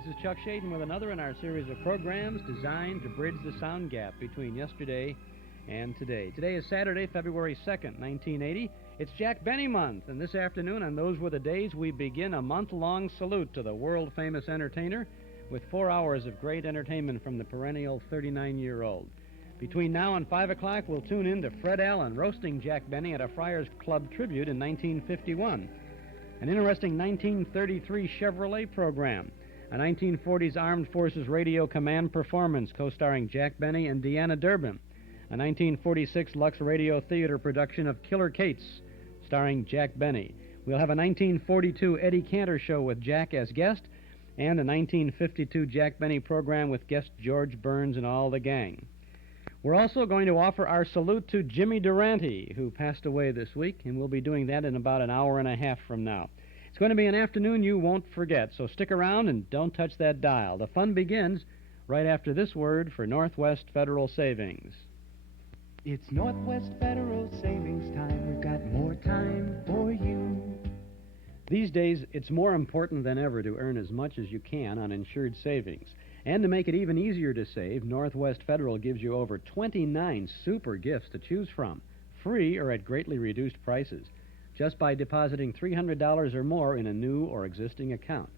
This is Chuck Shaden with another in our series of programs designed to bridge the sound gap between yesterday and today. Today is Saturday, February 2nd, 1980. It's Jack Benny Month, and this afternoon on Those Were the Days, we begin a month-long salute to the world-famous entertainer with 4 hours of great entertainment from the perennial 39-year-old. Between now and 5 o'clock, we'll tune in to Fred Allen roasting Jack Benny at a Friar's Club tribute in 1951. An interesting 1933 Chevrolet program. A 1940s Armed Forces Radio Command performance co-starring Jack Benny and Deanna Durhin. A 1946 Lux Radio Theater production of Killer Kates, starring Jack Benny. We'll have a 1942 Eddie Cantor show with Jack as guest, and a 1952 Jack Benny program with guest George Burns and all the gang. We're also going to offer our salute to Jimmy Durante, who passed away this week, and we'll be doing that in about an hour and a half from now. It's going to be an afternoon you won't forget, so stick around and don't touch that dial. The fun begins right after this word for Northwest Federal Savings. It's Northwest Federal Savings time. We've got more time for you. These days, it's more important than ever to earn as much as you can on insured savings. And to make it even easier to save, Northwest Federal gives you over 29 super gifts to choose from, free or at greatly reduced prices, just by depositing $300 or more in a new or existing account.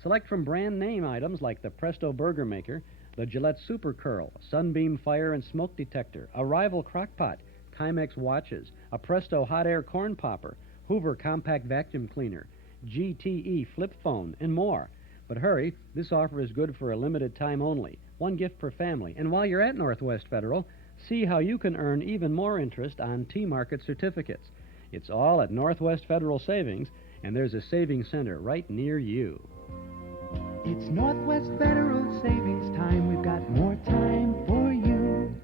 Select from brand name items like the Presto Burger Maker, the Gillette Super Curl, Sunbeam Fire and Smoke Detector, a Rival Crockpot, Timex watches, a Presto Hot Air Corn Popper, Hoover Compact Vacuum Cleaner, GTE Flip Phone, and more. But hurry, this offer is good for a limited time only, one gift per family. And while you're at Northwest Federal, see how you can earn even more interest on T-Market certificates. It's all at Northwest Federal Savings, and there's a savings center right near you. It's Northwest Federal Savings time. We've got more time for you.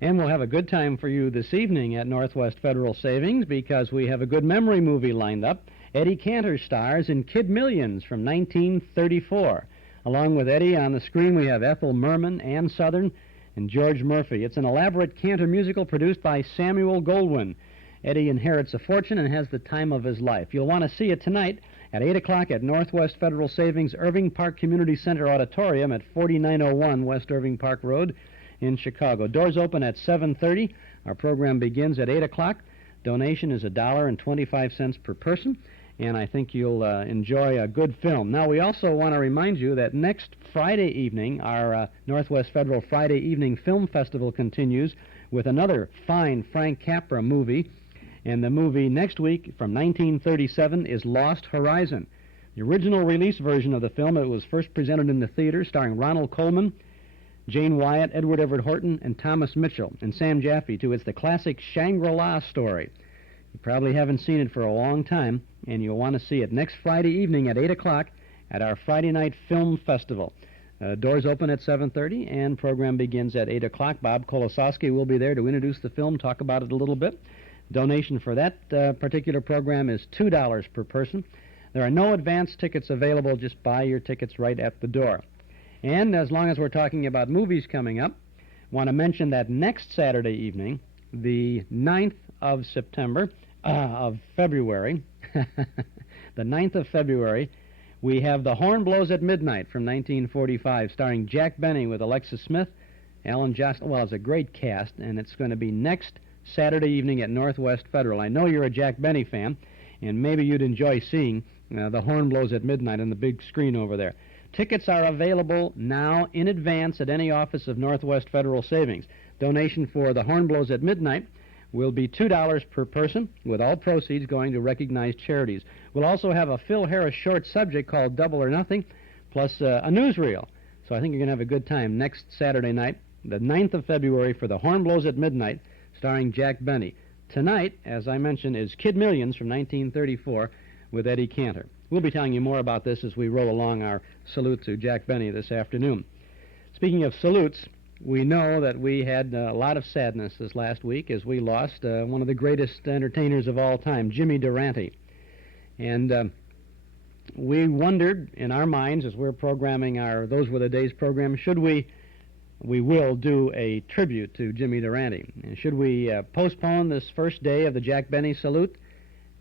And we'll have a good time for you this evening at Northwest Federal Savings because we have a good memory movie lined up. Eddie Cantor stars in Kid Millions from 1934. Along with Eddie on the screen, we have Ethel Merman, Ann Southern, and George Murphy. It's an elaborate Cantor musical produced by Samuel Goldwyn. Eddie inherits a fortune and has the time of his life. You'll want to see it tonight at 8 o'clock at Northwest Federal Savings Irving Park Community Center Auditorium at 4901 West Irving Park Road in Chicago. Doors open at 7:30. Our program begins at 8 o'clock. Donation is $1.25 per person, and I think you'll enjoy a good film. Now, we also want to remind you that next Friday evening, our Northwest Federal Friday Evening Film Festival continues with another fine Frank Capra movie. And the movie next week from 1937 is Lost Horizon. The original release version of the film, it was first presented in the theater, starring Ronald Colman, Jane Wyatt, Edward Everett Horton, and Thomas Mitchell, and Sam Jaffe, too. It's the classic Shangri-La story. You probably haven't seen it for a long time, and you'll want to see it next Friday evening at 8 o'clock at our Friday Night Film Festival. Doors open at 7:30, and program begins at 8 o'clock. Bob Kolosowski will be there to introduce the film, talk about it a little bit. Donation for that particular program is $2 per person. There are no advance tickets available. Just buy your tickets right at the door. And as long as we're talking about movies coming up, I want to mention that next Saturday evening, the 9th of February, the 9th of February, we have The Horn Blows at Midnight from 1945, starring Jack Benny with Alexis Smith, Alan Jast. Well, it's a great cast, and it's going to be next Saturday evening at Northwest Federal. I know you're a Jack Benny fan, and maybe you'd enjoy seeing The Horn Blows at Midnight on the big screen over there. Tickets are available now in advance at any office of Northwest Federal Savings. Donation for The Horn Blows at Midnight will be $2 per person, with all proceeds going to recognized charities. We'll also have a Phil Harris short subject called Double or Nothing, plus a newsreel. So I think you're going to have a good time next Saturday night, the 9th of February, for The Horn Blows at Midnight, starring Jack Benny. Tonight, as I mentioned, is Kid Millions from 1934 with Eddie Cantor. We'll be telling you more about this as we roll along our salute to Jack Benny this afternoon. Speaking of salutes, we know that we had a lot of sadness this last week as we lost one of the greatest entertainers of all time, Jimmy Durante. And we wondered in our minds as we're programming our Those Were the Days program, should we will do a tribute to Jimmy Durante. And should we postpone this first day of the Jack Benny salute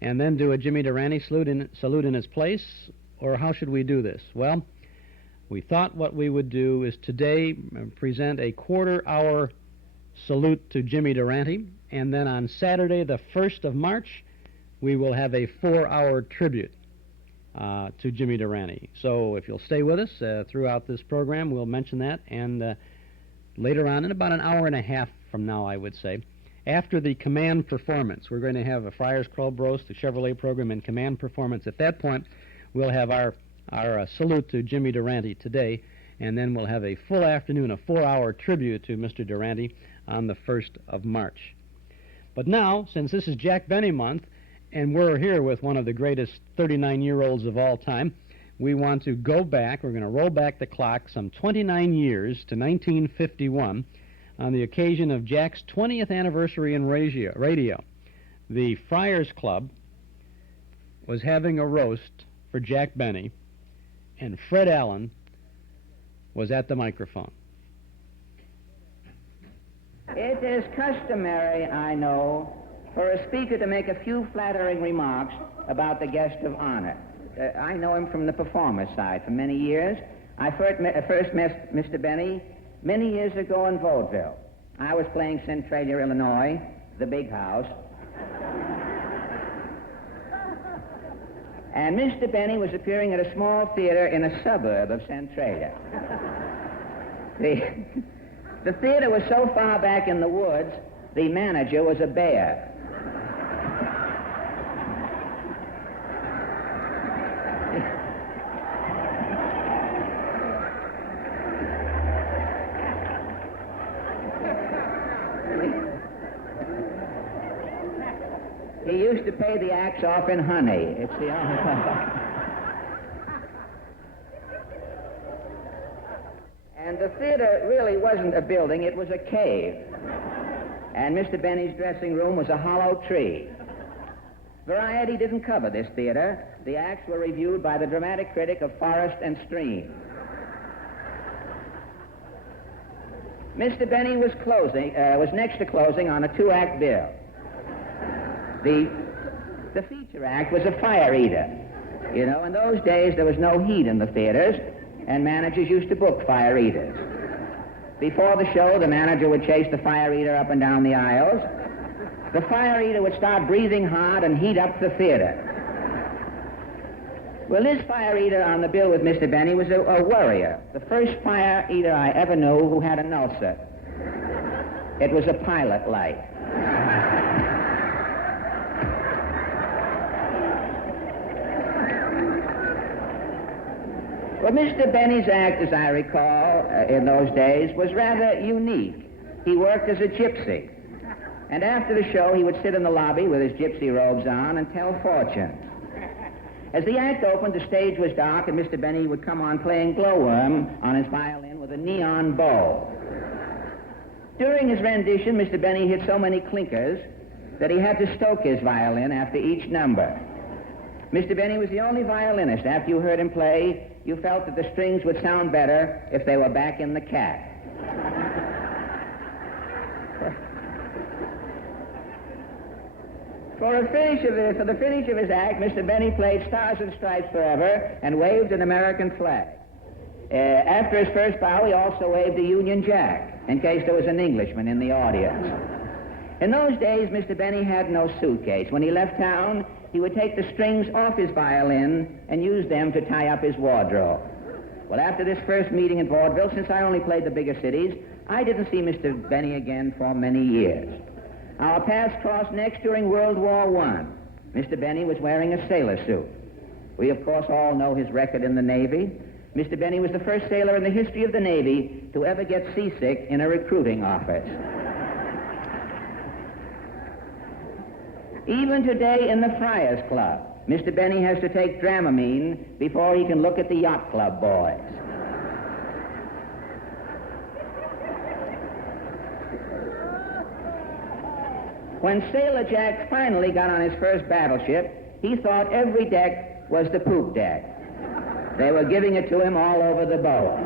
and then do a Jimmy Durante salute in its place, or how should we do this? Well, we thought what we would do is today present a quarter-hour salute to Jimmy Durante, and then on Saturday, the 1st of March, we will have a 4-hour tribute to Jimmy Durante. So if you'll stay with us throughout this program, we'll mention that, and later on, in about an hour and a half from now, I would say, after the command performance, we're going to have a Friar's Club roast, the Chevrolet program, and command performance. At that point, we'll have our salute to Jimmy Durante today, and then we'll have a full afternoon, a 4-hour tribute to Mr. Durante on the 1st of March. But now, since this is Jack Benny month, and we're here with one of the greatest 39-year-olds of all time, we want to go back. We're going to roll back the clock some 29 years to 1951 on the occasion of Jack's 20th anniversary in radio. The Friar's Club was having a roast for Jack Benny, and Fred Allen was at the microphone. It is customary, I know, for a speaker to make a few flattering remarks about the guest of honor. I know him from the performer's side for many years. I first met Mr. Benny many years ago in Vaudeville. I was playing Centralia, Illinois, the big house. And Mr. Benny was appearing at a small theater in a suburb of Centralia. The theater was so far back in the woods, the manager was a bear. He used to pay the acts off in honey. It's the only And the theater really wasn't a building, it was a cave. And Mr. Benny's dressing room was a hollow tree. Variety didn't cover this theater. The acts were reviewed by the dramatic critic of Forest and Stream. Mr. Benny was next to closing on a 2-act bill. The feature act was a fire eater. You know, in those days there was no heat in the theaters, and managers used to book fire eaters. Before the show, the manager would chase the fire eater up and down the aisles. The fire eater would start breathing hard and heat up the theater. Well, this fire eater on the bill with Mr. Benny was a worrier. The first fire eater I ever knew who had an ulcer. It was a pilot light. Well, Mr. Benny's act, as I recall, in those days, was rather unique. He worked as a gypsy. And after the show, he would sit in the lobby with his gypsy robes on and tell fortunes. As the act opened, the stage was dark, and Mr. Benny would come on playing glowworm on his violin with a neon bow. During his rendition, Mr. Benny hit so many clinkers that he had to stoke his violin after each number. Mr. Benny was the only violinist. After you heard him play, you felt that the strings would sound better if they were back in the cat. For the finish of his act, Mr. Benny played Stars and Stripes Forever and waved an American flag. After his first bow, he also waved the Union Jack, in case there was an Englishman in the audience. In those days, Mr. Benny had no suitcase. When he left town, he would take the strings off his violin and use them to tie up his wardrobe. Well, after this first meeting in Vaudeville, since I only played the bigger cities, I didn't see Mr. Benny again for many years. Our paths crossed next during World War I. Mr. Benny was wearing a sailor suit. We, of course, all know his record in the Navy. Mr. Benny was the first sailor in the history of the Navy to ever get seasick in a recruiting office. Even today in the Friar's Club, Mr. Benny has to take Dramamine before he can look at the yacht club boys. When Sailor Jack finally got on his first battleship, he thought every deck was the poop deck. They were giving it to him all over the boat.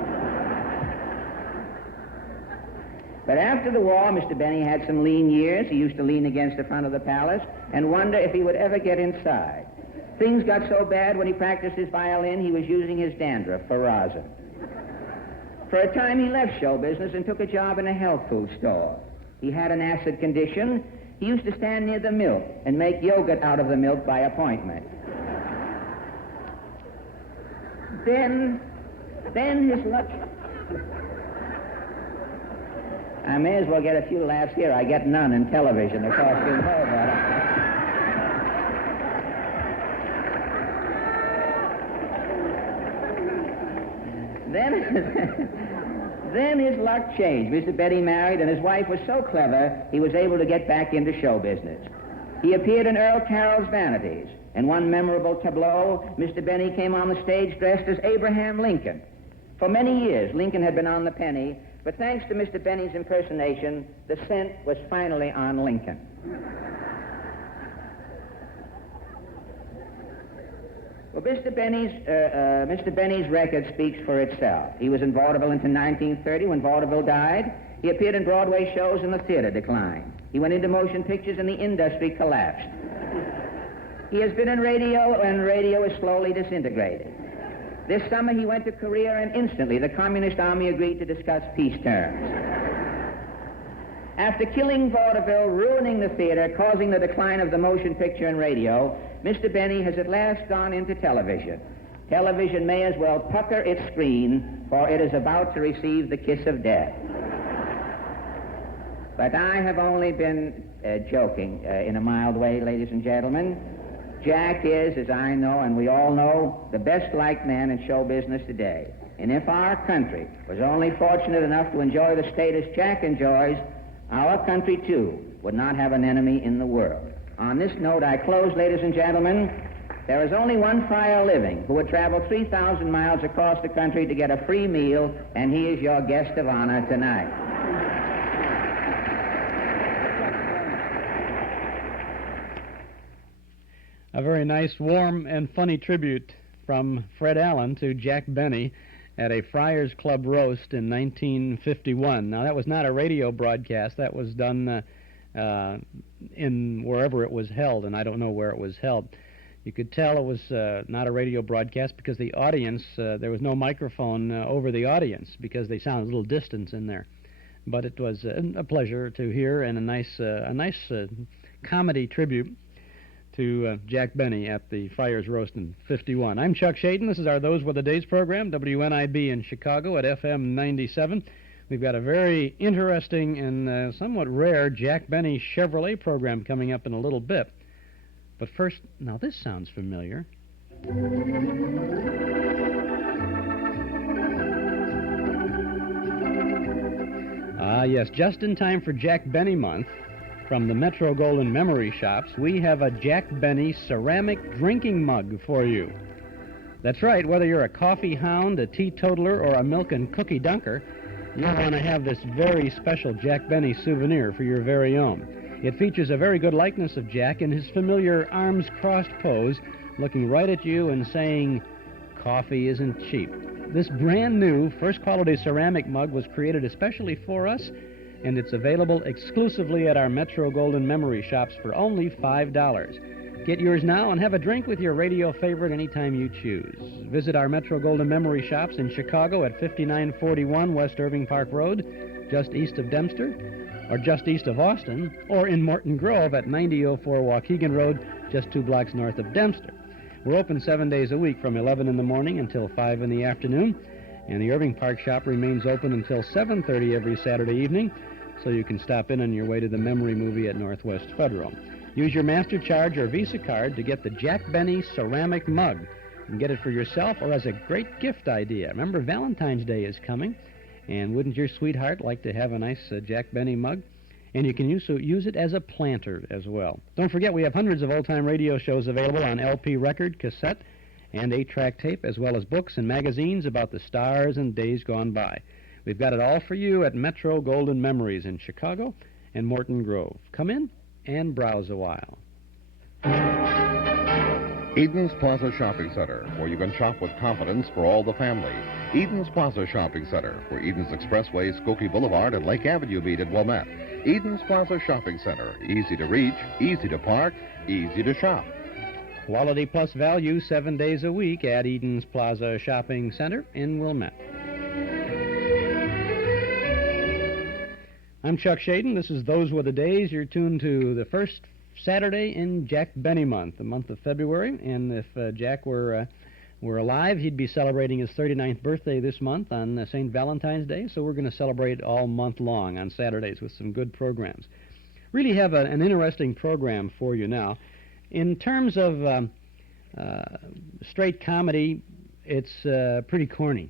But after the war, Mr. Benny had some lean years. He used to lean against the front of the palace and wonder if he would ever get inside. Things got so bad when he practiced his violin, he was using his dandruff for rosin. For a time, he left show business and took a job in a health food store. He had an acid condition. He used to stand near the milk and make yogurt out of the milk by appointment. Then his luck... I may as well get a few laughs here. I get none in television, of course, you know, but... Then his luck changed. Mr. Benny married, and his wife was so clever, he was able to get back into show business. He appeared in Earl Carroll's Vanities. In one memorable tableau, Mr. Benny came on the stage dressed as Abraham Lincoln. For many years, Lincoln had been on the penny, but thanks to Mr. Benny's impersonation, the cent was finally on Lincoln. Well, Mr. Benny's record speaks for itself. He was in vaudeville until 1930 when vaudeville died. He appeared in Broadway shows and the theater declined. He went into motion pictures and the industry collapsed. He has been in radio, and radio is slowly disintegrating. This summer he went to Korea, and instantly the Communist Army agreed to discuss peace terms. After killing vaudeville, ruining the theater, causing the decline of the motion picture and radio, Mr. Benny has at last gone into television. Television may as well pucker its screen, for it is about to receive the kiss of death. But I have only been joking in a mild way, ladies and gentlemen. Jack is, as I know and we all know, the best-liked man in show business today. And if our country was only fortunate enough to enjoy the status Jack enjoys, our country, too, would not have an enemy in the world. On this note, I close, ladies and gentlemen. There is only one friar living who would travel 3,000 miles across the country to get a free meal, and he is your guest of honor tonight. A very nice, warm, and funny tribute from Fred Allen to Jack Benny at a Friars Club roast in 1951. Now, that was not a radio broadcast. That was done in wherever it was held, and I don't know where it was held. You could tell it was not a radio broadcast because the audience, there was no microphone over the audience because they sounded a little distant in there. But it was a pleasure to hear, and a nice comedy tribute to Jack Benny at the Friars Roast in 51. I'm Chuck Shaden. This is our Those Were the Days program, WNIB in Chicago at FM 97. We've got a very interesting and somewhat rare Jack Benny Chevrolet program coming up in a little bit. But first, now this sounds familiar. Ah, yes, just in time for Jack Benny Month, from the Metro-Goldwyn Memory Shops, we have a Jack Benny ceramic drinking mug for you. That's right, whether you're a coffee hound, a teetotaler, or a milk and cookie dunker, you'll want to have this very special Jack Benny souvenir for your very own. It features a very good likeness of Jack in his familiar arms-crossed pose, looking right at you and saying, "Coffee isn't cheap." This brand-new, first-quality ceramic mug was created especially for us, and it's available exclusively at our Metro-Goldwyn Memory Shops for only $5. Get yours now and have a drink with your radio favorite anytime you choose. Visit our Metro-Goldwyn Memory Shops in Chicago at 5941 West Irving Park Road, just east of Dempster, or just east of Austin, or in Morton Grove at 9004 Waukegan Road, just 2 blocks north of Dempster. We're open 7 days a week from 11 in the morning until 5 in the afternoon, and the Irving Park shop remains open until 7:30 every Saturday evening, so you can stop in on your way to the memory movie at Northwest Federal. Use your MasterCharge or Visa card to get the Jack Benny ceramic mug and get it for yourself or as a great gift idea. Remember, Valentine's Day is coming, and wouldn't your sweetheart like to have a nice Jack Benny mug? And you can use it as a planter as well. Don't forget, we have hundreds of old-time radio shows available on LP record, cassette, and 8-track tape, as well as books and magazines about the stars and days gone by. We've got it all for you at Metro-Goldwyn Memories in Chicago and Morton Grove. Come in and browse a while. Eden's Plaza Shopping Center, where you can shop with confidence for all the family. Eden's Plaza Shopping Center, where Eden's Expressway, Skokie Boulevard, and Lake Avenue meet at Wilmette. Eden's Plaza Shopping Center, easy to reach, easy to park, easy to shop. Quality plus value 7 days a week at Eden's Plaza Shopping Center in Wilmette. I'm Chuck Shaden. This is Those Were the Days. You're tuned to the first Saturday in Jack Benny month, the month of February. And if Jack were alive, he'd be celebrating his 39th birthday this month on St. Valentine's Day. So we're going to celebrate all month long on Saturdays with some good programs. Really have an interesting program for you now. In terms of straight comedy, it's pretty corny.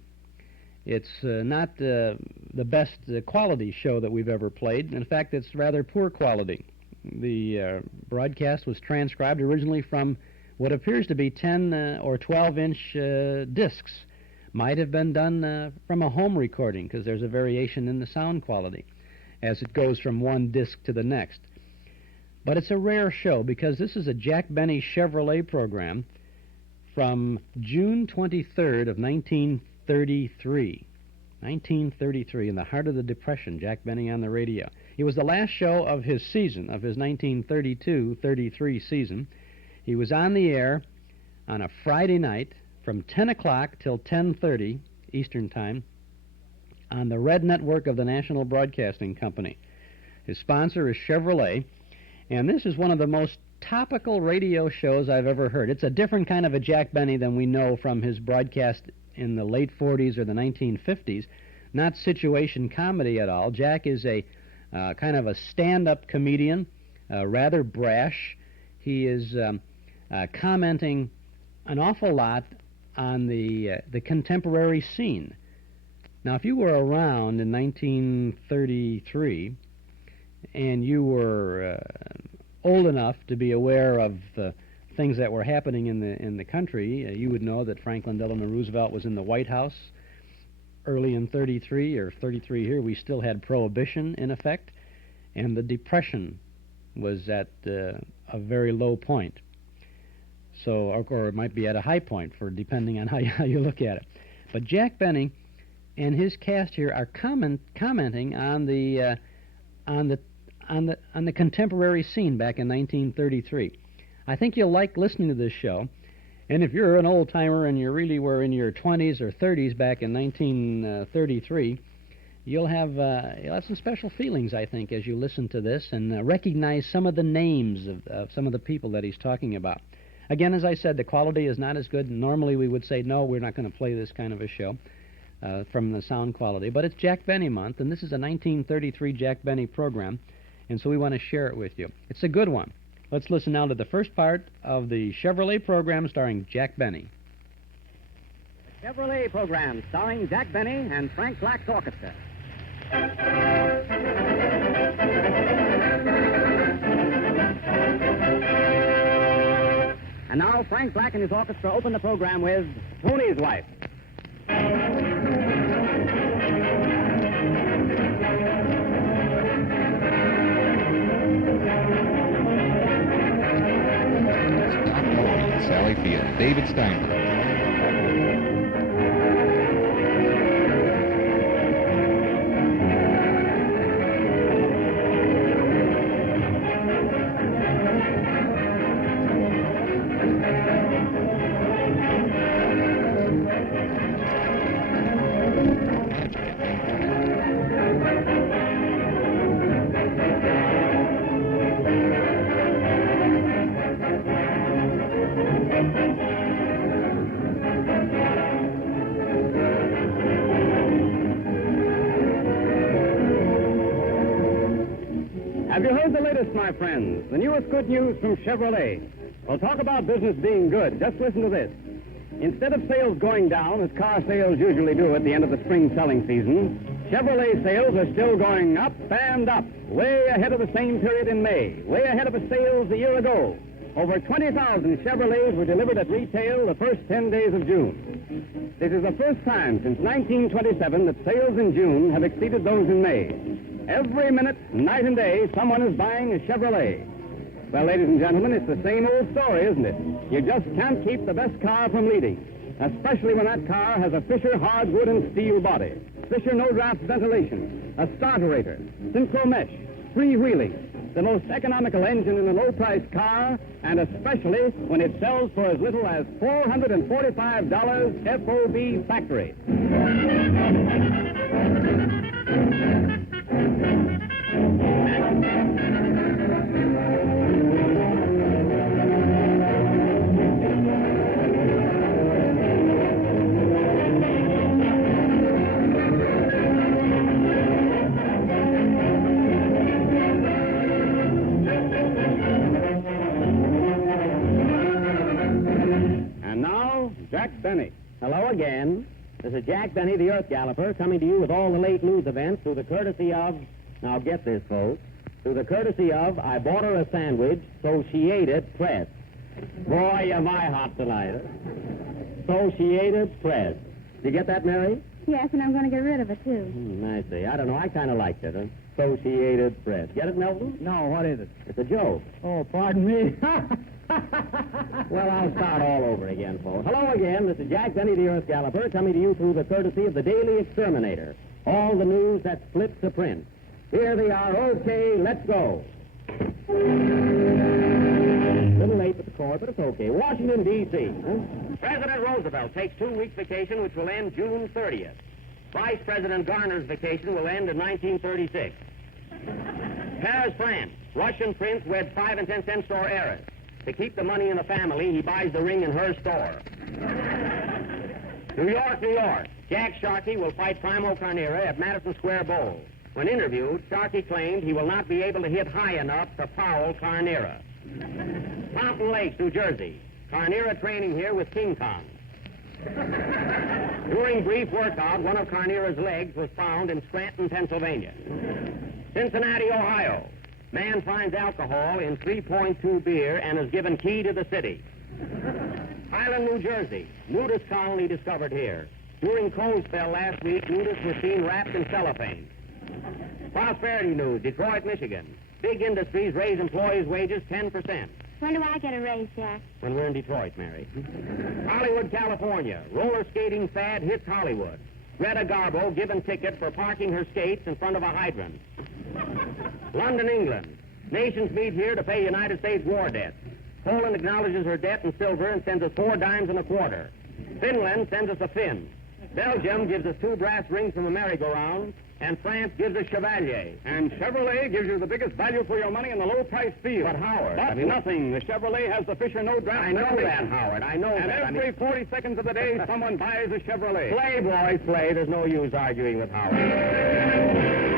It's not the best quality show that we've ever played. In fact, it's rather poor quality. The broadcast was transcribed originally from what appears to be 10 or 12-inch discs. Might have been done from a home recording because there's a variation in the sound quality as it goes from one disc to the next. But it's a rare show because this is a Jack Benny Chevrolet program from June 23rd of 1933. 1933, in the heart of the Depression, Jack Benny on the radio. It was the last show of his season, of his 1932-33 season. He was on the air on a Friday night from 10 o'clock till 10:30 Eastern Time on the Red network of the National Broadcasting Company. His sponsor is Chevrolet, and this is one of the most topical radio shows I've ever heard. It's a different kind of a Jack Benny than we know from his broadcast in the late 40s or the 1950s. Not situation comedy at all. Jack is a kind of a stand-up comedian, rather brash. He is commenting an awful lot on the contemporary scene. Now, if you were around in 1933 and you were old enough to be aware of things that were happening in the country, you would know that Franklin Delano Roosevelt was in the White House early in 33 or 33 here. We still had Prohibition in effect, and the Depression was at a very low point. So, or it might be at a high point, for depending on how you look at it. But Jack Benny and his cast here are commenting on the contemporary scene back in 1933. I think you'll like listening to this show. And if you're an old-timer and you really were in your 20s or 30s back in 1933, you'll have some special feelings, I think, as you listen to this and recognize some of the names of some of the people that he's talking about. Again, as I said, the quality is not as good. Normally we would say, no, we're not going to play this kind of a show from the sound quality. But it's Jack Benny month, and this is a 1933 Jack Benny program, and so we want to share it with you. It's a good one. Let's listen now to the first part of the Chevrolet program starring Jack Benny. Chevrolet program starring Jack Benny and Frank Black's Orchestra. And now Frank Black and his orchestra open the program with Tony's Wife. Sally Field, David Steinberg. Have you heard the latest, my friends? The newest good news from Chevrolet. Well, talk about business being good. Just listen to this. Instead of sales going down, as car sales usually do at the end of the spring selling season, Chevrolet sales are still going up and up, way ahead of the same period in May, way ahead of the sales a year ago. Over 20,000 Chevrolets were delivered at retail the first 10 days of June. This is the first time since 1927 that sales in June have exceeded those in May. Every minute, night and day, someone is buying a Chevrolet. Well, ladies and gentlemen, it's the same old story, isn't it? You just can't keep the best car from leading, especially when that car has a Fisher hardwood and steel body, Fisher no-draft ventilation, a starterator, synchro mesh, freewheeling, the most economical engine in a low-priced car, and especially when it sells for as little as $445 FOB factory. Jack Benny. Hello again. This is Jack Benny, the Earth Galloper, coming to you with all the late news events through the courtesy of, now get this, folks, through the courtesy of I Bought Her a Sandwich, So She Ate It Press. Boy, am I hot tonight. So She Ate It Press. Did you get that, Mary? Yes, and I'm going to get rid of it, too. I see. I don't know. I kind of liked it. So She Ate It Press. Get it, Melton? No, what is it? It's a joke. Oh, pardon me. Well, I'll start all over again, folks. Hello again. This is Jack Benny, the Earth Galloper, coming to you through the courtesy of the Daily Exterminator. All the news that's flipped to print. Here they are. Okay, let's go. A little late with the call, but it's okay. Washington, D.C. President Roosevelt takes 2 weeks vacation, which will end June 30th. Vice President Garner's vacation will end in 1936. Paris, France. Russian prince weds 5 and 10 cent store heiress. To keep the money in the family, he buys the ring in her store. New York, New York. Jack Sharkey will fight Primo Carnera at Madison Square Bowl. When interviewed, Sharkey claimed he will not be able to hit high enough to foul Carnera. Fountain Lakes, New Jersey. Carnera training here with King Kong. During brief workout, one of Carnera's legs was found in Scranton, Pennsylvania. Cincinnati, Ohio. Man finds alcohol in 3.2 beer and is given key to the city. Highland, New Jersey. Nudist colony discovered here. During cold spell last week, nudists were seen wrapped in cellophane. Prosperity news, Detroit, Michigan. Big industries raise employees' wages 10%. When do I get a raise, Jack? When we're in Detroit, Mary. Hollywood, California. Roller skating fad hits Hollywood. Greta Garbo given ticket for parking her skates in front of a hydrant. London, England. Nations meet here to pay United States war debt. Poland acknowledges her debt in silver and sends us 4 dimes and a quarter. Finland sends us a fin. Belgium gives us 2 brass rings from a merry-go-round. And France gives us Chevalier. And Chevrolet gives you the biggest value for your money in the low-price field. But, Howard... That's nothing. The Chevrolet has the Fisher no draft. I know that, Howard. I know and that. And every 40 seconds of the day, someone buys a Chevrolet. Play, boys, play. There's no use arguing with Howard.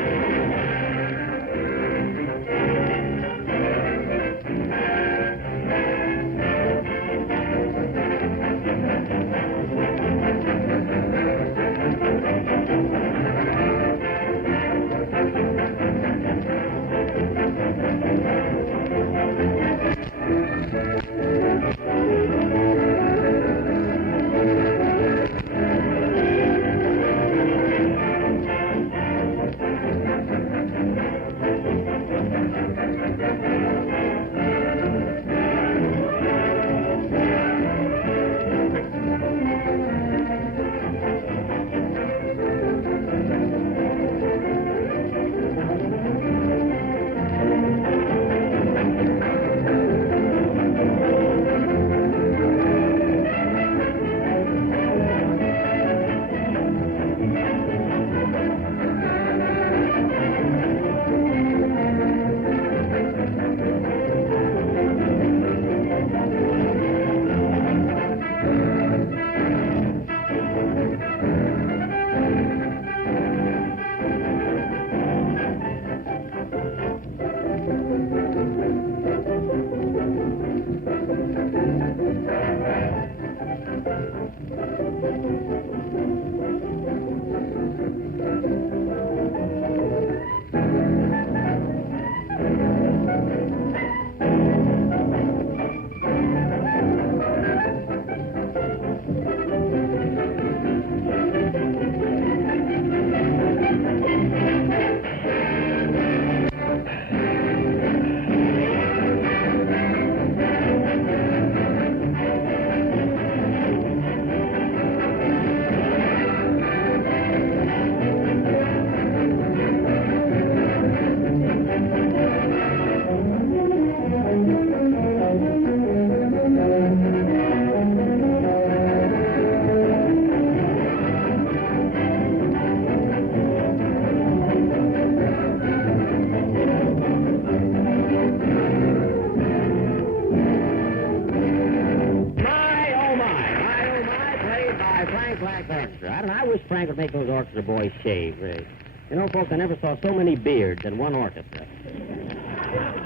Frank would make those orchestra boys shave, Raed. You know, folks, I never saw so many beards in one orchestra.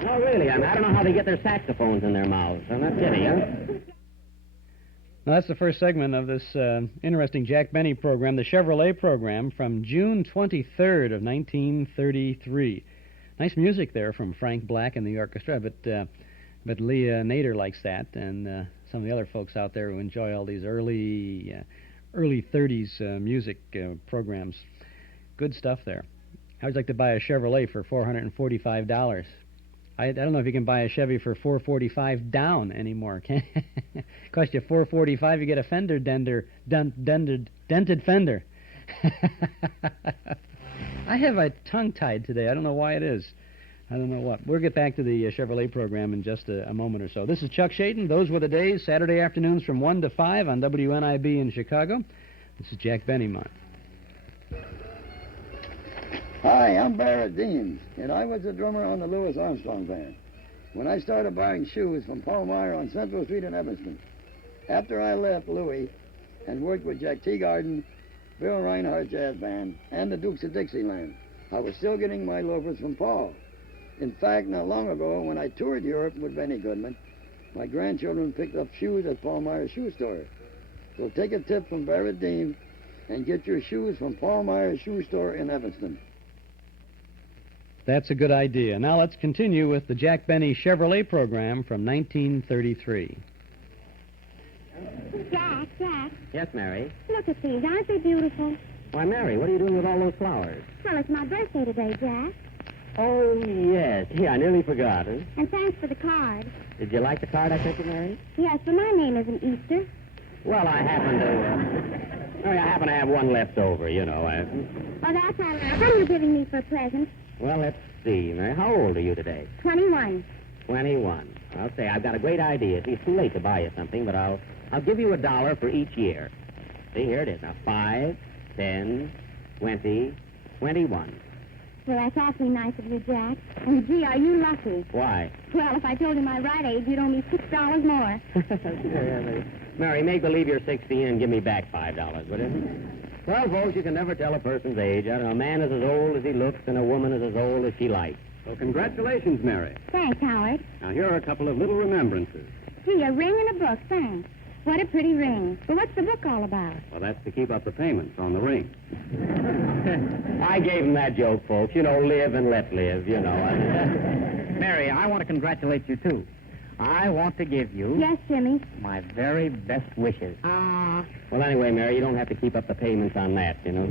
No, really, I don't know how they get their saxophones in their mouths. I'm not kidding, huh? Now, that's the first segment of this interesting Jack Benny program, the Chevrolet program, from June 23rd of 1933. Nice music there from Frank Black and the orchestra, but Leah Nader likes that, and some of the other folks out there who enjoy all these early 30s music programs. Good stuff there. I would like to buy a Chevrolet for $445. I don't know if you can buy a Chevy for $445 down anymore. Cost you $445, you get a fender dented fender. I have a tongue tied today. I don't know why it is. I don't know what. We'll get back to the Chevrolet program in just a moment or so. This is Chuck Shaden. Those were the days, Saturday afternoons from 1 to 5 on WNIB in Chicago. This is Jack Benny Month. Hi, I'm Barrett Dean, and I was the drummer on the Louis Armstrong Band when I started buying shoes from Paul Meyer on Central Street in Evanston. After I left Louis and worked with Jack Teagarden, Bill Reinhardt Jazz Band, and the Dukes of Dixieland, I was still getting my loafers from Paul. In fact, not long ago, when I toured Europe with Benny Goodman, my grandchildren picked up shoes at Paul Meyer's shoe store. So take a tip from Barrett Dean and get your shoes from Paul Meyer's shoe store in Evanston. That's a good idea. Now let's continue with the Jack Benny Chevrolet program from 1933. Jack. Yes, Mary? Look at these. Aren't they beautiful? Why, Mary, what are you doing with all those flowers? Well, it's my birthday today, Jack. Oh, yes. Yeah, I nearly forgot. Huh? And thanks for the card. Did you like the card I sent you, Mary? Yes, but my name isn't Easter. Well, I happen to have one left over, you know. Oh, that's all right. What are you giving me for a present? Well, let's see, Mary. How old are you today? 21. 21. I'll say I've got a great idea. See, it's too late to buy you something, but I'll give you $1 for each year. See, here it is. Now, 5, 10, 20, 21. Well, that's awfully nice of you, Jack. And, gee, are you lucky? Why? Well, if I told you my right age, you'd owe me $6 more. Mary, make believe you're 16 and give me back $5, would you? Well, folks, you can never tell a person's age. I don't know, a man is as old as he looks, and a woman is as old as she likes. Well, congratulations, Mary. Thanks, Howard. Now, here are a couple of little remembrances. Gee, a ring and a book, thanks. What a pretty ring. But what's the book all about? Well, that's to keep up the payments on the ring. I gave him that joke, folks. You know, live and let live, you know. Mary, I want to congratulate you, too. I want to give you... Yes, Jimmy. ...my very best wishes. Well, anyway, Mary, you don't have to keep up the payments on that, you know.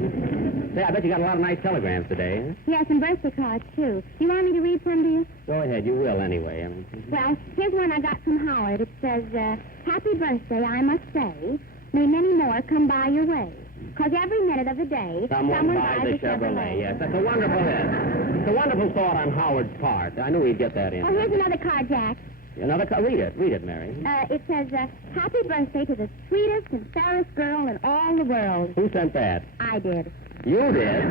Say, I bet you got a lot of nice telegrams today, huh? Yes, and birthday cards, too. You want me to read some to you? Go ahead, you will anyway. Well, here's one I got from Howard. It says, Happy birthday, I must say. May many more come by your way. 'Cause every minute of the day, someone buys a Chevrolet. Yes, that's a wonderful thought on Howard's part. I knew he'd get that in. Oh, here's another card, Jack. Another card? Read it, Mary. It says, Happy birthday to the sweetest and fairest girl in all the world. Who sent that? I did. You did?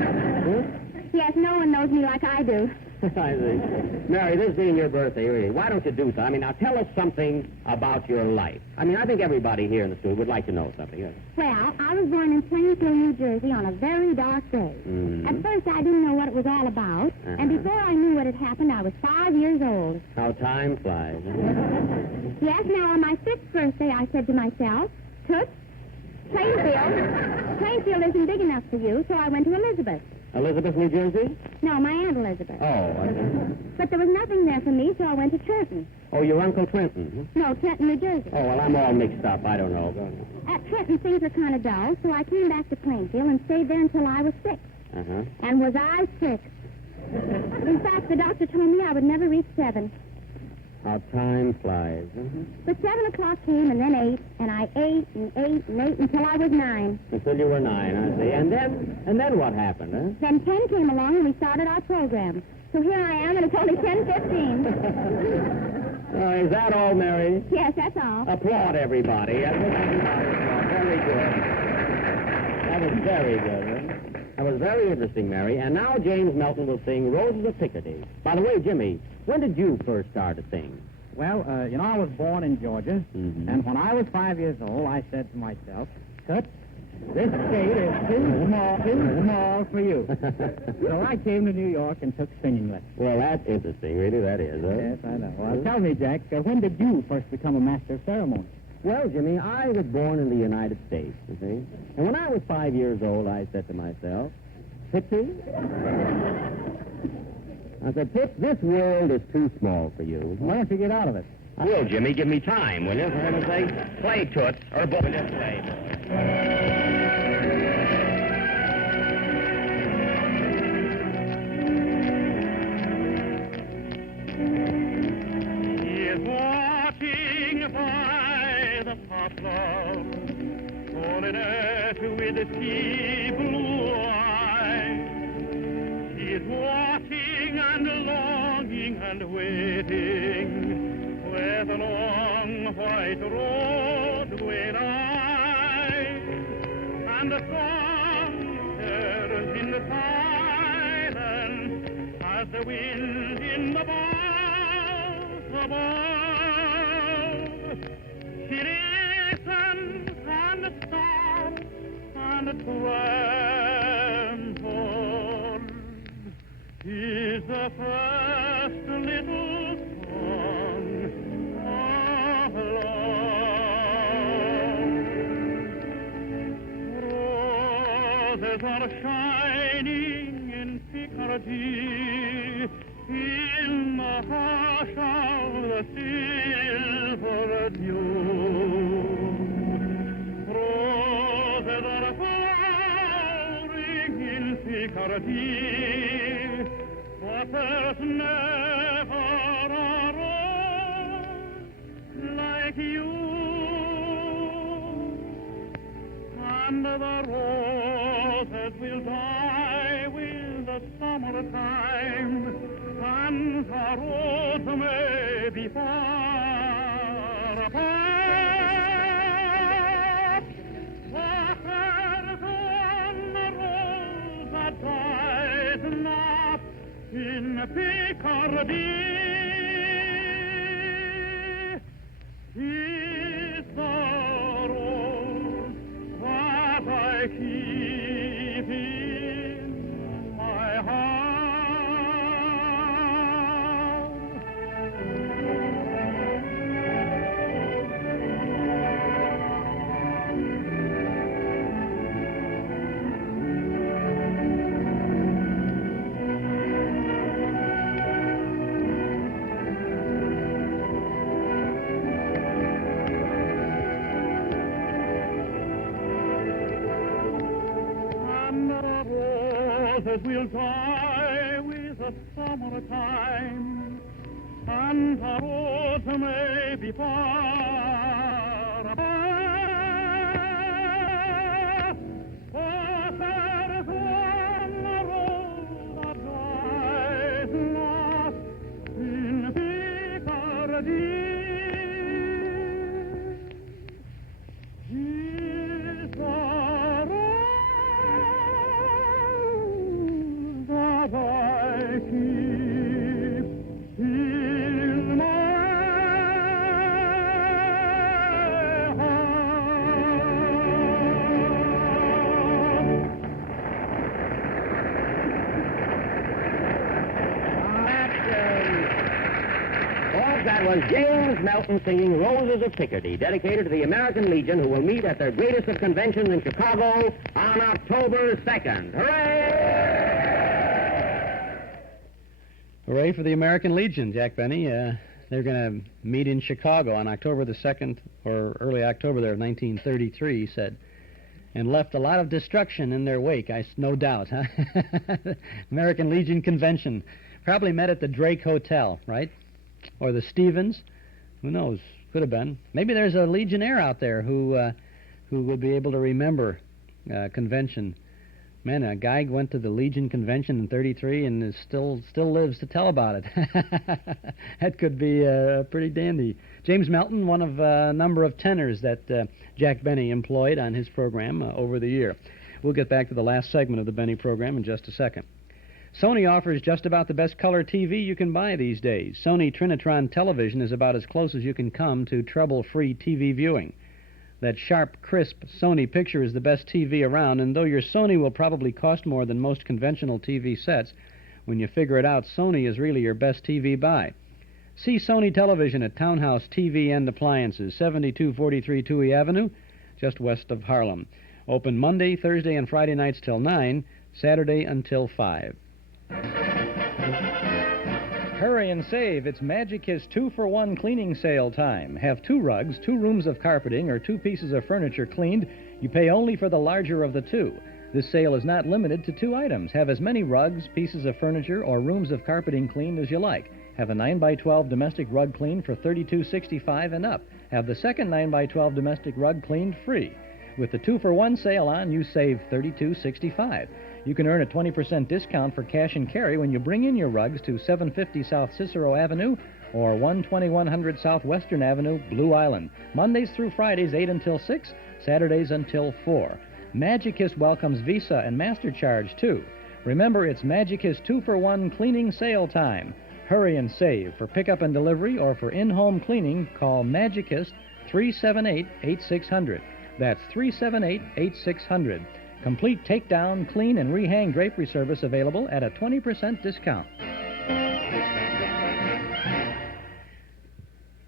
Yes, no one knows me like I do. I see. Mary, this being your birthday, really, why don't you do something? I mean, now tell us something about your life. I mean, I think everybody here in the studio would like to know something. Yes? Well, I was born in Plainfield, New Jersey on a very dark day. Mm-hmm. At first, I didn't know what it was all about. And before I knew what had happened, I was 5 years old. How time flies. Yes, now on my 6th birthday, I said to myself, Toots, Plainfield isn't big enough for you, so I went to Elizabeth. Elizabeth, New Jersey? No, my Aunt Elizabeth. Oh, I see. But there was nothing there for me, so I went to Trenton. Oh, your Uncle Trenton? No, Trenton, New Jersey. Oh, well, I'm all mixed up. I don't know. Go ahead. At Trenton, things were kind of dull, so I came back to Plainfield and stayed there until I was 6. Uh-huh. And was I sick? In fact, the doctor told me I would never reach 7. How time flies. But 7 o'clock came, and then 8, and I ate and ate and ate until I was 9. Until you were 9, I see. And then what happened, huh? Then 10 came along, and we started our program. So here I am, and it's only 10:15. Is that all, Mary? Yes, that's all. Applaud everybody. Very good. That was very good, huh? That was very interesting, Mary. And now James Melton will sing Roses of Picardy. By the way, Jimmy, when did you first start to sing? Well, I was born in Georgia, and when I was 5 years old, I said to myself, Toots, this state is too small for you. So I came to New York and took singing lessons. Well, that's interesting, really, that is, huh? Yes, I know. Well, tell me, Jack, when did you first become a master of ceremony? Well, Jimmy, I was born in the United States, you see. And when I was 5 years old, I said to myself, Pitsy, I said, Pitts, this world is too small for you. Why don't you get out of it? I will, Jimmy. Give me time, will you? For heaven's sake. Play, Toots, or both. Will you play, by the poplar, falling earth with the sea blue eye. He is watching and longing and waiting, where the long white road will lie, and the song turns in the silence as the wind in the boughs above. She listens and stops and trembles. Is the first little song of love. Roses are shining in Picardy in the hush of the silver dew. Roses are flowering in Picardy, but there's never a rose like you. And the roses will die with the summertime, and the roads may be far apart. But there's one rose that dies not in Picardy. Is the rose that I keep in my heart. Roses will die with the summertime, and the roads may be far apart. For there is one rose that dies not in Picardy. Is the I keep in my That was James Melton singing Roses of Picardy, dedicated to the American Legion, who will meet at their greatest of conventions in Chicago on October 2nd. Hooray! Hooray for the American Legion, Jack Benny. They're going to meet in Chicago on October the 2nd, or early October there of 1933, he said, and left a lot of destruction in their wake, no doubt. Huh? American Legion Convention. Probably met at the Drake Hotel, right? Or the Stevens. Who knows? Could have been. Maybe there's a Legionnaire out there who would be able to remember convention. Man, a guy went to the Legion Convention in 33 and is still lives to tell about it. That could be pretty dandy. James Melton, one of a number of tenors that Jack Benny employed on his program over the year. We'll get back to the last segment of the Benny program in just a second. Sony offers just about the best color TV you can buy these days. Sony Trinitron television is about as close as you can come to trouble-free TV viewing. That sharp, crisp Sony picture is the best TV around, and though your Sony will probably cost more than most conventional TV sets, when you figure it out, Sony is really your best TV buy. See Sony Television at Townhouse TV and Appliances, 7243 Touhy Avenue, just west of Harlem. Open Monday, Thursday, and Friday nights till 9, Saturday until 5. Hurry and save. It's Magic Kiss 2-for-1 cleaning sale time. Have 2 rugs, 2 rooms of carpeting, or 2 pieces of furniture cleaned. You pay only for the larger of the 2. This sale is not limited to 2 items. Have as many rugs, pieces of furniture, or rooms of carpeting cleaned as you like. Have a 9x12 domestic rug cleaned for $32.65 and up. Have the second 9x12 domestic rug cleaned free. With the 2-for-1 sale on, you save $32.65. You can earn a 20% discount for cash and carry when you bring in your rugs to 750 South Cicero Avenue or 12100 South Western Avenue, Blue Island. Mondays through Fridays, 8 until 6, Saturdays until 4. Magic Kiss welcomes Visa and MasterCharge, too. Remember, it's Magic Kiss 2-for-1 cleaning sale time. Hurry and save. For pickup and delivery or for in-home cleaning, call Magic Kiss 378-8600. That's 378-8600. Complete takedown, clean, and rehang drapery service available at a 20% discount.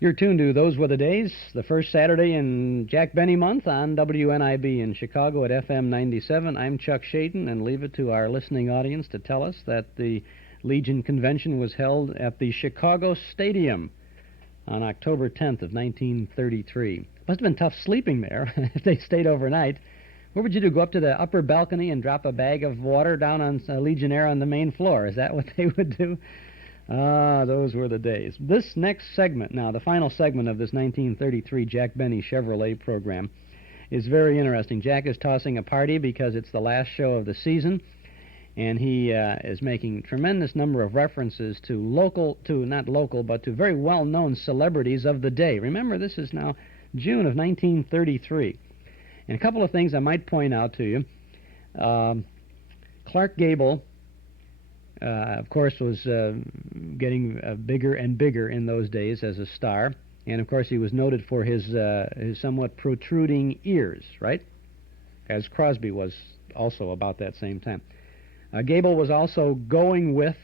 You're tuned to Those Were the Days, the first Saturday in Jack Benny month on WNIB in Chicago at FM 97. I'm Chuck Shaden, and leave it to our listening audience to tell us that the Legion Convention was held at the Chicago Stadium on October 10th of 1933. Must have been tough sleeping there if they stayed overnight. What would you do, go up to the upper balcony and drop a bag of water down on Legionnaire on the main floor? Is that what they would do? Ah, those were the days. This next segment, now the final segment of this 1933 Jack Benny Chevrolet program, is very interesting. Jack is tossing a party because it's the last show of the season, and he is making tremendous number of references to not local, but to very well-known celebrities of the day. Remember, this is now June of 1933. And a couple of things I might point out to you. Clark Gable, of course, was getting bigger and bigger in those days as a star. And, of course, he was noted for his somewhat protruding ears, right? As Crosby was also about that same time. Gable was also going with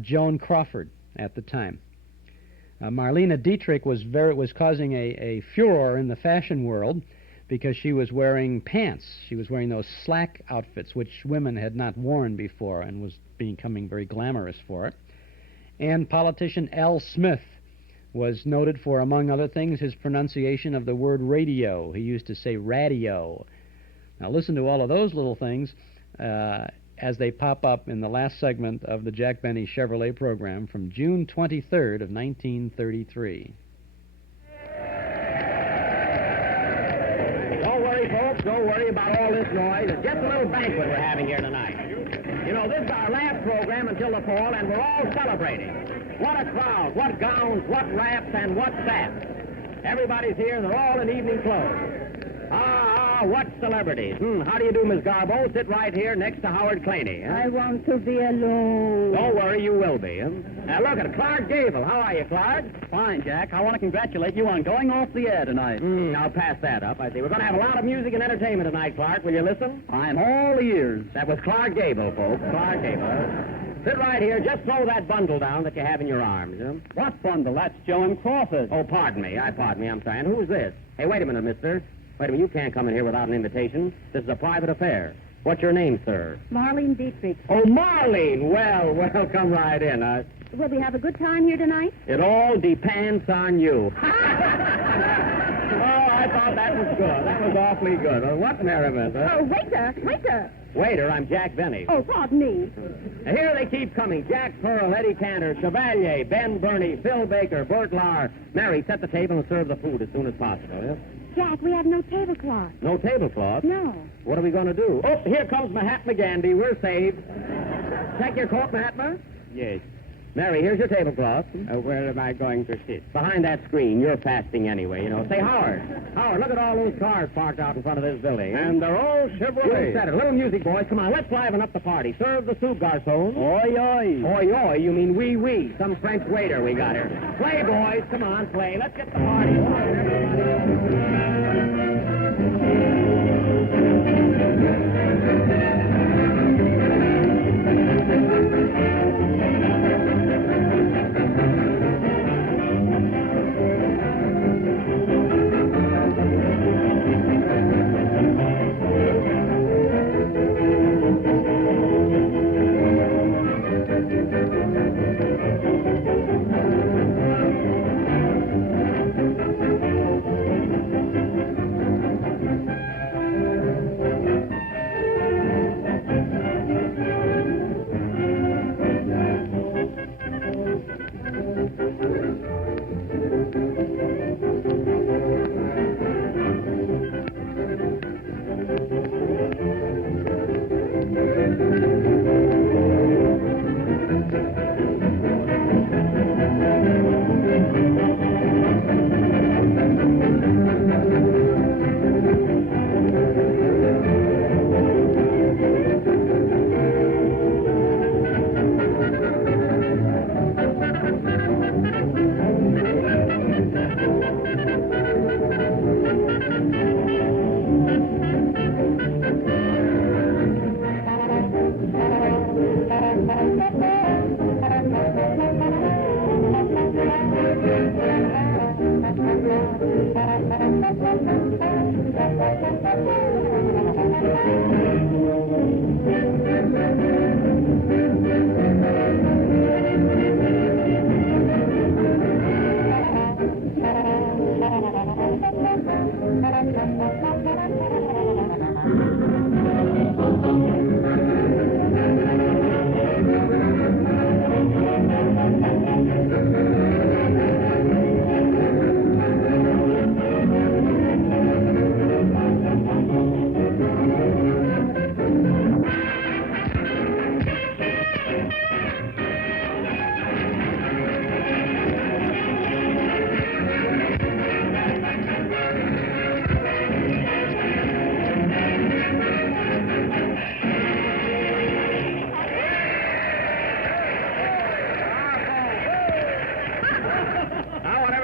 Joan Crawford at the time. Marlene Dietrich was causing a furor in the fashion world because she was wearing pants. She was wearing those slack outfits, which women had not worn before, and was becoming very glamorous for it. And politician Al Smith was noted for, among other things, his pronunciation of the word radio. He used to say radio. Now listen to all of those little things as they pop up in the last segment of the Jack Benny Chevrolet program from June 23rd of 1933. Don't worry, folks. Don't worry about all this noise. It's just a little banquet we're having here tonight. You know, this is our last program until the fall, and we're all celebrating. What a crowd, what gowns, what wraps, and what saps. Everybody's here, they're all in evening clothes. What celebrities. How do you do, Miss Garbo? Sit right here next to Howard Claney. Huh? I want to be alone. Don't worry, you will be. Now, look at Clark Gable. How are you, Clark? Fine, Jack. I want to congratulate you on going off the air tonight. I'll pass that up. I see. We're going to have a lot of music and entertainment tonight, Clark. Will you listen? I'm all ears. That was Clark Gable, folks. Clark Gable. Sit right here. Just throw that bundle down that you have in your arms. What bundle? That's Joan Crawford. Oh, pardon me. I'm sorry. And who's this? Hey, wait a minute, mister. Wait a minute. You can't come in here without an invitation. This is a private affair. What's your name, sir? Marlene Dietrich. Oh, Marlene. Well, come right in. Will we have a good time here tonight? It all depends on you. Oh, I thought that was good. That was awfully good. What merriment, huh? Oh, waiter. Waiter, I'm Jack Benny. Oh, pardon me. Now, here they keep coming. Jack Pearl, Eddie Cantor, Chevalier, Ben Burney, Phil Baker, Bert Lahr. Mary, set the table and serve the food as soon as possible, yeah? Jack, we have no tablecloth. No tablecloth? No. What are we going to do? Oh, here comes Mahatma Gandhi. We're saved. Check your coat, Mahatma? Yes. Mary, here's your tablecloth. Where am I going to sit? Behind that screen. You're fasting anyway, you know. Say, Howard, look at all those cars parked out in front of this building. And they're all Chevrolet. You said it. A little music, boys. Come on, let's liven up the party. Serve the soup, garçon. Oi, oi. Oi, oi. You mean oui. Some French waiter we got here. Play, boys. Come on, play. Let's get the party started.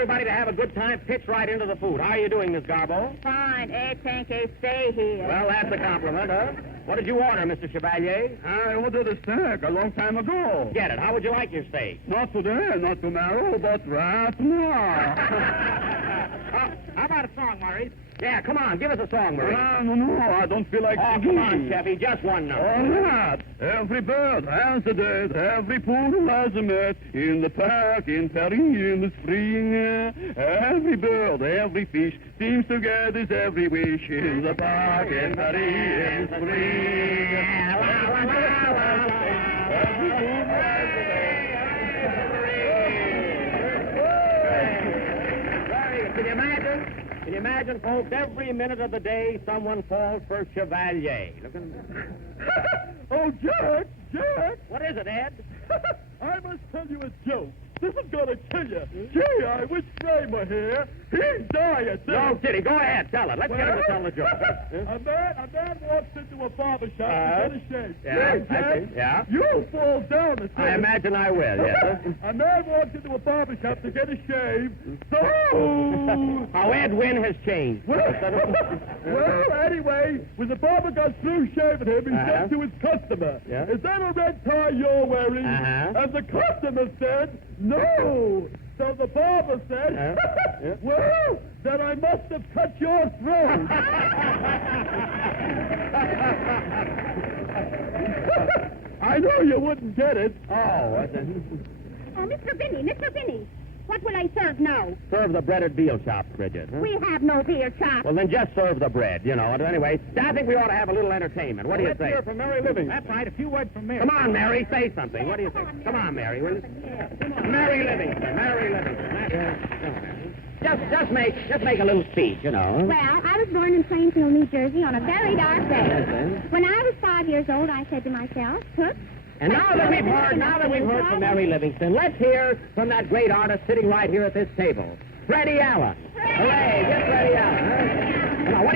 everybody to have a good time, pitch right into the food. How are you doing, Miss Garbo? Fine. Thank you. Stay here. Well, that's a compliment, huh? What did you order, Mr. Chevalier? I ordered a steak a long time ago. Get it. How would you like your steak? Not today, not tomorrow, but right now. How about a song, Maurice? Yeah, come on, give us a song, Maurice. No, I don't feel like Oh, singing. come on, Chevy, just one note. All right. Every bird has a date, every pool has a mate. In the park, in Paris, in the spring. Every bird, every fish seems to get his every wish. In the park, in Paris, in the spring. Every pool has a mate. Can you imagine, folks, every minute of the day someone falls for Chevalier. Oh, Jack! What is it, Ed? I must tell you a joke. This is gonna kill you. Gee, I wish Ray were here. He'd die at this. No, Kitty, go ahead, tell it. Let's get him to tell the joke. A man walks into a barber shop to get a shave. Yeah, Hey, Jack, yeah. You'll fall down the I imagine I will, yes. A man walks into a barber shop to get a shave. So... How Ed Wynn has changed. Well, anyway, when the barber got through shaving him, he said to his customer, Yeah. "Is that a red tie you're wearing?" And the customer said, "No." So the barber said, "Well, then I must have cut your throat." I know you wouldn't get it. Oh, Oh, Mr. Binney. What will I serve now? serve the breaded veal chops, Bridget. Huh? We have no beer chops. Well, then just serve the bread, you know. And anyway, I think we ought to have a little entertainment. What do you Let's say? hear from Mary Livingstone. That's right, a few words from Mary. Come on, Mary, say something. What do you think? Come on, Mary, will you? Mary Livingstone. Just make a little speech, you know. Well, I was born in Plainfield, New Jersey on a very dark day. When I was 5 years old, I said to myself, Toots. And now that we've heard from Mary Livingstone, let's hear from that great artist sitting right here at this table, Freddie Allen. Hooray! Get Freddie Allen. Huh? Come on, what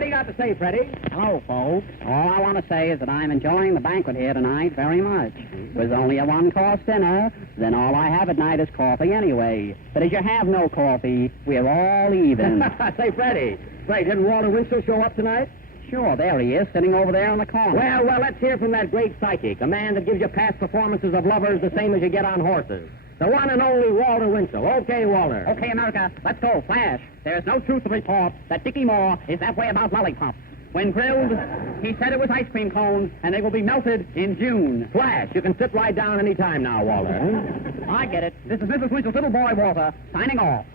do you got to say, Freddie? Hello, folks. All I want to say is that I'm enjoying the banquet here tonight very much. It was only a one-course dinner. Then all I have at night is coffee anyway. But as you have no coffee, we're all even. Say, Freddie, didn't Walter Winchell show up tonight? Sure, there he is, sitting over there in the corner. Well, let's hear from that great psychic, a man that gives you past performances of lovers the same as you get on horses. The one and only Walter Winchell. Okay, Walter. Okay, America, let's go. Flash. There's no truth to report that Dickie Moore is that way about lollipops. When grilled, he said it was ice cream cones, and they will be melted in June. Flash, you can sit right down any time now, Walter. I get it. This is Mrs. Winchell's little boy, Walter, signing off.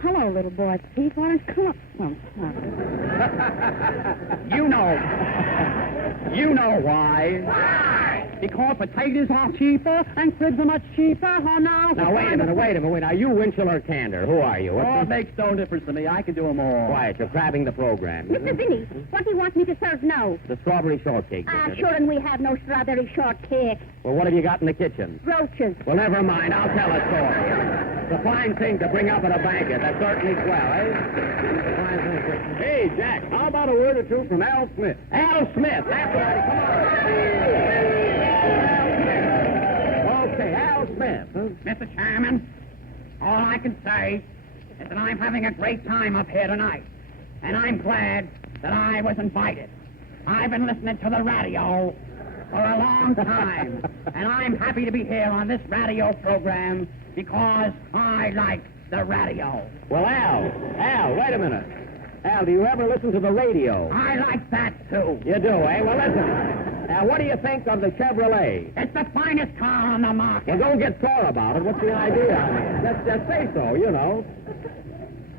Hello, little boy. Steve, why don't you come up? You know why. Why? Because potatoes are cheaper and cribs are much cheaper. Oh, no. Now, wait a minute. Now, you Winchell or Candor? Who are you? Oh, it makes no difference to me. I can do them all. Quiet, you're crabbing the program. Mr. Binney, what do you want me to serve now? The strawberry shortcake. Sure, and we have no strawberry shortcake. Well, what have you got in the kitchen? Roaches. Well, never mind. I'll tell a story. It's a fine thing to bring up at a banquet. That's certainly swell, eh? Hey, Jack, how about a word or two from Al Smith? Al Smith, that's right. Come on. Okay, Al Smith. Mr. Chairman, all I can say is that I'm having a great time up here tonight, and I'm glad that I was invited. I've been listening to the radio for a long time, and I'm happy to be here on this radio program because I like the radio. Well, Al, wait a minute. Al, do you ever listen to the radio? I like that, too. You do, eh? Well, listen. What do you think of the Chevrolet? It's the finest car on the market. Well, don't get sore about it. What's the idea? I mean, just say so, you know.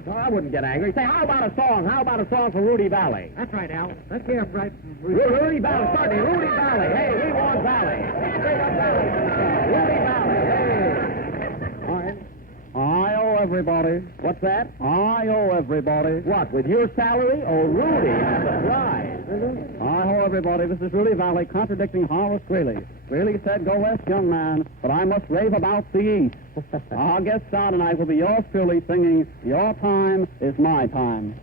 No, I wouldn't get angry. Say, how about a song? How about a song for Rudy Valley? That's right, Al. Let's hear it right from Rudy Valley, certainly. Rudy Valley. Hey, we want Valley. Rudy Valley. Hey. All right. I owe everybody. What's that? I owe everybody. What, with your salary? Oh, Rudy, I'm surprised. I owe everybody. This is Rudy Valley contradicting Horace Greeley. Greeley said, "Go west, young man," but I must rave about the east. Our guest star tonight will be yours truly singing, "Your time is my time."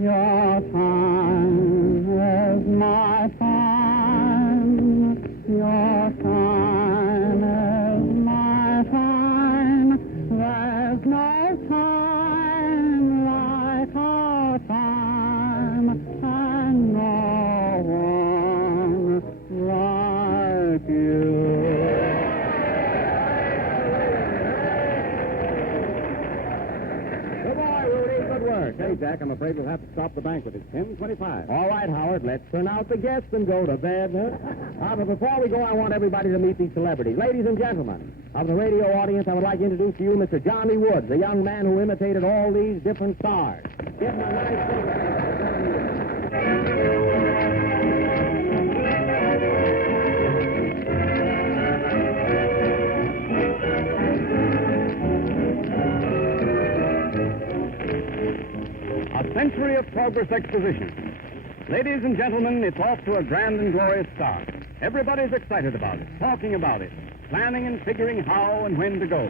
Your time is my time. Your time is my time. There's no Okay, Jack, I'm afraid we'll have to stop the banquet. It's 10:25. All right, Howard, let's turn out the guests and go to bed, huh? But before we go, I want everybody to meet these celebrities. Ladies and gentlemen, of the radio audience, I would like to introduce to you Mr. Johnny Woods, a young man who imitated all these different stars. Give him a nice A century of progress exposition. Ladies and gentlemen, it's off to a grand and glorious start. Everybody's excited about it, talking about it, planning and figuring how and when to go.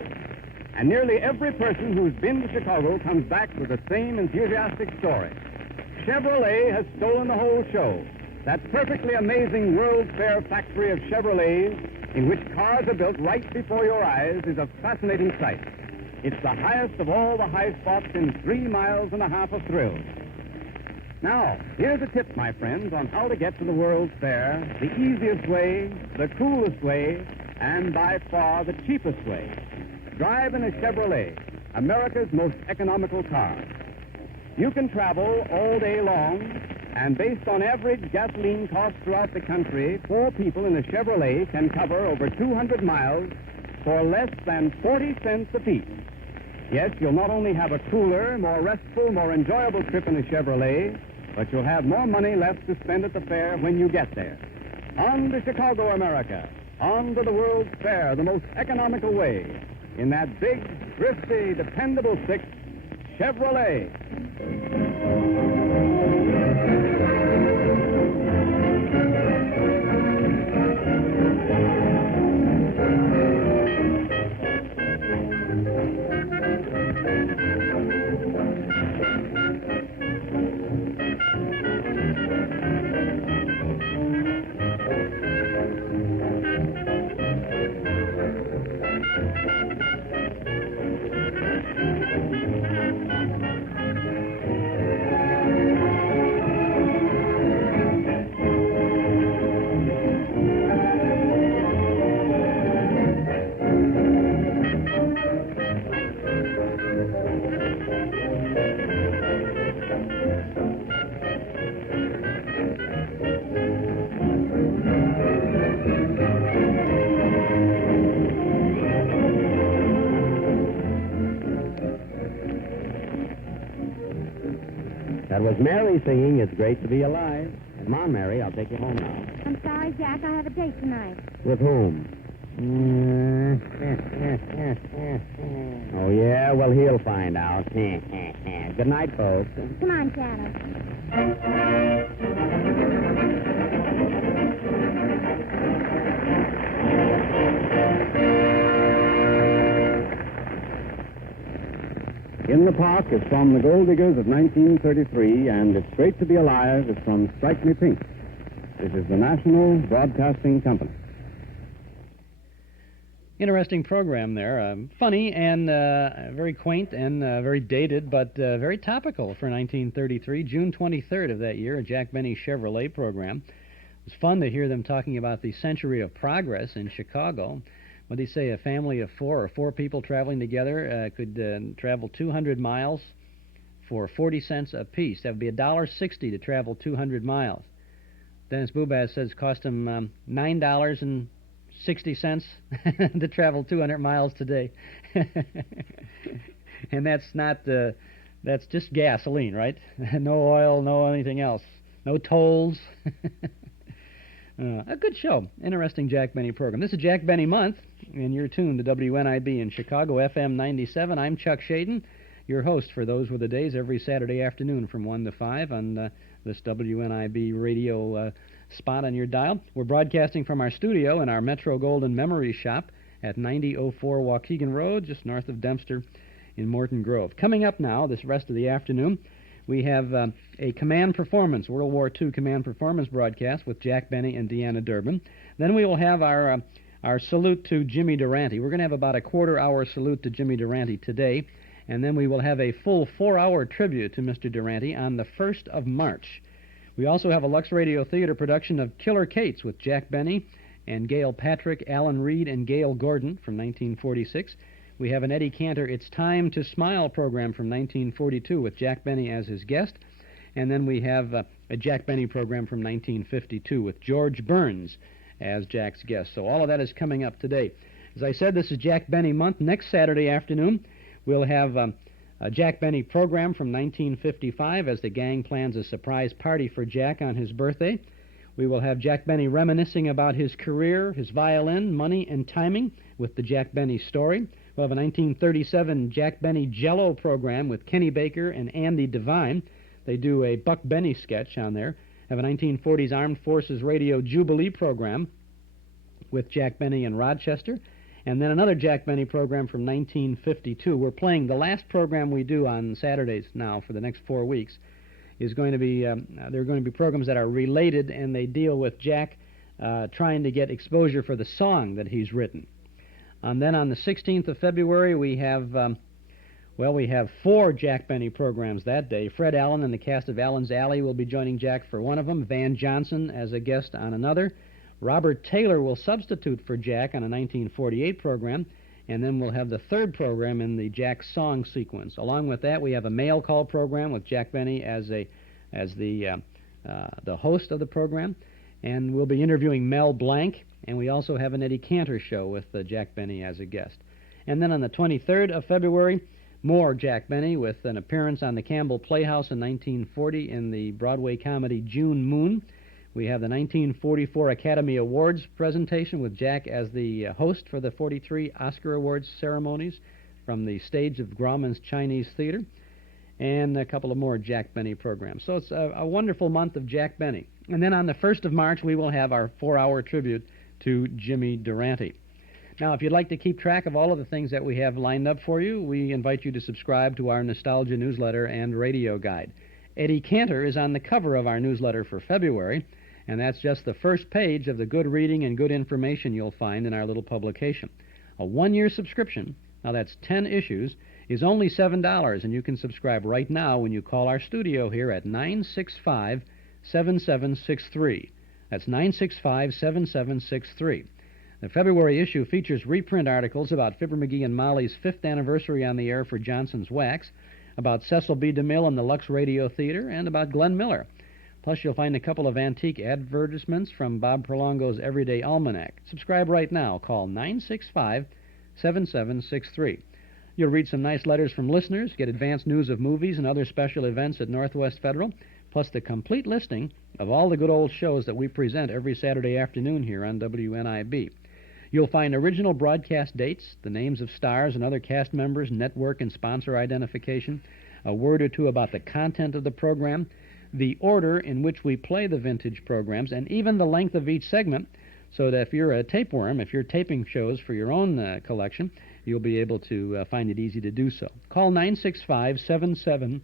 And nearly every person who's been to Chicago comes back with the same enthusiastic story. Chevrolet has stolen the whole show. That perfectly amazing World's Fair factory of Chevrolets, in which cars are built right before your eyes, is a fascinating sight. It's the highest of all the high spots in 3 miles and a half of thrills. Now, here's a tip, my friends, on how to get to the World's Fair, the easiest way, the coolest way, and by far the cheapest way. Drive in a Chevrolet, America's most economical car. You can travel all day long, and based on average gasoline costs throughout the country, 4 people in a Chevrolet can cover over 200 miles for less than 40 cents apiece. Yes, you'll not only have a cooler, more restful, more enjoyable trip in a Chevrolet, but you'll have more money left to spend at the fair when you get there. On to Chicago, America. On to the World's Fair, the most economical way. In that big, thrifty, dependable 6, Chevrolet. That was Mary singing, It's Great to Be Alive. Come on, Mary, I'll take you home now. I'm sorry, Jack. I have a date tonight. With whom? Oh, yeah? Well, he'll find out. Good night, folks. Come on, Shadow. In the Park is from The Gold Diggers of 1933, and It's Great to Be Alive is from Strike Me Pink. This is the National Broadcasting Company. Interesting program there. Funny and very quaint and very dated, but very topical for 1933, June 23rd of that year, a Jack Benny Chevrolet program. It was fun to hear them talking about the century of progress in Chicago. What did he say? A family of 4 people traveling together could travel 200 miles for 40 cents apiece. That would be $1.60 to travel 200 miles. Dennis Bubas says it cost him $9.60 to travel 200 miles today. And that's not, that's just gasoline, right? No oil, no anything else. No tolls. A good show. Interesting Jack Benny program. This is Jack Benny Month, and you're tuned to WNIB in Chicago, FM 97. I'm Chuck Shaden, your host for Those Were the Days, every Saturday afternoon from 1 to 5 on this WNIB radio spot on your dial. We're broadcasting from our studio in our Metro Golden Memory Shop at 9004 Waukegan Road, just north of Dempster in Morton Grove. Coming up now, this rest of the afternoon, we have a command performance, World War II command performance broadcast with Jack Benny and Deanna Durbin. Then we will have our salute to Jimmy Durante. We're going to have about a quarter-hour salute to Jimmy Durante today, and then we will have a full 4-hour tribute to Mr. Durante on the 1st of March. We also have a Lux Radio Theater production of Killer Kates with Jack Benny and Gail Patrick, Alan Reed, and Gail Gordon from 1946. We have an Eddie Cantor It's Time to Smile program from 1942 with Jack Benny as his guest. And then we have a Jack Benny program from 1952 with George Burns as Jack's guest. So all of that is coming up today. As I said, this is Jack Benny month. Next Saturday afternoon, we'll have a Jack Benny program from 1955 as the gang plans a surprise party for Jack on his birthday. We will have Jack Benny reminiscing about his career, his violin, money, and timing with the Jack Benny story. We'll have a 1937 Jack Benny Jello program with Kenny Baker and Andy Devine. They do a Buck Benny sketch on there. Have a 1940s Armed Forces Radio Jubilee program with Jack Benny and Rochester. And then another Jack Benny program from 1952. We're playing the last program we do on Saturdays now for the next 4 weeks. Is going to be they're going to be programs that are related, and they deal with Jack trying to get exposure for the song that he's written. And then on the 16th of February, we have 4 Jack Benny programs that day. Fred Allen and the cast of Allen's Alley will be joining Jack for one of them. Van Johnson as a guest on another. Robert Taylor will substitute for Jack on a 1948 program. And then we'll have the third program in the Jack song sequence. Along with that, we have a mail call program with Jack Benny as the host of the program, and we'll be interviewing Mel Blanc. And we also have an Eddie Cantor show with Jack Benny as a guest. And then on the 23rd of February, more Jack Benny with an appearance on the Campbell Playhouse in 1940 in the Broadway comedy June Moon. We have the 1944 Academy Awards presentation with Jack as the host for the 43 Oscar Awards ceremonies from the stage of Grauman's Chinese Theater, and a couple of more Jack Benny programs. So it's a wonderful month of Jack Benny. And then on the 1st of March, we will have our 4-hour tribute to Jimmy Durante. Now, if you'd like to keep track of all of the things that we have lined up for you, we invite you to subscribe to our Nostalgia newsletter and radio guide. Eddie Cantor is on the cover of our newsletter for February, and that's just the first page of the good reading and good information you'll find in our little publication. A 1-year subscription, now that's 10 issues, is only $7, and you can subscribe right now when you call our studio here at 965-7763. That's 965-7763. The February issue features reprint articles about Fibber McGee and Molly's 5th anniversary on the air for Johnson's Wax, about Cecil B. DeMille and the Lux Radio Theater, and about Glenn Miller. Plus, you'll find a couple of antique advertisements from Bob Prolongo's Everyday Almanac. Subscribe right now. Call 965-7763. You'll read some nice letters from listeners, get advance news of movies and other special events at Northwest Federal, plus the complete listing of all the good old shows that we present every Saturday afternoon here on WNIB. You'll find original broadcast dates, the names of stars and other cast members, network and sponsor identification, a word or two about the content of the program, the order in which we play the vintage programs, and even the length of each segment, so that if you're a tapeworm, if you're taping shows for your own collection, you'll be able to find it easy to do so. Call 965-7763.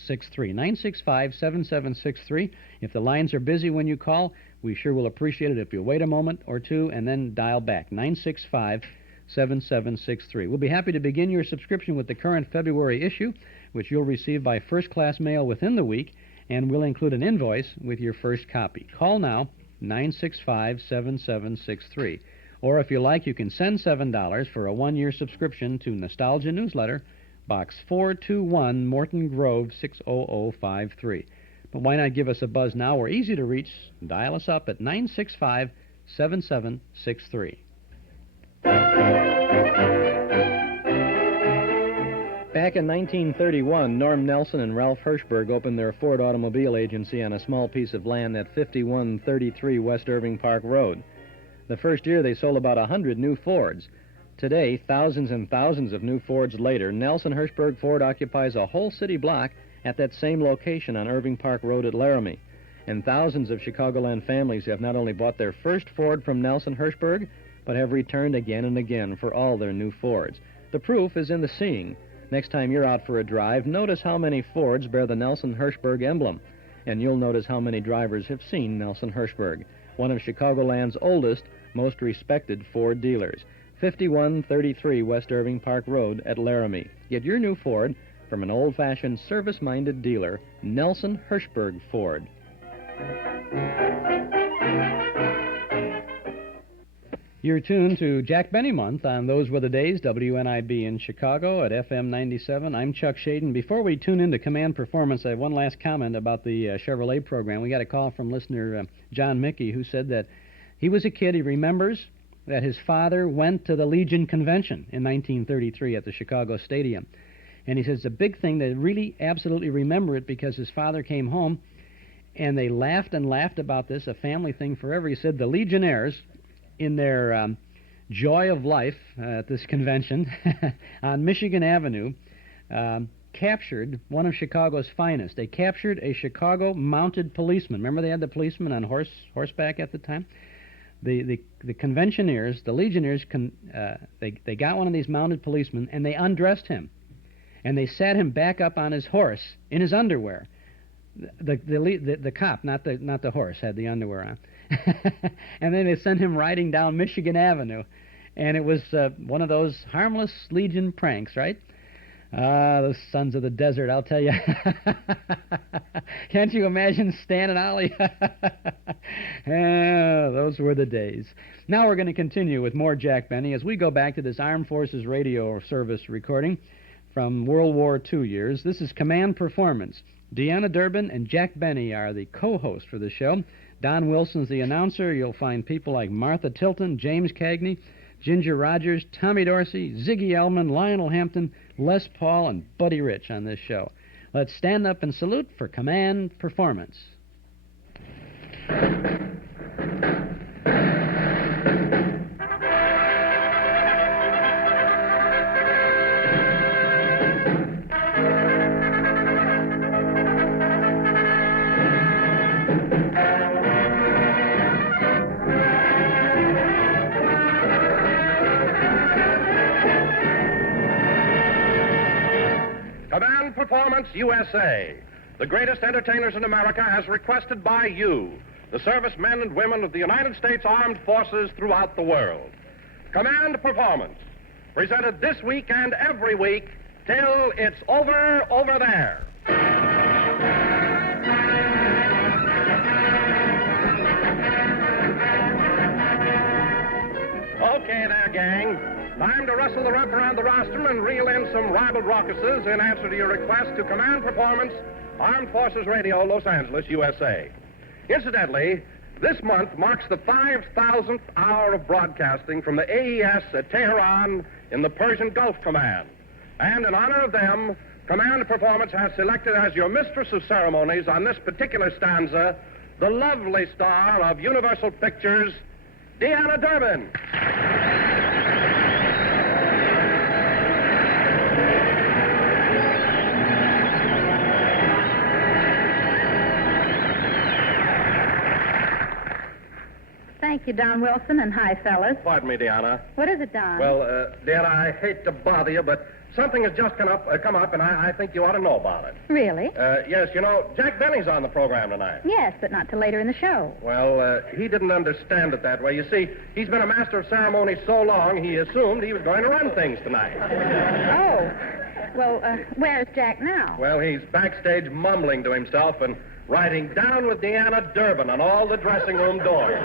965-7763. If the lines are busy when you call, we sure will appreciate it if you wait a moment or two and then dial back. 965-7763. We'll be happy to begin your subscription with the current February issue, which you'll receive by first-class mail within the week, and we'll include an invoice with your first copy. Call now, 965-7763. Or if you like, you can send $7 for a 1-year subscription to Nostalgia Newsletter, Box 421, Morton Grove, 60053. But why not give us a buzz now? We're easy to reach. Dial us up at 965-7763. Back in 1931, Norm Nelson and Ralph Hirschberg opened their Ford automobile agency on a small piece of land at 5133 West Irving Park Road. The first year, they sold about 100 new Fords. Today, thousands and thousands of new Fords later, Nelson Hirschberg Ford occupies a whole city block at that same location on Irving Park Road at Laramie. And thousands of Chicagoland families have not only bought their first Ford from Nelson Hirschberg, but have returned again and again for all their new Fords. The proof is in the seeing. Next time you're out for a drive, notice how many Fords bear the Nelson Hirschberg emblem. And you'll notice how many drivers have seen Nelson Hirschberg, one of Chicagoland's oldest, most respected Ford dealers. 5133 West Irving Park Road at Laramie. Get your new Ford from an old-fashioned, service-minded dealer, Nelson Hirschberg Ford. You're tuned to Jack Benny Month on Those Were the Days, WNIB in Chicago at FM 97. I'm Chuck Shaden. Before we tune into Command Performance, I have one last comment about the Chevrolet program. We got a call from listener John Mickey, who said that he was a kid. He remembers that his father went to the Legion Convention in 1933 at the Chicago Stadium. And he says it's a big thing. They really absolutely remember it because his father came home, and they laughed and laughed about this, a family thing forever. He said the Legionnaires, in their joy of life at this convention on Michigan Avenue, captured one of Chicago's finest. They captured a Chicago mounted policeman. Remember they had the policeman on horseback at the time? The conventioneers, the Legionnaires, they got one of these mounted policemen, and they undressed him. And they sat him back up on his horse in his underwear. The cop, not the horse, had the underwear on. And then they sent him riding down Michigan Avenue. And it was one of those harmless Legion pranks, right? Those sons of the desert, I'll tell you. Can't you imagine Stan and Ollie? Those were the days. Now we're going to continue with more Jack Benny as we go back to this Armed Forces Radio Service recording from World War II years. This is Command Performance. Deanna Durbin and Jack Benny are the co-hosts for the show. Don Wilson's the announcer. You'll find people like Martha Tilton, James Cagney, Ginger Rogers, Tommy Dorsey, Ziggy Elman, Lionel Hampton, Les Paul, and Buddy Rich on this show. Let's stand up and salute for Command Performance. Command Performance USA, the greatest entertainers in America, as requested by you, the servicemen and women of the United States Armed Forces throughout the world. Command Performance, presented this week and every week till it's over there. Okay there, gang. Time to rustle the rump around the rostrum and reel in some ribald raucuses in answer to your request to Command Performance, Armed Forces Radio, Los Angeles, USA. Incidentally, this month marks the 5,000th hour of broadcasting from the AES at Tehran in the Persian Gulf Command. And in honor of them, Command Performance has selected as your mistress of ceremonies on this particular stanza the lovely star of Universal Pictures, Deanna Durbin. Thank you, Don Wilson, and hi, fellas. Pardon me, Deanna. What is it, Don? Well, Deanna, I hate to bother you, but something has just come up, and I think you ought to know about it. Really? Yes, you know, Jack Benny's on the program tonight. Yes, but not till later in the show. Well, he didn't understand it that way. You see, he's been a master of ceremonies so long, he assumed he was going to run things tonight. Oh. Well, where's Jack now? Well, he's backstage mumbling to himself and writing down with Deanna Durbin on all the dressing room doors.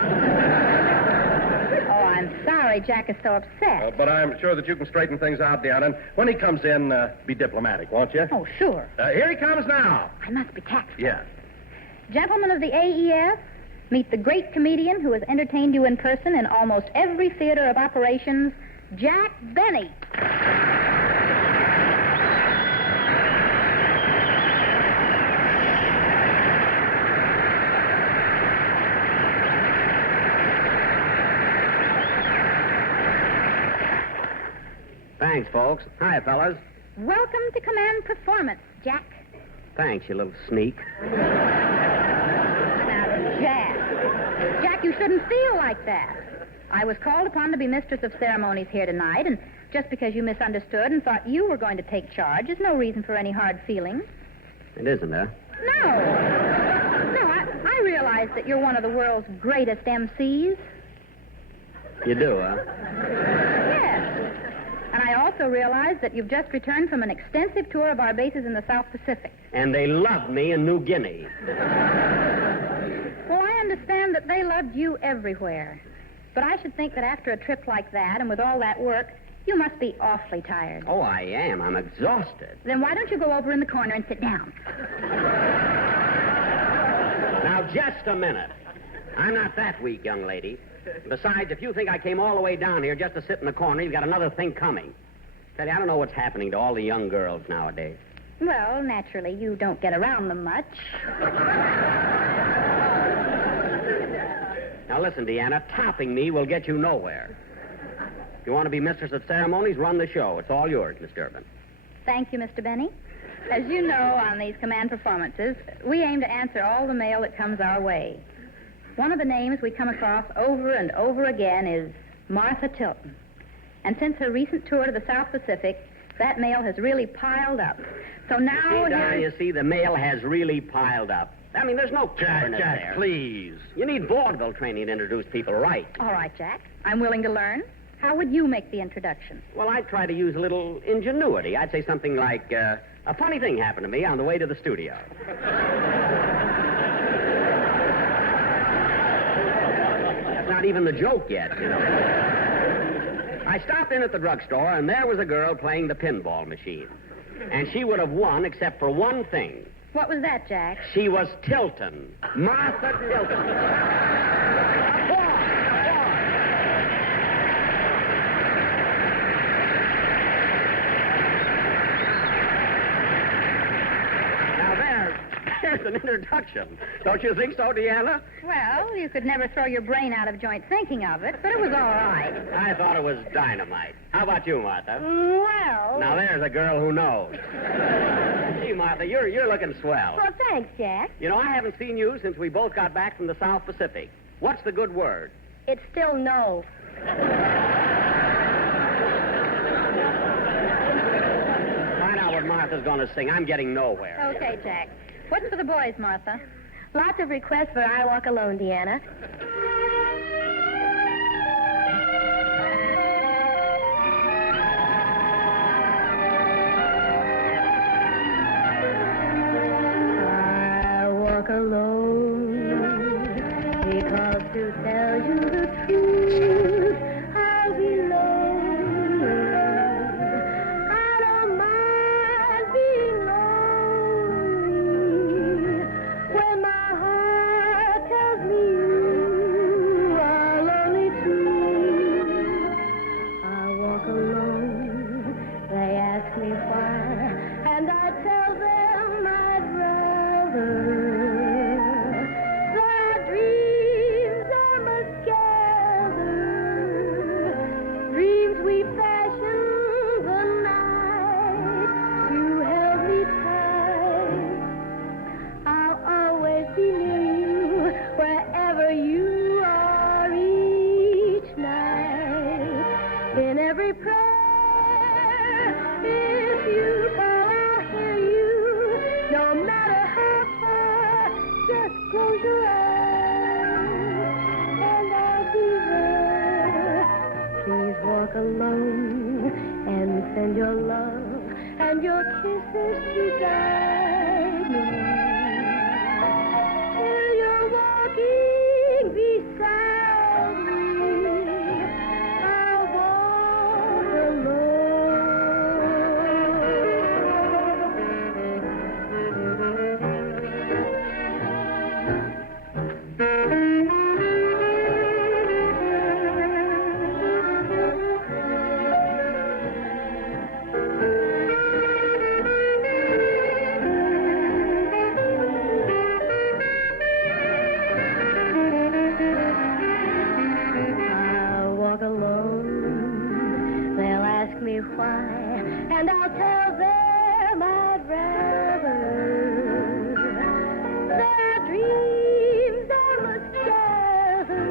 Oh, I'm sorry Jack is so upset. But I'm sure that you can straighten things out, Deanna. And when he comes in, be diplomatic, won't you? Oh, sure. Here he comes now. I must be tactful. Yeah. Gentlemen of the AES, meet the great comedian who has entertained you in person in almost every theater of operations, Jack Benny. Thanks, folks. Hi, fellas. Welcome to Command Performance, Jack. Thanks, you little sneak. Now, Jack, you shouldn't feel like that. I was called upon to be mistress of ceremonies here tonight, and just because you misunderstood and thought you were going to take charge is no reason for any hard feelings. It isn't, huh? No, I realize that you're one of the world's greatest MCs. You do, huh? Yes. And I also realize that you've just returned from an extensive tour of our bases in the South Pacific. And they loved me in New Guinea. Well, I understand that they loved you everywhere. But I should think that after a trip like that and with all that work, you must be awfully tired. Oh, I am. I'm exhausted. Then why don't you go over in the corner and sit down? Now, just a minute. I'm not that weak, young lady. Besides, if you think I came all the way down here just to sit in the corner, you've got another thing coming. Tell you, I don't know what's happening to all the young girls nowadays. Well, naturally, you don't get around them much. Now, listen, Deanna, topping me will get you nowhere. If you want to be mistress of ceremonies, run the show. It's all yours, Miss Durhin. Thank you, Mr. Benny. As you know, on these command performances, we aim to answer all the mail that comes our way. One of the names we come across over and over again is Martha Tilton. And since her recent tour to the South Pacific, that mail has really piled up. So now... You see, the mail has really piled up. I mean, there's no cleverness there. Jack, please. You need vaudeville training to introduce people right. All right, Jack. I'm willing to learn. How would you make the introduction? Well, I'd try to use a little ingenuity. I'd say something like, a funny thing happened to me on the way to the studio. That's not even the joke yet, you know. I stopped in at the drugstore, and there was a girl playing the pinball machine. And she would have won except for one thing. What was that, Jack? She was Tilton. Martha Tilton. There's an introduction. Don't you think so, Deanna? Well, you could never throw your brain out of joint thinking of it, but it was all right. I thought it was dynamite. How about you, Martha? Well... Now, there's a girl who knows. Gee, Martha, you're looking swell. Well, thanks, Jack. You know, I haven't seen you since we both got back from the South Pacific. What's the good word? It's still no. Find out what Martha's going to sing. I'm getting nowhere. Okay, Jack. What's for the boys, Martha? Lots of requests for I Walk Alone, Deanna. I walk alone because to tell you the truth, I'll be lonely. I don't mind being lonely when my heart tells me you are lonely too. I walk alone, they ask me why, and I tell them I'd rather. Their dreams I must gather, dreams we fashioned the night you held me tight. I'll always be near you wherever you are each night. In every prayer, if you call, I'll hear you. No matter how far, just close your eyes and I'll be there. Please walk alone and send your love and your kisses to guide me. Till you're walking beside me, I'll walk I'll walk alone. They'll ask me why, and I'll tell them I'd rather. Their dreams I must gather,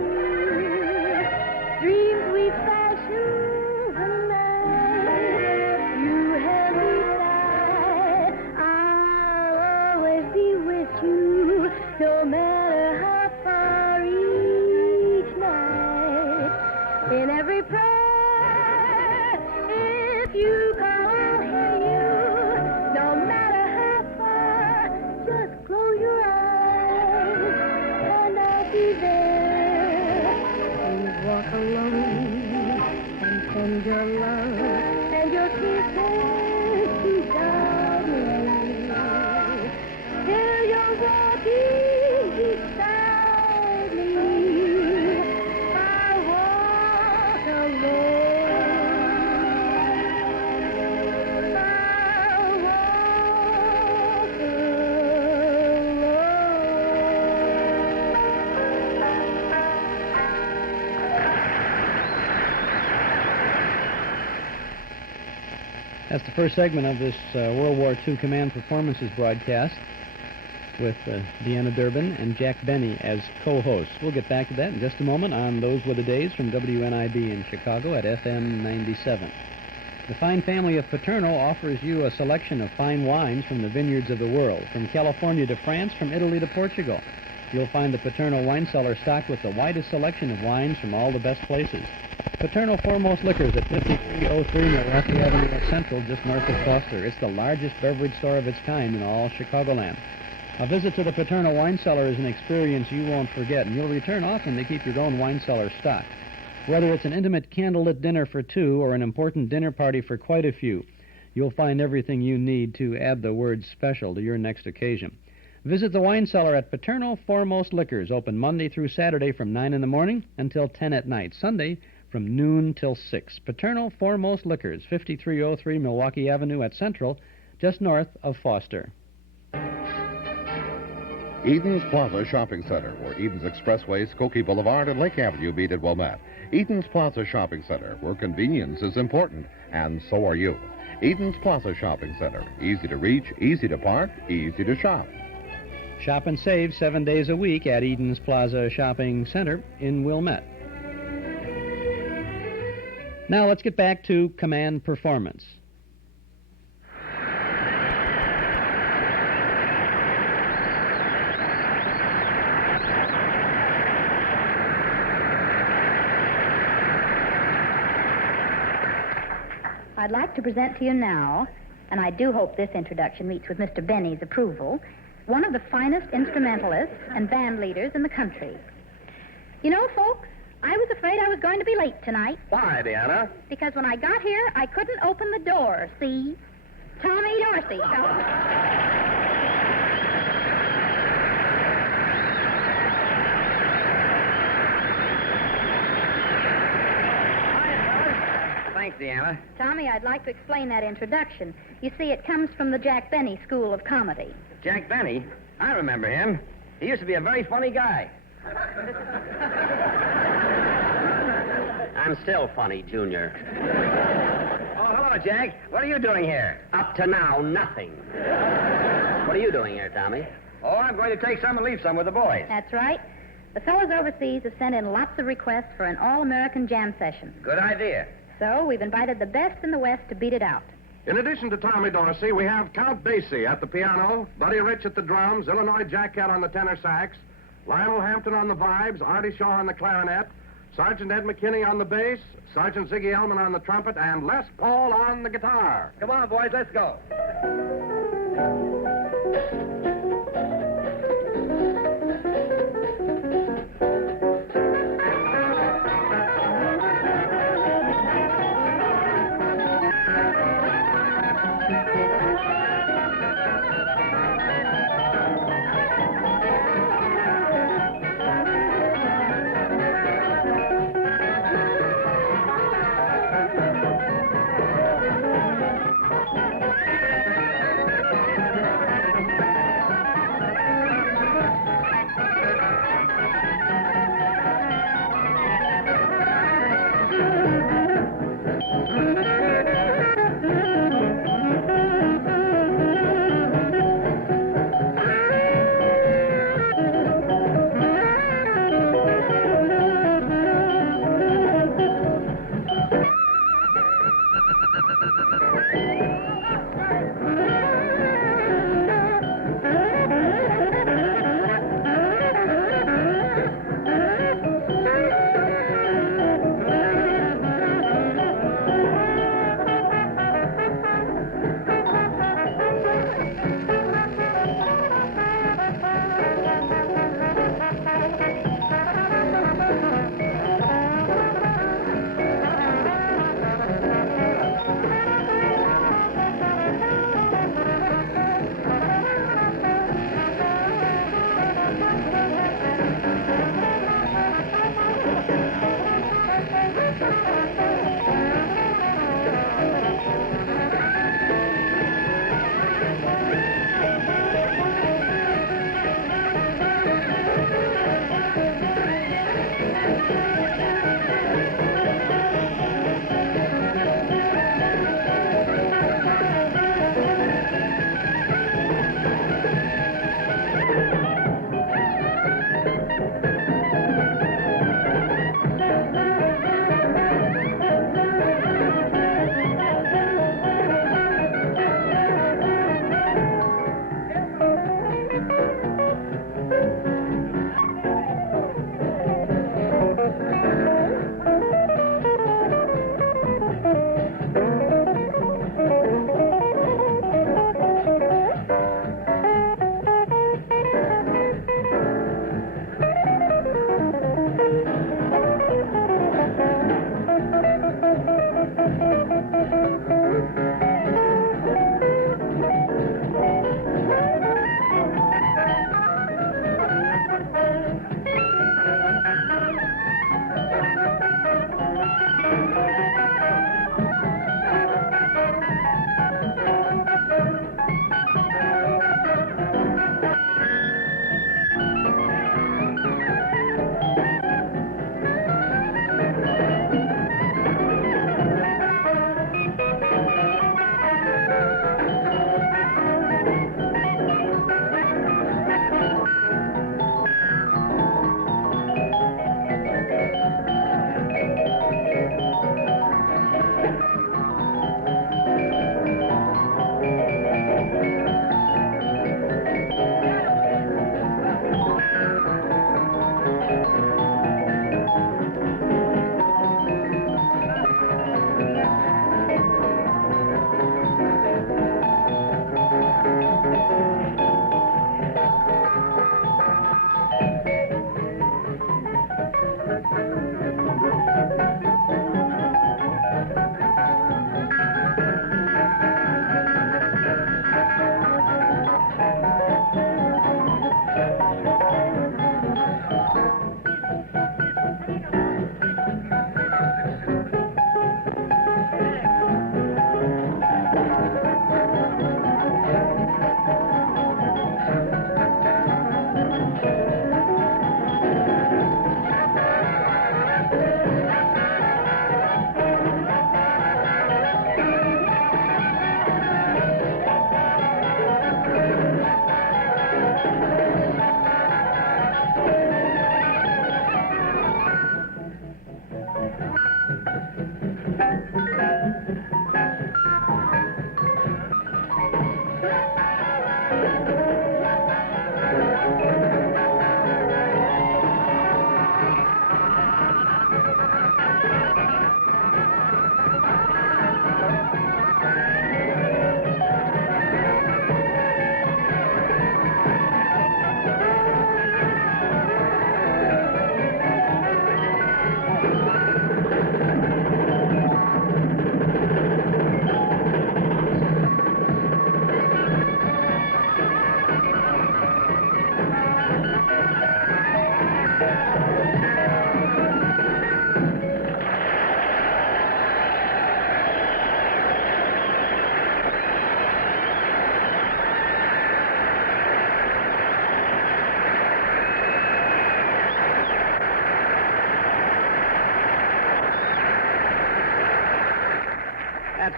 dreams we fashioned the night you held me tight. I'll always be with you, no matter how far each night. In every prayer, if you call, I'll hear you. That's the first segment of this World War II Command Performances broadcast with Deanna Durbin and Jack Benny as co-hosts. We'll get back to that in just a moment on Those Were the Days from WNIB in Chicago at FM 97. The fine family of Paterno offers you a selection of fine wines from the vineyards of the world, from California to France, from Italy to Portugal. You'll find the Paterno wine cellar stocked with the widest selection of wines from all the best places. Paterno Foremost Liquors at 5303 Milwaukee Avenue at Central, just north of Foster. It's the largest beverage store of its kind in all Chicagoland. A visit to the Paterno wine cellar is an experience you won't forget, and you'll return often to keep your own wine cellar stocked. Whether it's an intimate candlelit dinner for two or an important dinner party for quite a few, you'll find everything you need to add the word special to your next occasion. Visit the wine cellar at Paterno Foremost Liquors, open Monday through Saturday from 9 in the morning until 10 at night, Sunday from noon till 6. Paterno Foremost Liquors, 5303 Milwaukee Avenue at Central, just north of Foster. Eden's Plaza Shopping Center, where Eden's Expressway, Skokie Boulevard, and Lake Avenue meet at Wilmette. Eden's Plaza Shopping Center, where convenience is important, and so are you. Eden's Plaza Shopping Center, easy to reach, easy to park, easy to shop. Shop and save 7 days a week at Eden's Plaza Shopping Center in Wilmette. Now let's get back to command performance. I'd like to present to you now, and I do hope this introduction meets with Mr. Benny's approval, one of the finest instrumentalists and band leaders in the country. You know, folks, I was afraid I was going to be late tonight. Why, Deanna? Because when I got here, I couldn't open the door, see? Tommy Dorsey. Thanks, Deanna. Tommy, I'd like to explain that introduction. You see, it comes from the Jack Benny School of Comedy. Jack Benny? I remember him. He used to be a very funny guy. I'm still funny, Junior. Oh, hello, Jack. What are you doing here? Up to now, nothing. What are you doing here, Tommy? Oh, I'm going to take some and leave some with the boys. That's right. The fellows overseas have sent in lots of requests for an all-American jam session. Good idea. So we've invited the best in the West to beat it out. In addition to Tommy Dorsey, we have Count Basie at the piano, Buddy Rich at the drums, Illinois Jack Cat on the tenor sax, Lionel Hampton on the vibes, Artie Shaw on the clarinet, Sergeant Ed McKinney on the bass, Sergeant Ziggy Elman on the trumpet, and Les Paul on the guitar. Come on, boys, let's go.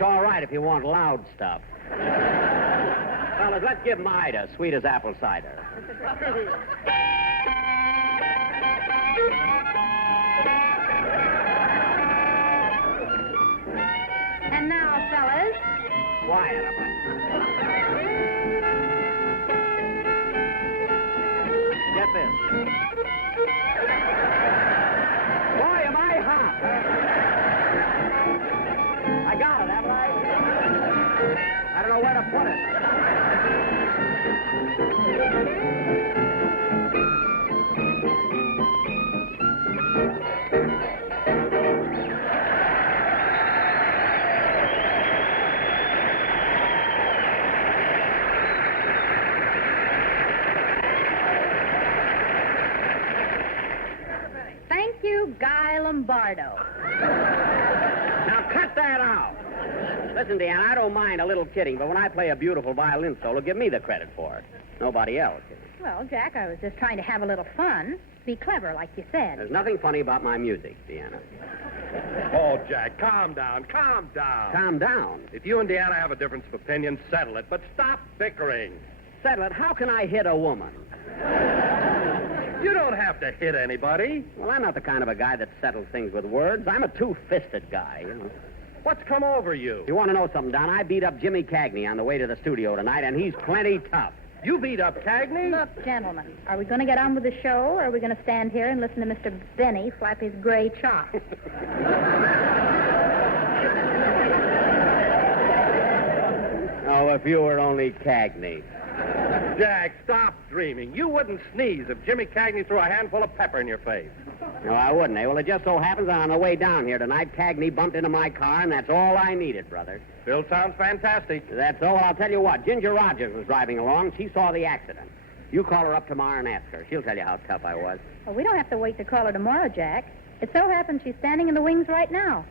That's all right if you want loud stuff. Fellas, let's give Ida sweet as apple cider. And now, fellas. Quiet. Get this. Boy, am I hot. I got it, haven't I? I don't know where to put it. Thank you, Guy Lombardo. Now cut that out. Listen, Deanna, I don't mind a little kidding, but when I play a beautiful violin solo, give me the credit for it. Nobody else. Well, Jack, I was just trying to have a little fun. Be clever, like you said. There's nothing funny about my music, Deanna. Oh, Jack, calm down, calm down. Calm down. If you and Deanna have a difference of opinion, settle it, but stop bickering. Settle it. How can I hit a woman? You don't have to hit anybody. Well, I'm not the kind of a guy that settles things with words. I'm a two-fisted guy. You know. What's come over you? You want to know something, Don? I beat up Jimmy Cagney on the way to the studio tonight, and he's plenty tough. You beat up Cagney? Look, gentlemen, are we going to get on with the show, or are we going to stand here and listen to Mr. Benny flap his gray chops? Oh, if you were only Cagney. Jack, stop dreaming. You wouldn't sneeze if Jimmy Cagney threw a handful of pepper in your face. No, I wouldn't, eh? Well, it just so happens that on the way down here tonight, Cagney bumped into my car, and that's all I needed, brother. Still sounds fantastic. That's all. Well, I'll tell you what. Ginger Rogers was driving along. She saw the accident. You call her up tomorrow and ask her. She'll tell you how tough I was. Well, we don't have to wait to call her tomorrow, Jack. It so happens she's standing in the wings right now.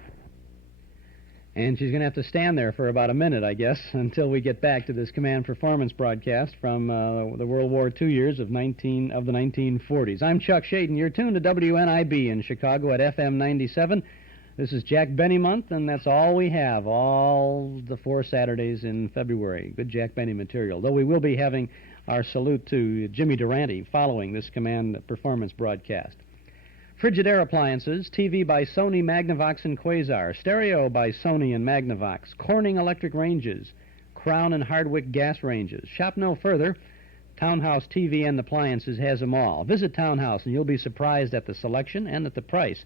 And she's going to have to stand there for about a minute, I guess, until we get back to this command performance broadcast from the World War II years of the 1940s. I'm Chuck Shaden. You're tuned to WNIB in Chicago at FM 97. This is Jack Benny month, and that's all we have, all the 4 Saturdays in February. Good Jack Benny material, though we will be having our salute to Jimmy Durante following this command performance broadcast. Frigidaire appliances, TV by Sony, Magnavox, and Quasar, stereo by Sony and Magnavox, Corning electric ranges, Crown and Hardwick gas ranges. Shop no further. Townhouse TV and Appliances has them all. Visit Townhouse and you'll be surprised at the selection and at the price.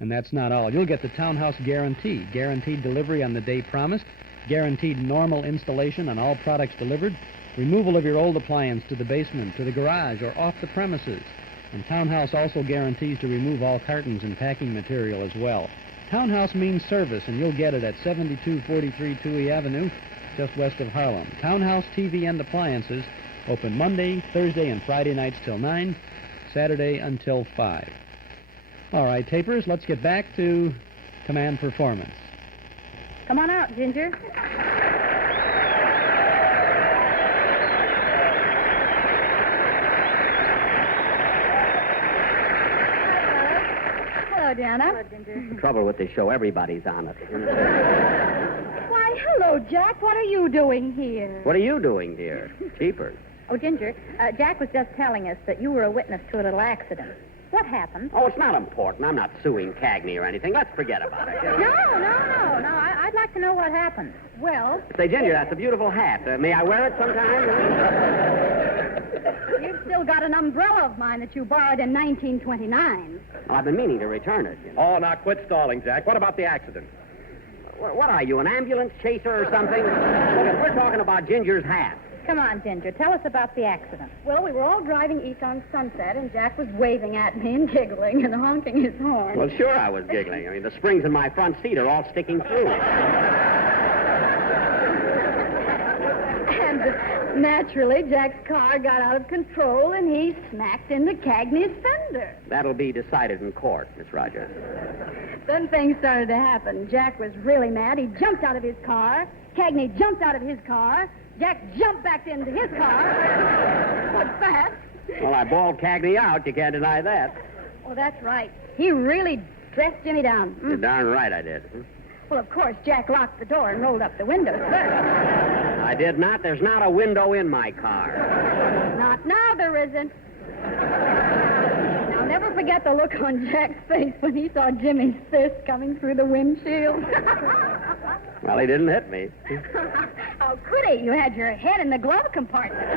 And that's not all. You'll get the Townhouse guarantee, guaranteed delivery on the day promised, guaranteed normal installation on all products delivered, removal of your old appliance to the basement, to the garage, or off the premises. And Townhouse also guarantees to remove all cartons and packing material as well. Townhouse means service, and you'll get it at 7243 Touhy Avenue, just west of Harlem. Townhouse TV and Appliances, open Monday, Thursday, and Friday nights till 9, Saturday until 5. All right, tapers, let's get back to command performance. Come on out, Ginger. Hello, Deanna. Hello, Ginger. The trouble with this show, everybody's on it. Why, hello, Jack. What are you doing here? What are you doing, dear? Cheaper. Oh, Ginger, Jack was just telling us that you were a witness to a little accident. What happened? Oh, it's not important. I'm not suing Cagney or anything. Let's forget about it. No. I'd like to know what happened. Well... Say, Ginger, that's a beautiful hat. May I wear it sometime? You've still got an umbrella of mine that you borrowed in 1929. Well, I've been meaning to return it. You know. Oh, now quit stalling, Jack. What about the accident? What are you, an ambulance chaser or something? Look, we're talking about Ginger's hat. Come on, Ginger. Tell us about the accident. Well, we were all driving east on Sunset, and Jack was waving at me and giggling and honking his horn. Well, sure I was giggling. I mean, the springs in my front seat are all sticking through. And naturally, Jack's car got out of control, and he smacked into Cagney's fender. That'll be decided in court, Miss Rogers. Then things started to happen. Jack was really mad. He jumped out of his car. Cagney jumped out of his car. Jack jumped back into his car. What's that? Well, I bawled Cagney out. You can't deny that. Oh, that's right. He really dressed Jimmy down. You're darn right I did. Well, of course, Jack locked the door and rolled up the window first. I did not. There's not a window in my car. Not now, there isn't. I'll never forget the look on Jack's face when he saw Jimmy's fist coming through the windshield. Well, he didn't hit me. Oh, could he? You had your head in the glove compartment.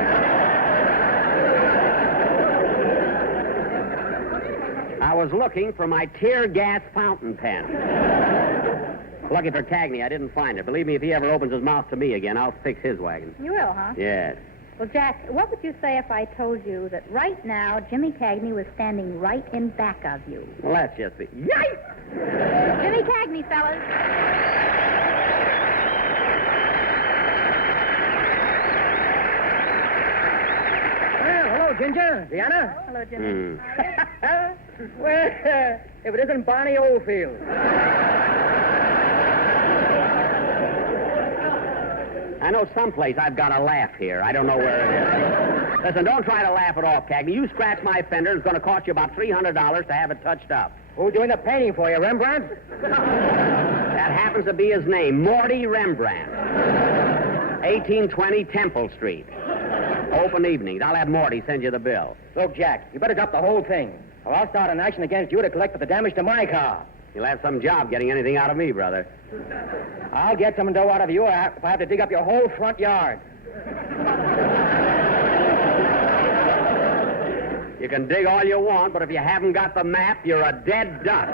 I was looking for my tear gas fountain pen. Lucky for Cagney, I didn't find it. Believe me, if he ever opens his mouth to me again, I'll fix his wagon. You will, huh? Yes. Well, Jack, what would you say if I told you that right now Jimmy Cagney was standing right in back of you? Well, that's just it. Yikes! Jimmy Cagney, fellas. Well, hello, Ginger. Deanna? Hello, Jimmy. Well, if it isn't Barney Oldfield. I know someplace I've got a laugh here. I don't know where it is. Listen, don't try to laugh it off, Cagney. You scratch my fender, it's going to cost you about $300 to have it touched up. Who's doing the painting for you, Rembrandt? That happens to be his name, Morty Rembrandt. 1820 Temple Street. Open evenings. I'll have Morty send you the bill. Look, Jack, you better drop the whole thing, or I'll start an action against you to collect for the damage to my car. You'll have some job getting anything out of me, brother. I'll get some dough out of you if I have to dig up your whole front yard. You can dig all you want, but if you haven't got the map, you're a dead duck.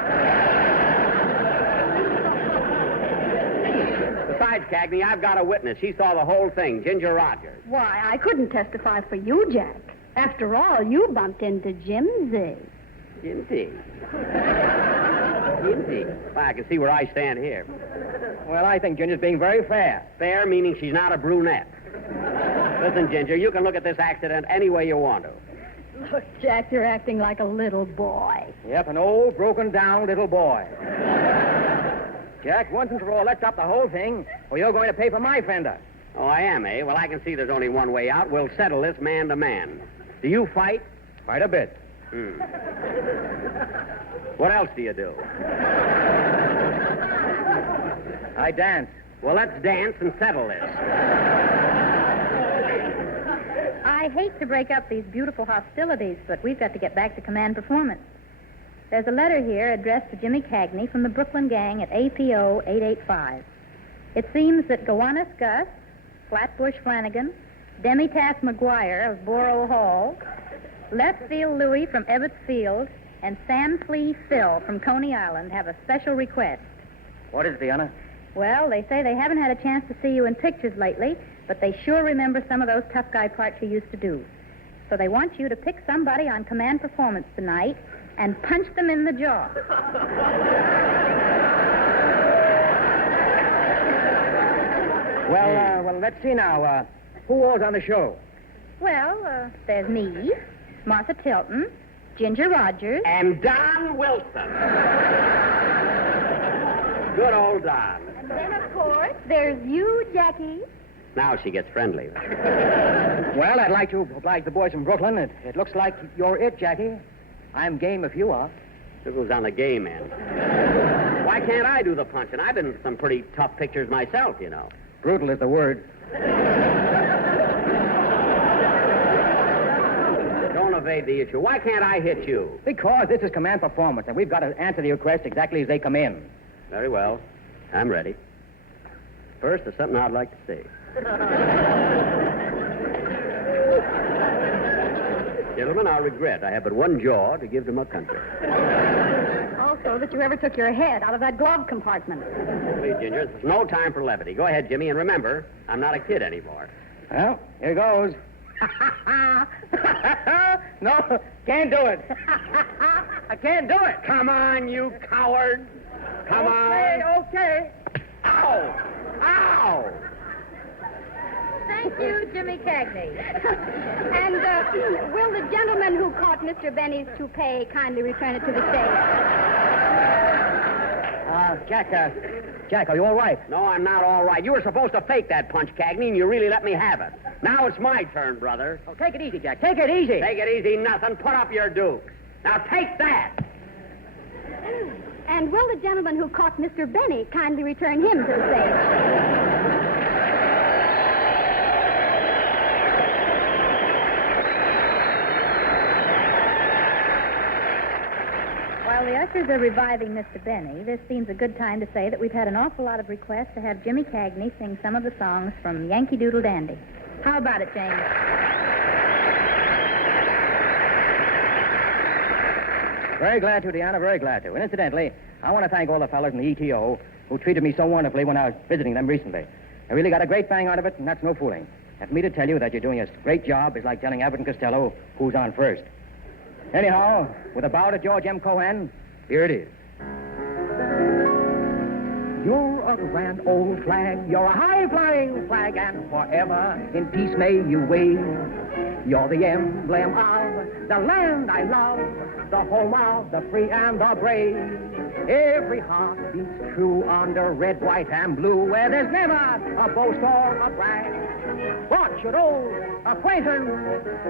Besides, Cagney, I've got a witness. She saw the whole thing, Ginger Rogers. Why, I couldn't testify for you, Jack. After all, you bumped into Jimsy. Jimsy? Jimsy? Well, I can see where I stand here. Well, I think Ginger's being very fair. Fair meaning she's not a brunette. Listen, Ginger, you can look at this accident any way you want to. Look, Jack, you're acting like a little boy. Yep, an old, broken-down little boy. Jack, once and for all, let's stop the whole thing, or you're going to pay for my fender. Oh, I am, eh? Well, I can see there's only one way out. We'll settle this man to man. Do you fight? Fight a bit. What else do you do? I dance. Well, let's dance and settle this. I hate to break up these beautiful hostilities, but we've got to get back to command performance. There's a letter here addressed to Jimmy Cagney from the Brooklyn gang at APO 885. It seems that Gowanus Gus, Flatbush Flanagan, Demi-Tass McGuire of Borough Hall, Left Field Louie from Ebbets Field, and Sam Flea Phil from Coney Island have a special request. What is it, Deanna? Well, they say they haven't had a chance to see you in pictures lately, but they sure remember some of those tough guy parts you used to do. So they want you to pick somebody on command performance tonight and punch them in the jaw. Well, let's see now. Who all's on the show? Well, there's me, Martha Tilton, Ginger Rogers, and Don Wilson. Good old Don. And then, of course, there's you, Jackie. Now she gets friendly. Well, I'd like to oblige the boys from Brooklyn. It looks like you're it, Jackie. I'm game if you are. This was on the game end. Why can't I do the punching? I've been in some pretty tough pictures myself, you know. Brutal is the word. Don't evade the issue. Why can't I hit you? Because this is command performance, and we've got to answer the requests exactly as they come in. Very well. I'm ready. First, there's something I'd like to say. Gentlemen, I regret I have but one jaw to give to my country. Also, that you ever took your head out of that glove compartment. Please, Ginger, there's no time for levity. Go ahead, Jimmy, and remember, I'm not a kid anymore. Well, here goes. No, can't do it. I can't do it. Come on, you coward. Come on. Okay. Ow! Ow! Thank you, Jimmy Cagney. And will the gentleman who caught Mr. Benny's toupee kindly return it to the stage? Jack, are you all right? No, I'm not all right. You were supposed to fake that punch, Cagney, and you really let me have it. Now it's my turn, brother. Oh, take it easy, Jack. Take it easy. Take it easy, nothing. Put up your dukes. Now take that. And will the gentleman who caught Mr. Benny kindly return him to the stage? While the ushers are reviving Mr. Benny, this seems a good time to say that we've had an awful lot of requests to have Jimmy Cagney sing some of the songs from Yankee Doodle Dandy. How about it, James? Very glad to, Deanna, very glad to. And incidentally, I want to thank all the fellows in the ETO who treated me so wonderfully when I was visiting them recently. I really got a great bang out of it, and that's no fooling. And for me to tell you that you're doing a great job is like telling Abbott and Costello who's on first. Anyhow, with a bow to George M. Cohan, here it is. You're a grand old flag, you're a high-flying flag, and forever in peace may you wave. You're the emblem of the land I love, the home of the free and the brave. Every heart beats true under red, white, and blue, where there's never a boast or a brag. What should old acquaintance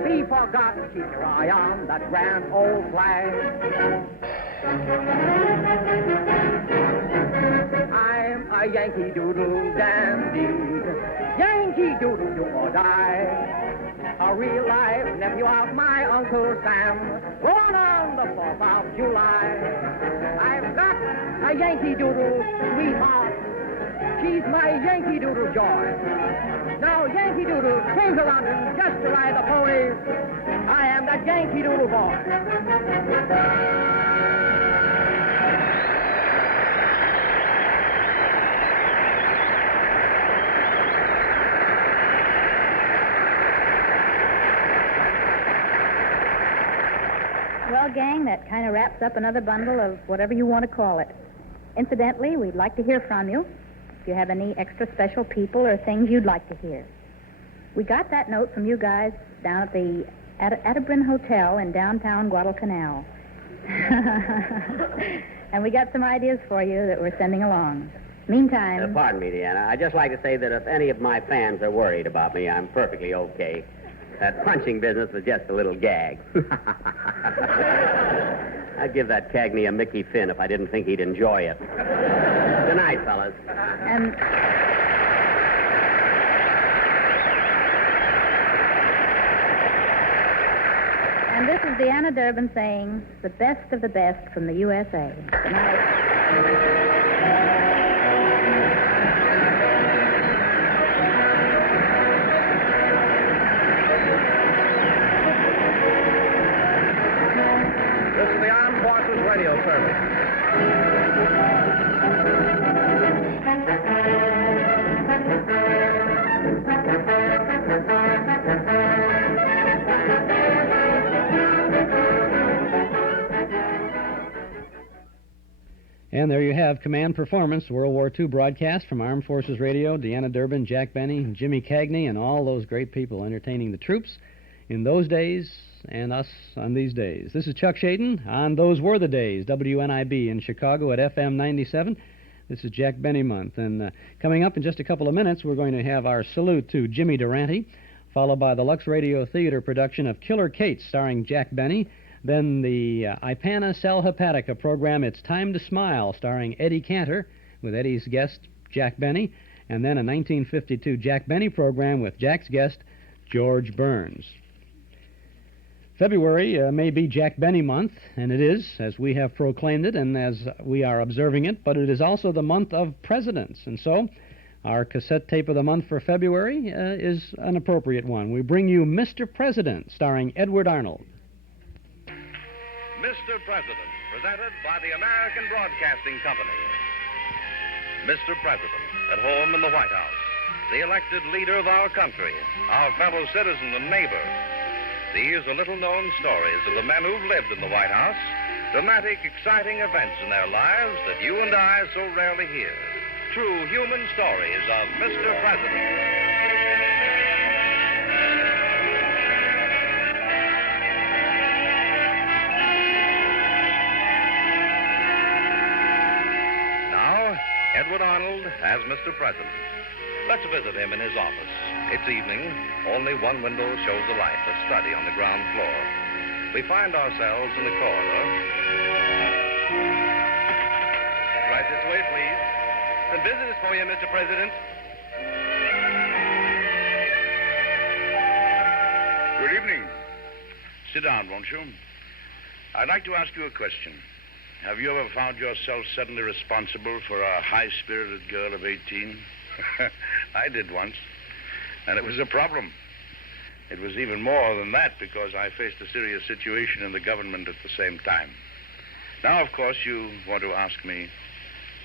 be forgotten? Keep your eye on that grand old flag. I'm a Yankee Doodle dandy, Yankee Doodle do or die. A real-life nephew of my Uncle Sam, born on the 4th of July. I've got a Yankee Doodle sweetheart. She's my Yankee Doodle joy. Now, Yankee Doodle came to London just to ride the ponies. I am the Yankee Doodle boy. Well, gang, that kind of wraps up another bundle of whatever you want to call it. Incidentally, we'd like to hear from you if you have any extra special people or things you'd like to hear. We got that note from you guys down at the Atterbury Hotel in downtown Guadalcanal. And we got some ideas for you that we're sending along. Meantime... Pardon me, Deanna. I'd just like to say that if any of my fans are worried about me, I'm perfectly okay. That punching business was just a little gag. I'd give that Cagney a Mickey Finn if I didn't think he'd enjoy it. Good night, fellas. And this is Deanna Durbin saying, the best of the best from the USA. Good night. This is the Armed Forces Radio Service. And there you have Command Performance, World War II broadcast from Armed Forces Radio. Deanna Durbin, Jack Benny, Jimmy Cagney, and all those great people entertaining the troops in those days and us on these days. This is Chuck Shaden on Those Were the Days, WNIB in Chicago at FM 97. This is Jack Benny month. And coming up in just a couple of minutes, we're going to have our salute to Jimmy Durante, followed by the Lux Radio Theater production of Killer Kate starring Jack Benny. Then the Ipana Sal Hepatica program, It's Time to Smile, starring Eddie Cantor, with Eddie's guest, Jack Benny. And then a 1952 Jack Benny program with Jack's guest, George Burns. February may be Jack Benny month, and it is, as we have proclaimed it and as we are observing it, but it is also the month of presidents. And so our cassette tape of the month for February is an appropriate one. We bring you Mr. President, starring Edward Arnold. Mr. President, presented by the American Broadcasting Company. Mr. President, at home in the White House, the elected leader of our country, our fellow citizen and neighbor. These are little-known stories of the men who've lived in the White House, dramatic, exciting events in their lives that you and I so rarely hear. True human stories of Mr. President. Edward Arnold as Mr. President. Let's visit him in his office. It's evening. Only one window shows the light, a study on the ground floor. We find ourselves in the corridor. This way, please. Some business for you, Mr. President. Good evening. Sit down, won't you? I'd like to ask you a question. Have you ever found yourself suddenly responsible for a high-spirited girl of 18? I did once, and it was a problem. It was even more than that because I faced a serious situation in the government at the same time. Now, of course, you want to ask me,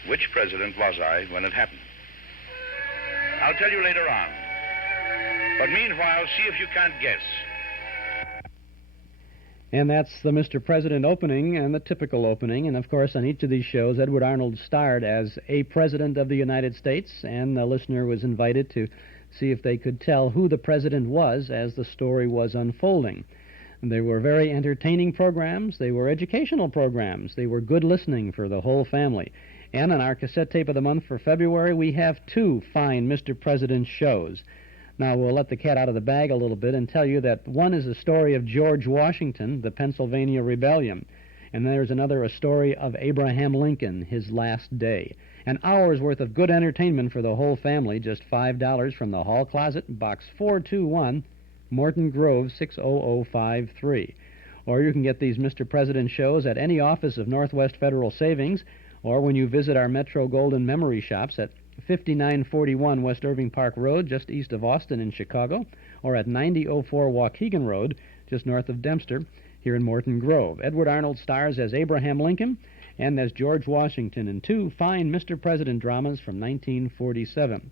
which president was I when it happened? I'll tell you later on. But meanwhile, see if you can't guess. And that's the Mr. President opening and the typical opening. And, of course, on each of these shows, Edward Arnold starred as a president of the United States, and the listener was invited to see if they could tell who the president was as the story was unfolding. And they were very entertaining programs. They were educational programs. They were good listening for the whole family. And on our cassette tape of the month for February, we have two fine Mr. President shows. Now, we'll let the cat out of the bag a little bit and tell you that one is a story of George Washington, the Pennsylvania Rebellion, and there's another, a story of Abraham Lincoln, his last day. An hour's worth of good entertainment for the whole family, just $5 from the Hall Closet, Box 421, Morton Grove, 60053. Or you can get these Mr. President shows at any office of Northwest Federal Savings, or when you visit our Metro Golden Memory Shops at 5941 West Irving Park Road, just east of Austin in Chicago, or at 9004 Waukegan Road, just north of Dempster, here in Morton Grove. Edward Arnold stars as Abraham Lincoln and as George Washington in two fine Mr. President dramas from 1947.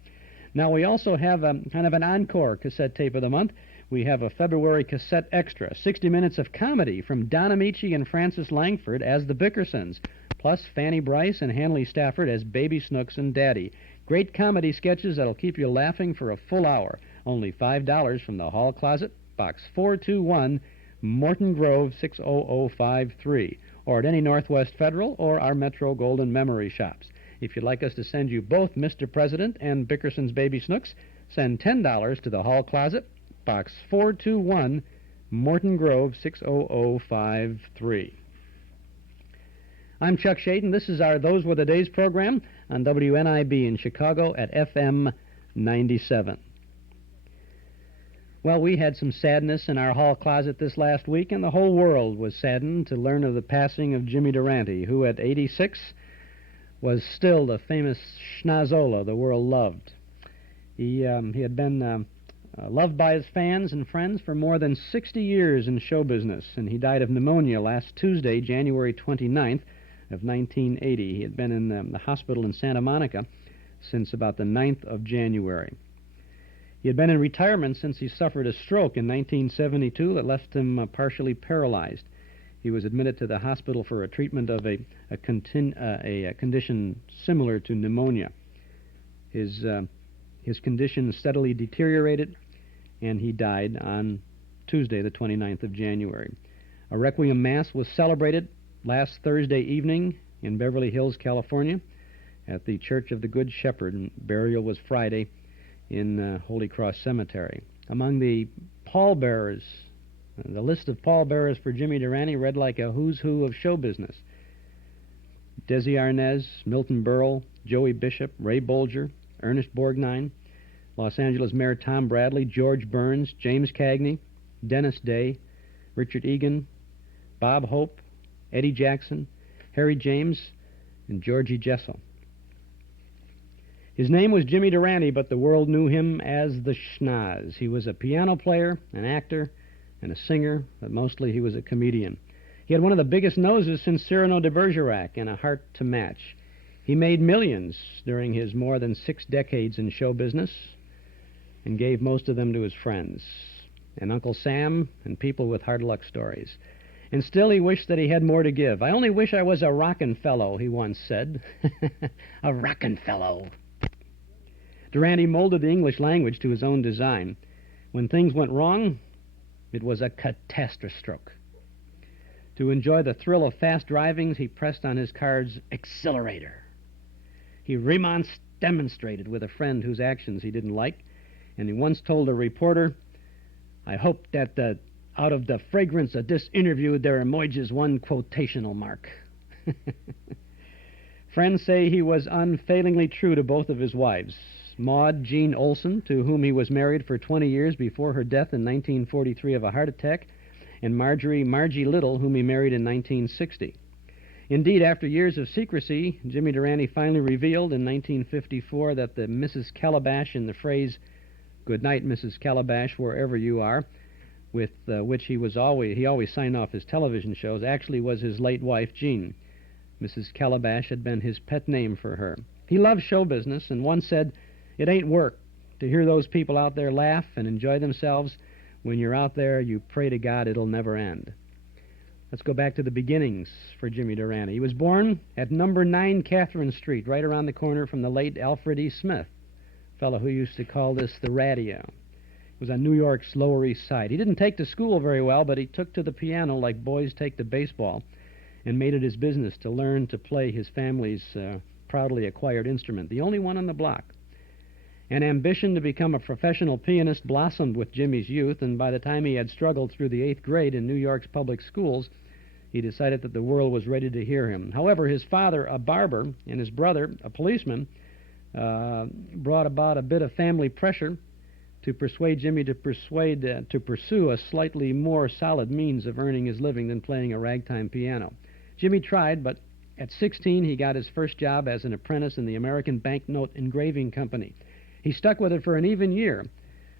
Now, we also have kind of an encore cassette tape of the month. We have a February cassette extra, 60 minutes of comedy from Don Amici and Francis Langford as the Bickersons, plus Fanny Bryce and Hanley Stafford as Baby Snooks and Daddy. Great comedy sketches that'll keep you laughing for a full hour. Only $5 from the Hall Closet, Box 421, Morton Grove, 60053, or at any Northwest Federal or our Metro Golden Memory Shops. If you'd like us to send you both Mr. President and Bickerson's Baby Snooks, send $10 to the Hall Closet, Box 421, Morton Grove, 60053. I'm Chuck Shaden. This is our Those Were the Days program on WNIB in Chicago at FM 97. Well, we had some sadness in our hall closet this last week, and the whole world was saddened to learn of the passing of Jimmy Durante, who at 86 was still the famous schnozola the world loved. He had been loved by his fans and friends for more than 60 years in show business, and he died of pneumonia last Tuesday, January 29th of 1980. He had been in the hospital in Santa Monica since about the 9th of January. He had been in retirement since he suffered a stroke in 1972 that left him partially paralyzed. He was admitted to the hospital for a treatment of a condition similar to pneumonia. His condition steadily deteriorated, and he died on Tuesday, the 29th of January. A requiem mass was celebrated last Thursday evening in Beverly Hills, California, at the Church of the Good Shepherd, and burial was Friday in Holy Cross Cemetery. Among the pallbearers, the list of pallbearers for Jimmy Durante read like a who's who of show business. Desi Arnaz, Milton Berle, Joey Bishop, Ray Bolger, Ernest Borgnine, Los Angeles Mayor Tom Bradley, George Burns, James Cagney, Dennis Day, Richard Egan, Bob Hope, Eddie Jackson, Harry James, and Georgie Jessel. His name was Jimmy Durante, but the world knew him as the Schnoz. He was a piano player, an actor, and a singer, but mostly he was a comedian. He had one of the biggest noses since Cyrano de Bergerac and a heart to match. He made millions during his more than 6 decades in show business and gave most of them to his friends and Uncle Sam and people with hard luck stories. And still he wished that he had more to give. I only wish I was a rockin' fellow, he once said. A rockin' fellow. Durante molded the English language to his own design. When things went wrong, it was a catastrophe. To enjoy the thrill of fast drivings, he pressed on his car's accelerator. He demonstrated with a friend whose actions he didn't like, and he once told a reporter, "I hope that out of the fragrance of this interview there emerges one quotational mark." Friends say he was unfailingly true to both of his wives, Maud Jean Olson, to whom he was married for 20 years before her death in 1943 of a heart attack, and Margie Little, whom he married in 1960. Indeed, after years of secrecy, Jimmy Durante finally revealed in 1954 that the Mrs. Calabash in the phrase, "Good night, Mrs. Calabash, wherever you are," with which he always signed off his television shows, actually was his late wife, Jean. Mrs. Calabash had been his pet name for her. He loved show business and once said, "It ain't work. To hear those people out there laugh and enjoy themselves, when you're out there, you pray to God it'll never end." Let's go back to the beginnings for Jimmy Durante. He was born at number 9 Catherine Street, right around the corner from the late Alfred E. Smith, a fellow who used to call this the radio. It was on New York's Lower East Side. He didn't take to school very well, but he took to the piano like boys take to baseball and made it his business to learn to play his family's proudly acquired instrument, the only one on the block. An ambition to become a professional pianist blossomed with Jimmy's youth, and by the time he had struggled through the 8th grade in New York's public schools, he decided that the world was ready to hear him. However, his father, a barber, and his brother, a policeman, brought about a bit of family pressure to persuade Jimmy to pursue a slightly more solid means of earning his living than playing a ragtime piano. Jimmy tried, but at 16 he got his first job as an apprentice in the American Banknote Engraving Company. He stuck with it for an even year,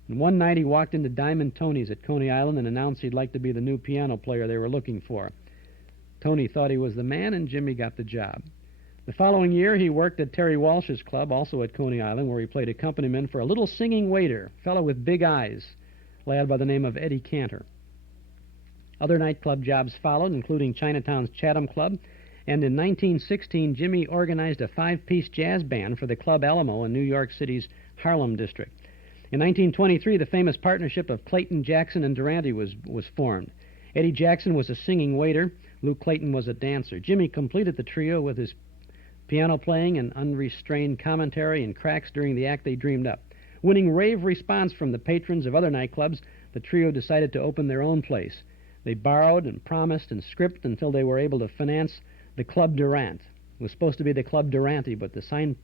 and one night he walked into Diamond Tony's at Coney Island and announced he'd like to be the new piano player they were looking for. Tony thought he was the man, and Jimmy got the job. The following year, he worked at Terry Walsh's club, also at Coney Island, where he played accompaniment for a little singing waiter, a fellow with big eyes, a lad by the name of Eddie Cantor. Other nightclub jobs followed, including Chinatown's Chatham Club, and in 1916, Jimmy organized a 5-piece jazz band for the Club Alamo in New York City's Harlem district. In 1923, the famous partnership of Clayton, Jackson, and Durante was formed. Eddie Jackson was a singing waiter. Lou Clayton was a dancer. Jimmy completed the trio with his piano playing and unrestrained commentary and cracks during the act they dreamed up. Winning rave response from the patrons of other nightclubs, the trio decided to open their own place. They borrowed and promised and scripted until they were able to finance the Club Durant. It was supposed to be the Club Durante, but the sign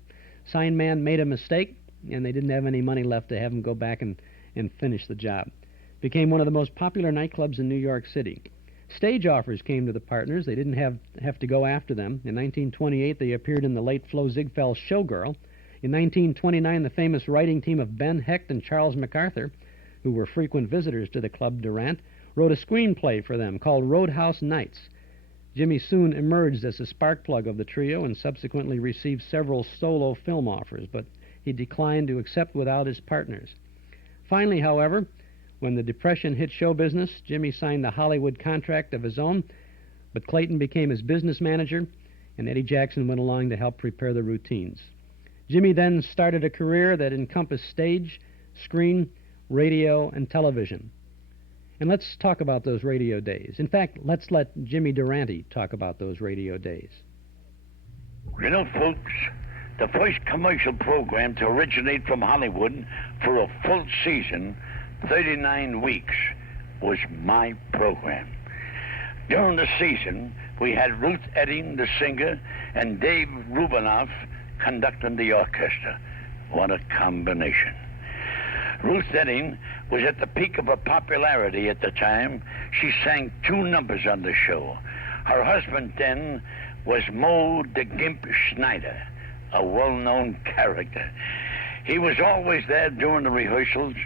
man made a mistake, and they didn't have any money left to have him go back and finish the job. It became one of the most popular nightclubs in New York City. Stage offers came to the partners. They didn't have to go after them. In 1928, they appeared in the late Flo Ziegfeld Showgirl. In 1929, the famous writing team of Ben Hecht and Charles MacArthur, who were frequent visitors to the Club Durant, wrote a screenplay for them called Roadhouse Nights. Jimmy soon emerged as a spark plug of the trio and subsequently received several solo film offers, but he declined to accept without his partners. Finally, however, when the Depression hit show business, Jimmy signed a Hollywood contract of his own, but Clayton became his business manager, and Eddie Jackson went along to help prepare the routines. Jimmy then started a career that encompassed stage, screen, radio, and television. And let's talk about those radio days. In fact, let's let Jimmy Durante talk about those radio days. You know, folks, the first commercial program to originate from Hollywood for a full season, 39 weeks, was my program. During the season, we had Ruth Edding, the singer, and Dave Rubinoff conducting the orchestra. What a combination. Ruth Edding was at the peak of her popularity at the time. She sang 2 numbers on the show. Her husband then was Moe the Gimp Schneider, a well-known character. He was always there during the rehearsals,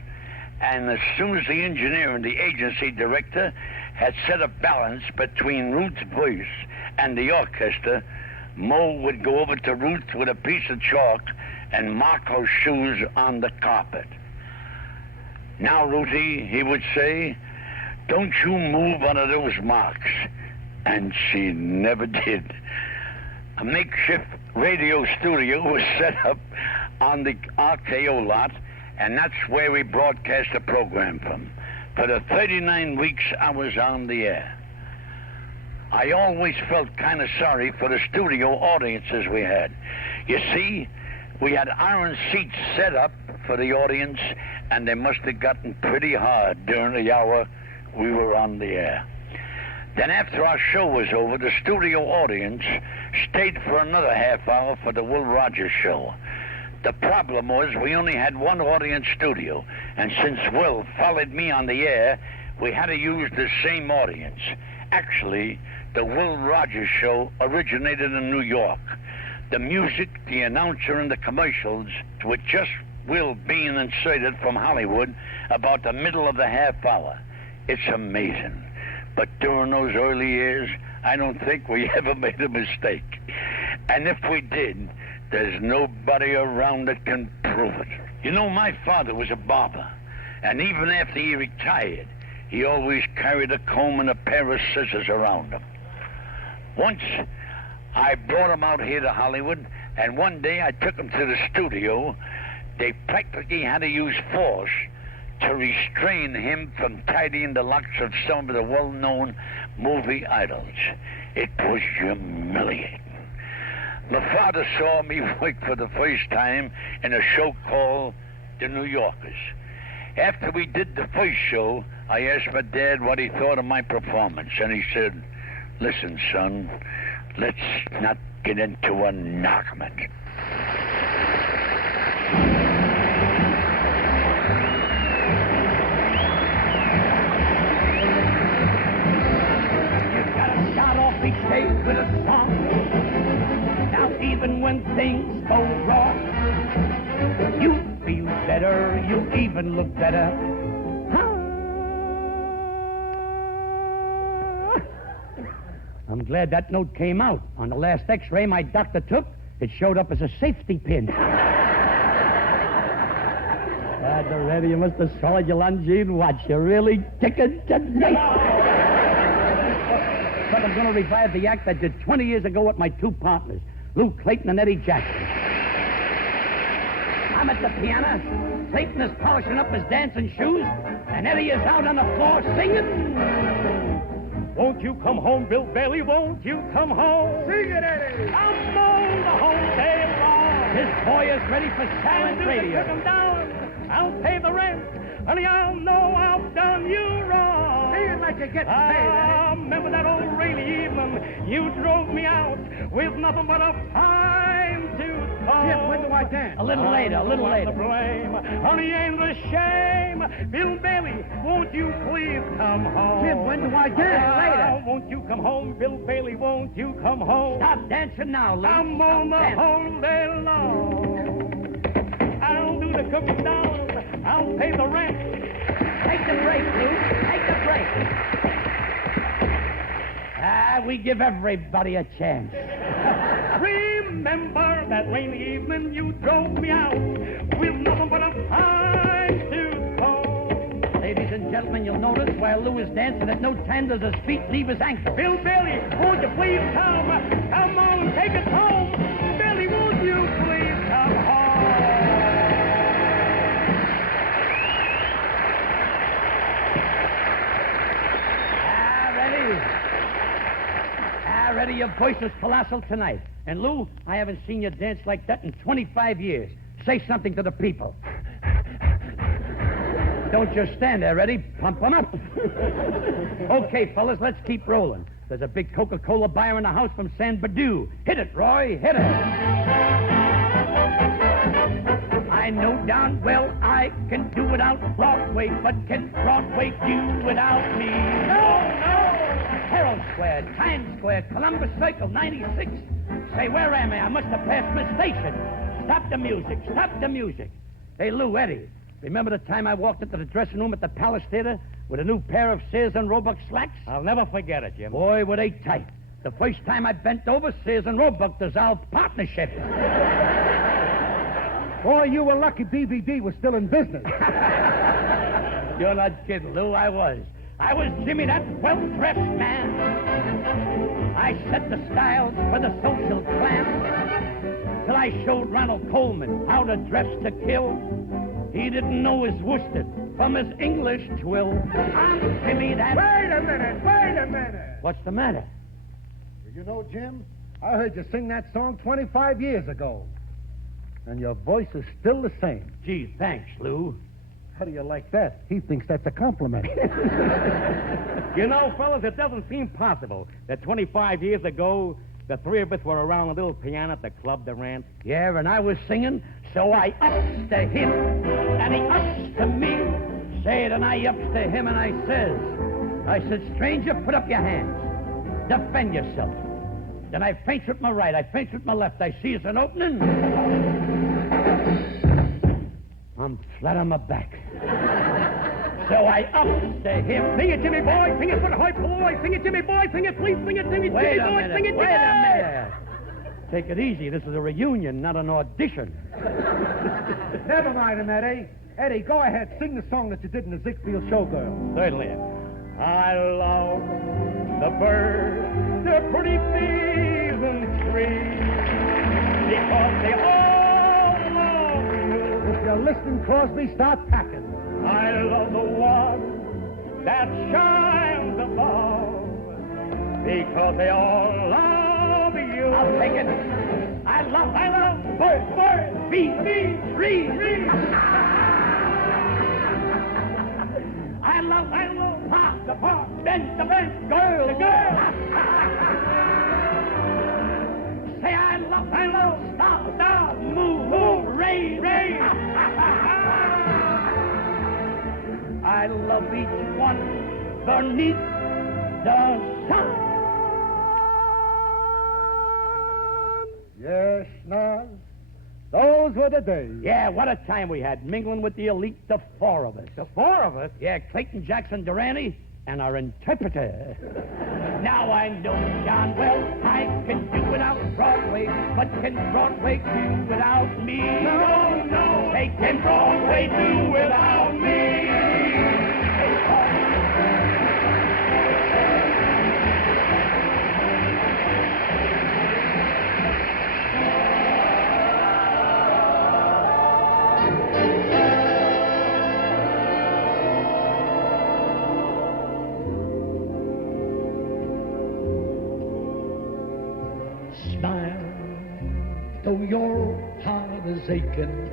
and as soon as the engineer and the agency director had set a balance between Ruth's voice and the orchestra, Moe would go over to Ruth with a piece of chalk and mark her shoes on the carpet. "Now, Ruthie," he would say, "don't you move one of those marks." And she never did. A makeshift radio studio was set up on the RKO lot, and that's where we broadcast the program from. For the 39 weeks I was on the air. I always felt kind of sorry for the studio audiences we had. You see, we had iron seats set up for the audience, and they must have gotten pretty hard during the hour we were on the air. Then after our show was over, the studio audience stayed for another half hour for the Will Rogers show. The problem was we only had one audience studio, and since Will followed me on the air, we had to use the same audience. Actually, the Will Rogers show originated in New York. The music, the announcer, and the commercials were just Will being inserted from Hollywood about the middle of the half hour. It's amazing. But during those early years, I don't think we ever made a mistake. And if we did, there's nobody around that can prove it. You know, my father was a barber, and even after he retired, he always carried a comb and a pair of scissors around him. Once, I brought him out here to Hollywood, and one day I took him to the studio. They practically had to use force to restrain him from tidying the locks of some of the well-known movie idols. It was humiliating. My father saw me work for the first time in a show called The New Yorkers. After we did the first show, I asked my dad what he thought of my performance, and he said, "Listen, son, let's not get into an argument." You gotta start off each day with a song. Now even when things go wrong, you feel better, you even look better. I'm glad that note came out. On the last x-ray my doctor took, it showed up as a safety pin. Already, you must have swallowed your Longines watch. You're really tickled tonight. But I'm going to revive the act I did 20 years ago with my two partners, Lou Clayton and Eddie Jackson. I'm at the piano. Clayton is polishing up his dancing shoes, and Eddie is out on the floor singing. Won't you come home, Bill Bailey? Won't you come home? Sing it, Eddie! I'm on the whole day long. This boy is ready for silent radio. Took him down. I'll pay the rent, and y'all know I've done you wrong. Sing it like you get paid. I remember that old rainy evening. You drove me out with nothing but a pine tooth comb. Jim, when do I dance? A little later, a little later. Blame. Honey, ain't the shame. Bill Bailey, won't you please come home? Jim, when do I dance? Later. Won't you come home, Bill Bailey? Won't you come home? Stop dancing now, Lou. I'm on the whole day long. I'll do the cooking down. I'll pay the rent. Take the break, Lou. Take the break. We give everybody a chance. Remember that rainy evening you drove me out with nothing but a pine tooth comb. Ladies and gentlemen, you'll notice while Lou is dancing at no time does his feet leave his ankle. Bill Bailey, won't you please come? Come on and take us home. Billy, won't you please come home? Ready, your voice is colossal tonight. And Lou, I haven't seen you dance like that in 25 years. Say something to the people. Don't just stand there, ready? Pump them up. Okay, fellas, let's keep rolling. There's a big Coca-Cola buyer in the house from San Badu. Hit it, Roy, hit it. I know darn well I can do without Broadway, but can Broadway do without me? No! Herald Square, Times Square, Columbus Circle, 96. Say, where am I? I must have passed my station. Stop the music, stop the music. Hey, Lou, Eddie, remember the time I walked into the dressing room at the Palace Theater with a new pair of Sears and Roebuck slacks? I'll never forget it, Jim. Boy, were they tight. The first time I bent over, Sears and Roebuck dissolved partnership. Boy, you were lucky BVD was still in business. You're not kidding, Lou. I was Jimmy, that well-dressed man. I set the styles for the social clan till I showed Ronald Coleman how to dress to kill. He didn't know his worsted from his English twill. I'm Jimmy, that... Wait a minute. What's the matter? You know, Jim, I heard you sing that song 25 years ago. And your voice is still the same. Gee, thanks, Lou. How do you like that? He thinks that's a compliment. You know, fellas, it doesn't seem possible that 25 years ago, the three of us were around a little piano at the club, Durant. Yeah, and I was singing, so I ups to him, and he ups to me. Say it, and I ups to him, and I said, stranger, put up your hands. Defend yourself. Then I feints with my right, I feints with my left. I sees an opening. I'm flat on my back. So I ups to him. Sing it, Jimmy boy. Sing it for the high boy. Sing it, Jimmy boy. Sing it, please. Sing it, Jimmy boy. Sing it, Jimmy boy. Wait a minute. Take it easy. This is a reunion, not an audition. Never mind him, Eddie. Eddie, go ahead. Sing the song that you did in the Ziegfeld Showgirl. Certainly. I love the birds, the pretty season trees, because they all love you. If you're listening, Crosby, start packing. I love the one that shines above, because they all love you. I'll take it. I love birds, bees, trees. I love park, the park, bench, the bench, girl, the girl. Say I love, stop, move, raid. I love each one beneath the sun. Yes, Nas. Those were the days. Yeah, what a time we had, mingling with the elite, the four of us. The four of us? Yeah, Clayton, Jackson, Durany, and our interpreter. Now I know John well, I can do without Broadway, but can Broadway do without me? No, they can Broadway do without me. Though your heart is aching,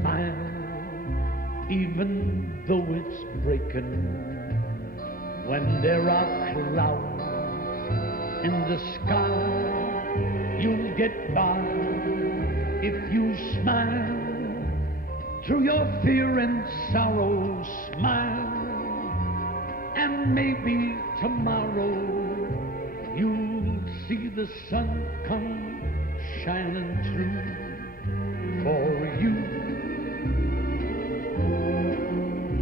smile, even though it's breaking. When there are clouds in the sky, you'll get by if you smile. Through your fear and sorrow, smile, and maybe tomorrow you'll see the sun come shining through for you.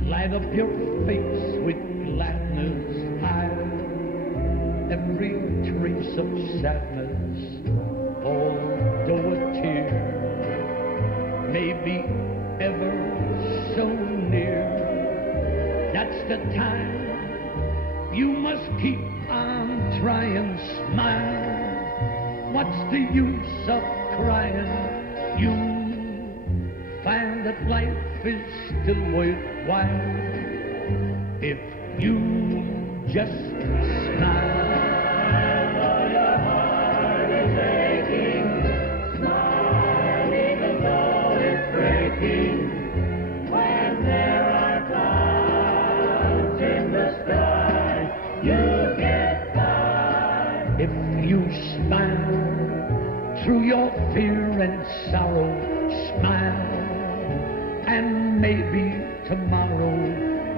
Light up your face with gladness, hide every trace of sadness, although a tear may be ever so near. That's the time you must keep on trying, smile. What's the use of crying? You find that life is still worthwhile if you just smile. Though your heart is aching, smile even though it's breaking. When there are clouds in the sky, you'll get by if you smile. Through your fear and sorrow, smile, and maybe tomorrow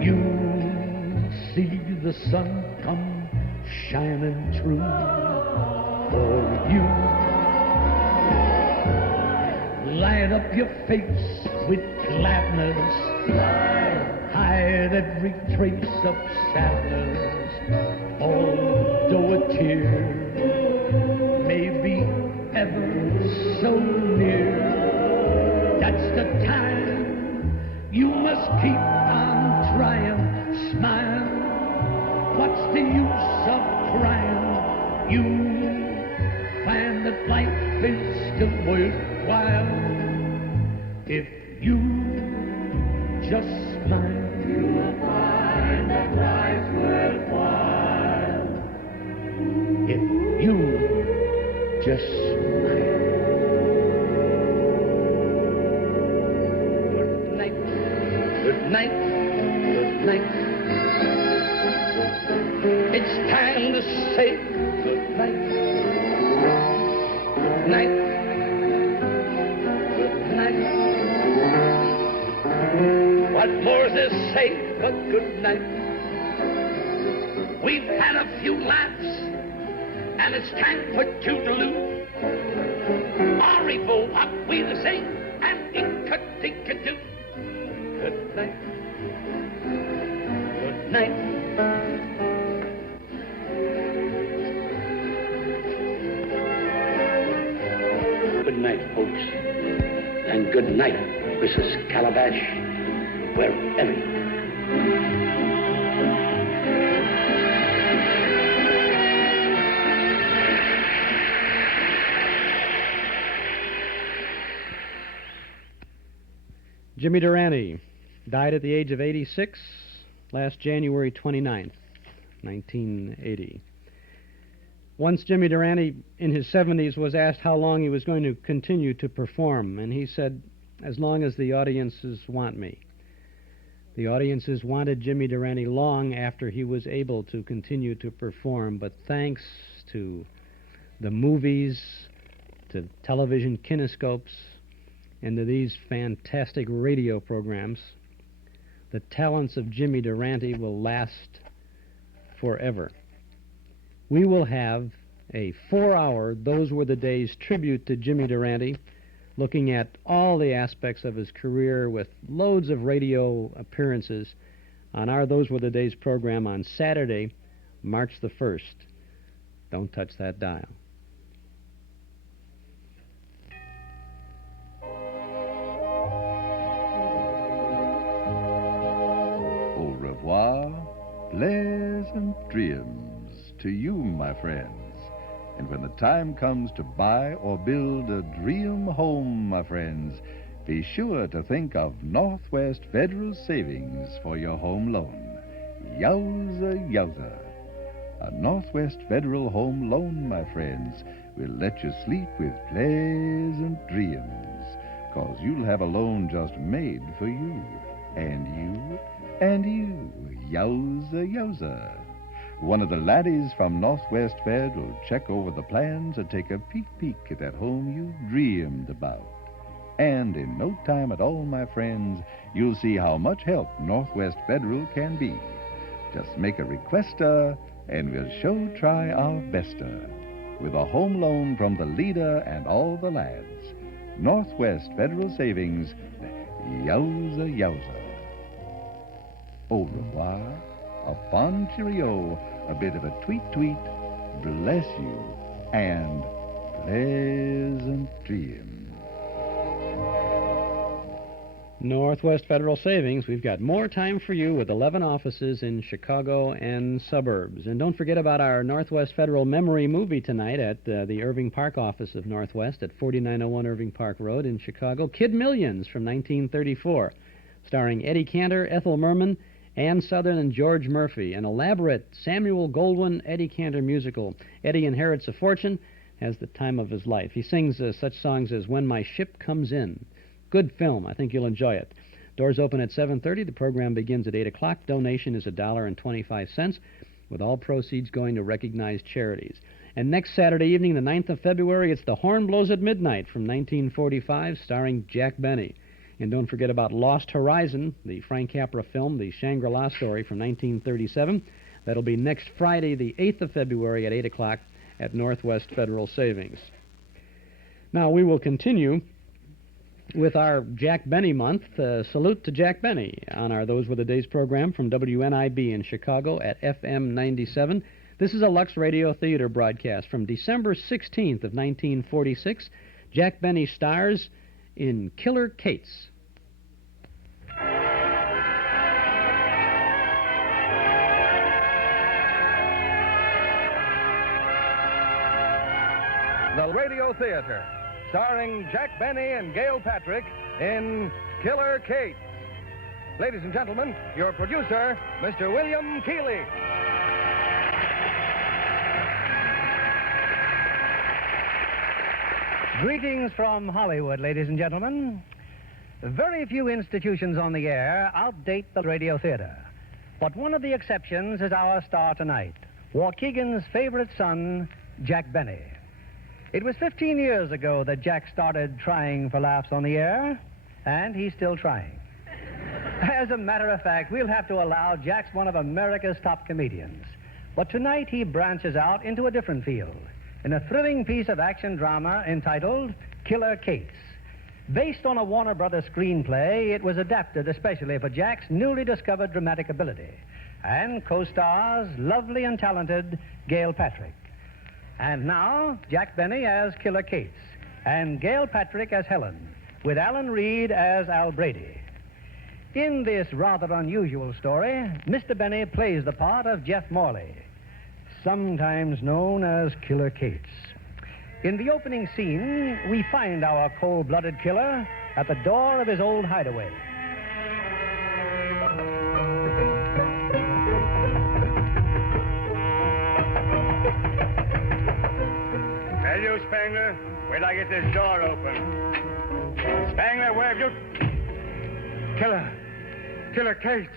you'll see the sun come shining through for you. Light up your face with gladness, hide every trace of sadness, although a tear may be ever so near. That's the time you must keep on trying, smile. What's the use of crying? You find that life is still worthwhile if you just smile. You will find that life's worthwhile if you just smile. Good night, good night. It's time to say good night. Good night, good night. What more is there to say but good night? We've had a few laughs, and it's time for toodaloo. Arrivo, up we the sing, and inka-dinka-doo. Good night. Good night. Good night, folks. And good night, Mrs. Calabash, wherever you are. Jimmy Durante died at the age of 86 last January 29th, 1980. Once Jimmy Durante, in his 70s, was asked how long he was going to continue to perform, and he said, as long as the audiences want me. The audiences wanted Jimmy Durante long after he was able to continue to perform, but thanks to the movies, to television kinescopes, and to these fantastic radio programs, the talents of Jimmy Durante will last forever. We will have a 4-hour Those Were the Days tribute to Jimmy Durante, looking at all the aspects of his career with loads of radio appearances on our Those Were the Days program on Saturday, March the 1st. Don't touch that dial. Au revoir, pleasant dreams to you, my friends. And when the time comes to buy or build a dream home, my friends, be sure to think of Northwest Federal Savings for your home loan. Yowza, yowza. A Northwest Federal Home Loan, my friends, will let you sleep with pleasant dreams, 'cause you'll have a loan just made for you. And you, and you. Yowza, yowza. One of the laddies from Northwest Fed will check over the plans and take a peek at that home you dreamed about. And in no time at all, my friends, you'll see how much help Northwest Federal can be. Just make a requester, and we'll sure try our bester. With a home loan from the leader and all the lads. Northwest Federal Savings, yowza, yowza. Au revoir, a bon cheerio, a bit of a tweet, bless you, and pleasant dreams. Northwest Federal Savings, we've got more time for you with 11 offices in Chicago and suburbs. And don't forget about our Northwest Federal Memory Movie tonight at the Irving Park office of Northwest at 4901 Irving Park Road in Chicago. Kid Millions from 1934, starring Eddie Cantor, Ethel Merman, Ann Southern, and George Murphy. An elaborate Samuel Goldwyn Eddie Cantor musical. Eddie inherits a fortune, has the time of his life. He sings such songs as When My Ship Comes In. Good film. I think you'll enjoy it. Doors open at 7:30. The program begins at 8 o'clock. Donation is $1.25, with all proceeds going to recognized charities. And next Saturday evening, the 9th of February, it's The Horn Blows at Midnight from 1945, starring Jack Benny. And don't forget about Lost Horizon, the Frank Capra film, the Shangri-La story from 1937. That'll be next Friday, the 8th of February at 8 o'clock at Northwest Federal Savings. Now, we will continue with our Jack Benny month. Salute to Jack Benny on our Those Were the Days program from WNIB in Chicago at FM 97. This is a Lux Radio Theater broadcast from December 16th of 1946. Jack Benny stars in Killer Kates. The Radio Theater, starring Jack Benny and Gail Patrick in Killer Kate. Ladies and gentlemen, your producer, Mr. William Keeley. Greetings from Hollywood, ladies and gentlemen. Very few institutions on the air outdate the radio theater. But one of the exceptions is our star tonight, Waukegan's favorite son, Jack Benny. It was 15 years ago that Jack started trying for laughs on the air, and he's still trying. As a matter of fact, we'll have to allow Jack's one of America's top comedians. But tonight he branches out into a different field in a thrilling piece of action drama entitled Killer Kates. Based on a Warner Brothers screenplay, it was adapted especially for Jack's newly discovered dramatic ability and co-stars lovely and talented Gail Patrick. And now, Jack Benny as Killer Kates and Gail Patrick as Helen, with Alan Reed as Al Brady. In this rather unusual story, Mr. Benny plays the part of Jeff Morley, sometimes known as Killer Kates. In the opening scene, we find our cold-blooded killer at the door of his old hideaway. Hey, you, Spangler, wait till I get this door open. Spangler, where have you... Killer Kates.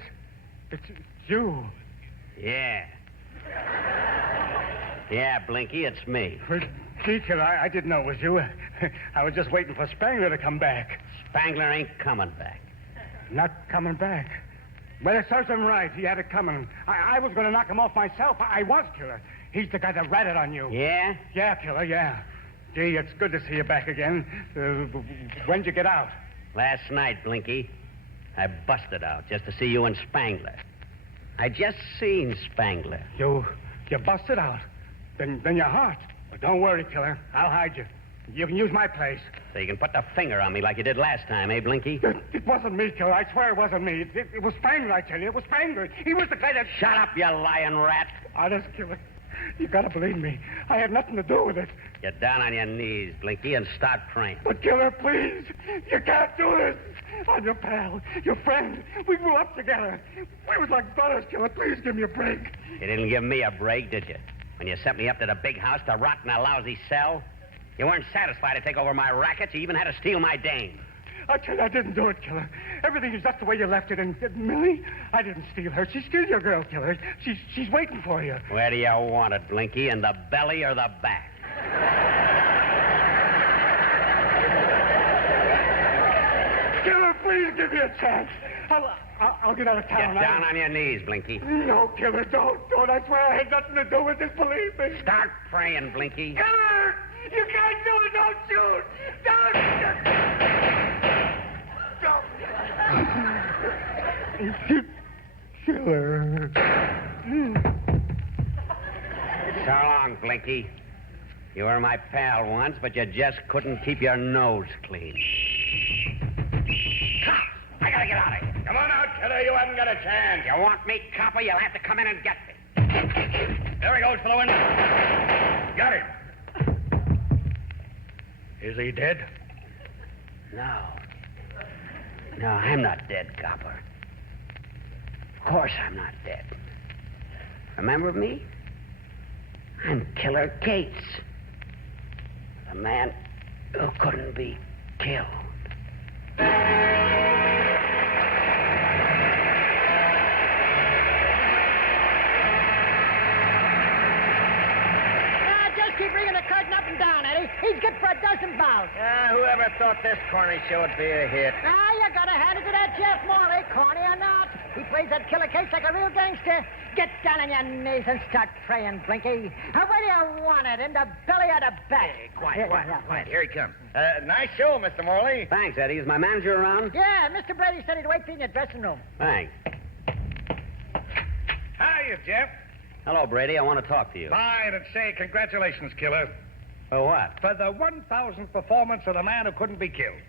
It's you. Yeah. Yeah, Blinky, it's me. Gee, Killer, I didn't know it was you. I was just waiting for Spangler to come back. Spangler ain't coming back. Not coming back? Well, it serves him right. He had it coming. I was going to knock him off myself. I was, Killer. He's the guy that ratted on you. Yeah? Yeah, Killer, yeah. Gee, it's good to see you back again. When'd you get out? Last night, Blinky. I busted out just to see you and Spangler. I just seen Spangler. You busted out? Then you're hot. Well, don't worry, Killer. I'll hide you. You can use my place. So you can put the finger on me like you did last time, eh, Blinky? It wasn't me, Killer. I swear it wasn't me. It was Spangler, I tell you. It was Spangler. He was the guy that... Shut up, you lying rat. Honest, Killer. You gotta believe me. I had nothing to do with it. Get down on your knees, Blinky, and start praying. But, Killer, please. You can't do this. I'm your pal, your friend. We grew up together. We was like brothers, Killer. Please give me a break. You didn't give me a break, did you? When you sent me up to the big house to rot in a lousy cell? You weren't satisfied to take over my racket. You even had to steal my dame. I tell you, I didn't do it, Killer. Everything is just the way you left it. And Millie, I didn't steal her. She's still your girl, Killer. She's waiting for you. Where do you want it, Blinky? In the belly or the back? Killer, please give me a chance. I'll get out of town. Get down on your knees, Blinky. No, Killer, don't. I swear I had nothing to do with this. Believe me. Start praying, Blinky. Killer! You can't do it. Don't shoot. Don't. Killer. So long, Blinky. You were my pal once, but you just couldn't keep your nose clean. Cops! I gotta get out of here. Come on out, Killer. You haven't got a chance. You want me, copper? You'll have to come in and get me. There he goes for the window. Got him. Is he dead? No. No, I'm not dead, copper. Of course I'm not dead. Remember me? I'm Killer Kates. The man who couldn't be killed. Just keep bringing the curtain up and down, Eddie. He's good for a dozen bouts. Whoever thought this corny show would be a hit? Now, you gotta hand it to that Jeff Morley, corny or not. He plays that Killer Case like a real gangster. Get down on your knees and start praying, Blinky. Where do you want it? In the belly or the back? Hey, quiet. Here he comes. Nice show, Mr. Morley. Thanks, Eddie. Is my manager around? Yeah, Mr. Brady said he'd wait for you in your dressing room. Thanks. Hiya, Jeff. Hello, Brady. I want to talk to you. Fine, and say congratulations, Killer. For what? For the 1,000th performance of The Man Who Couldn't Be Killed.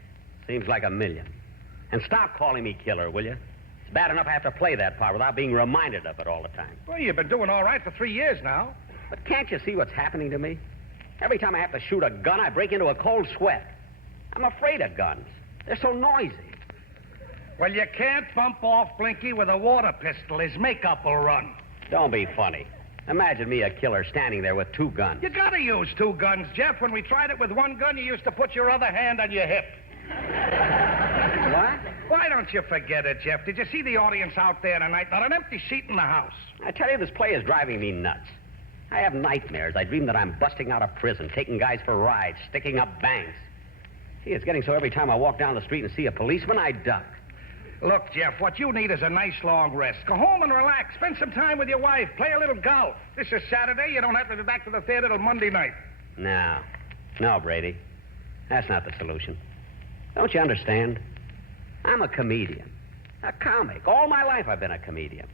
Seems like a million. And stop calling me Killer, will you? It's bad enough I have to play that part without being reminded of it all the time. Well, you've been doing all right for 3 years now. But can't you see what's happening to me? Every time I have to shoot a gun, I break into a cold sweat. I'm afraid of guns. They're so noisy. Well, you can't bump off Blinky with a water pistol. His makeup will run. Don't be funny. Imagine me, a killer, standing there with 2 guns. You gotta use 2 guns, Jeff. When we tried it with 1 gun, you used to put your other hand on your hip. What? Why don't you forget it, Jeff? Did you see the audience out there tonight? Not an empty seat in the house. I tell you, this play is driving me nuts. I have nightmares. I dream that I'm busting out of prison, taking guys for rides, sticking up banks. Gee, it's getting so every time I walk down the street and see a policeman, I duck. Look, Jeff, what you need is a nice long rest. Go home and relax. Spend some time with your wife. Play a little golf. This is Saturday. You don't have to be back to the theater till Monday night. No, Brady. That's not the solution. Don't you understand? I'm a comedian. A comic. All my life I've been a comedian.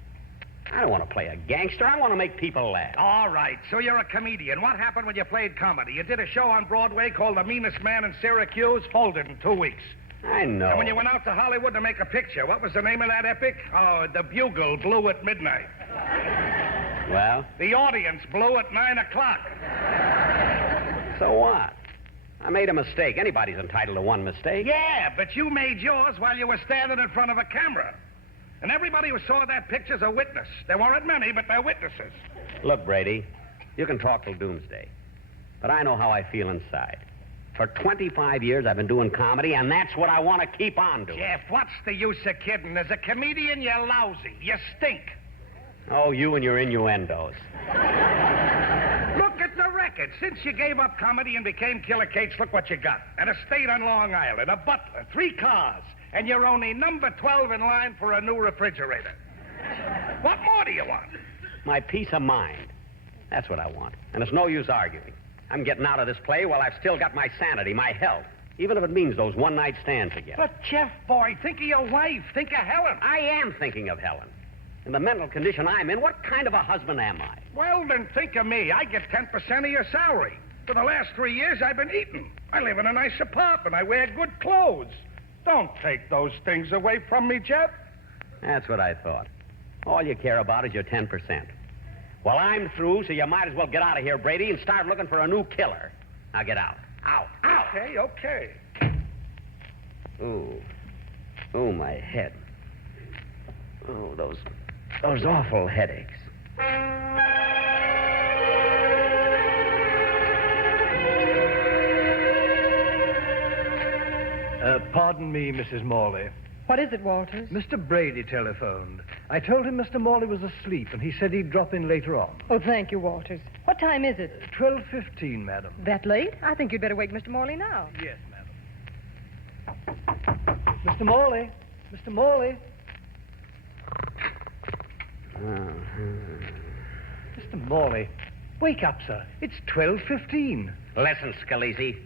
I don't want to play a gangster. I want to make people laugh. All right, so you're a comedian. What happened when you played comedy? You did a show on Broadway called The Meanest Man in Syracuse, folded in 2 weeks. I know. And when you went out to Hollywood to make a picture, what was the name of that epic? Oh, The Bugle Blew at Midnight. Well? The audience blew at 9 o'clock. So what? I made a mistake. Anybody's entitled to one mistake. Yeah, but you made yours while you were standing in front of a camera. And everybody who saw that picture's a witness. There weren't many, but they're witnesses. Look, Brady, you can talk till doomsday. But I know how I feel inside. For 25 years, I've been doing comedy, and that's what I want to keep on doing. Jeff, what's the use of kidding? As a comedian, you're lousy. You stink. Oh, you and your innuendos. Look at the record. Since you gave up comedy and became Killer Kate's, look what you got. An estate on Long Island, a butler, 3 cars, and you're only number 12 in line for a new refrigerator. What more do you want? My peace of mind. That's what I want. And it's no use arguing. I'm getting out of this play while I've still got my sanity, my health, even if it means those one-night stands again. But, Jeff, boy, think of your wife. Think of Helen. I am thinking of Helen. In the mental condition I'm in, what kind of a husband am I? Well, then think of me. I get 10% of your salary. For the last 3 years, I've been eating. I live in a nice apartment. I wear good clothes. Don't take those things away from me, Jeff. That's what I thought. All you care about is your 10%. Well, I'm through, so you might as well get out of here, Brady, and start looking for a new killer. Now get out. Out. Out. Okay. Ooh, my head. Oh, those awful headaches. Pardon me, Mrs. Morley. What is it, Walters? Mr. Brady telephoned. I told him Mr. Morley was asleep, and he said he'd drop in later on. Oh, thank you, Walters. What time is it? 12:15, madam. That late? I think you'd better wake Mr. Morley now. Yes, madam. Mr. Morley. Mr. Morley. Mr. Morley. Wake up, sir. It's 12:15. Listen, Scalise.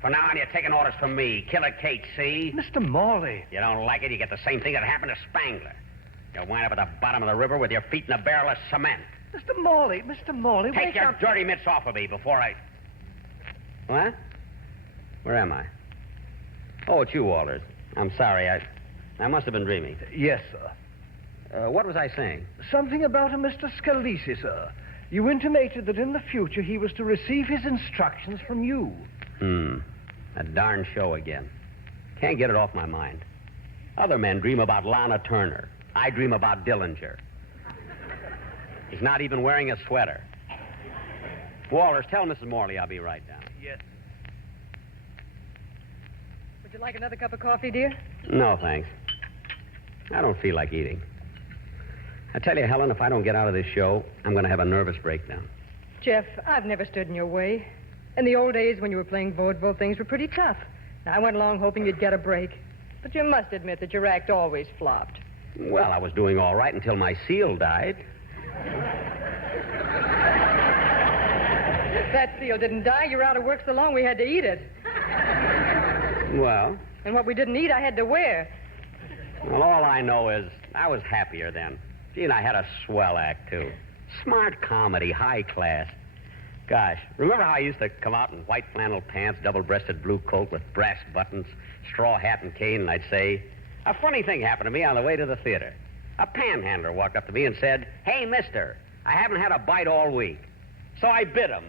From now on, you're taking orders from me. Killer Kate, see? Mr. Morley. You don't like it, you get the same thing that happened to Spangler. You'll wind up at the bottom of the river with your feet in a barrel of cement. Mr. Morley, Take wake your up. dirty mitts off of me before I... What? Where am I? Oh, it's you, Walters. I'm sorry, I must have been dreaming. Yes, sir. What was I saying? Something about a Mr. Scalise, sir. You intimated that in the future he was to receive his instructions from you. A darn show again. Can't get it off my mind. Other men dream about Lana Turner. I dream about Dillinger. He's not even wearing a sweater. Walters, tell Mrs. Morley I'll be right down. Yes. Would you like another cup of coffee, dear? No, thanks. I don't feel like eating. I tell you, Helen, if I don't get out of this show, I'm going to have a nervous breakdown. Jeff, I've never stood in your way. In the old days when you were playing vaudeville, things were pretty tough. I went along hoping you'd get a break. But you must admit that your act always flopped. Well, I was doing all right until my seal died. If that seal didn't die, you were out of work so long we had to eat it. Well? And what we didn't eat, I had to wear. Well, all I know is I was happier then. Gee, and I had a swell act, too. Smart comedy, high class. Gosh, remember how I used to come out in white flannel pants, double-breasted blue coat with brass buttons, straw hat and cane, and I'd say, a funny thing happened to me on the way to the theater. A panhandler walked up to me and said, "Hey, mister, I haven't had a bite all week." So I bit him.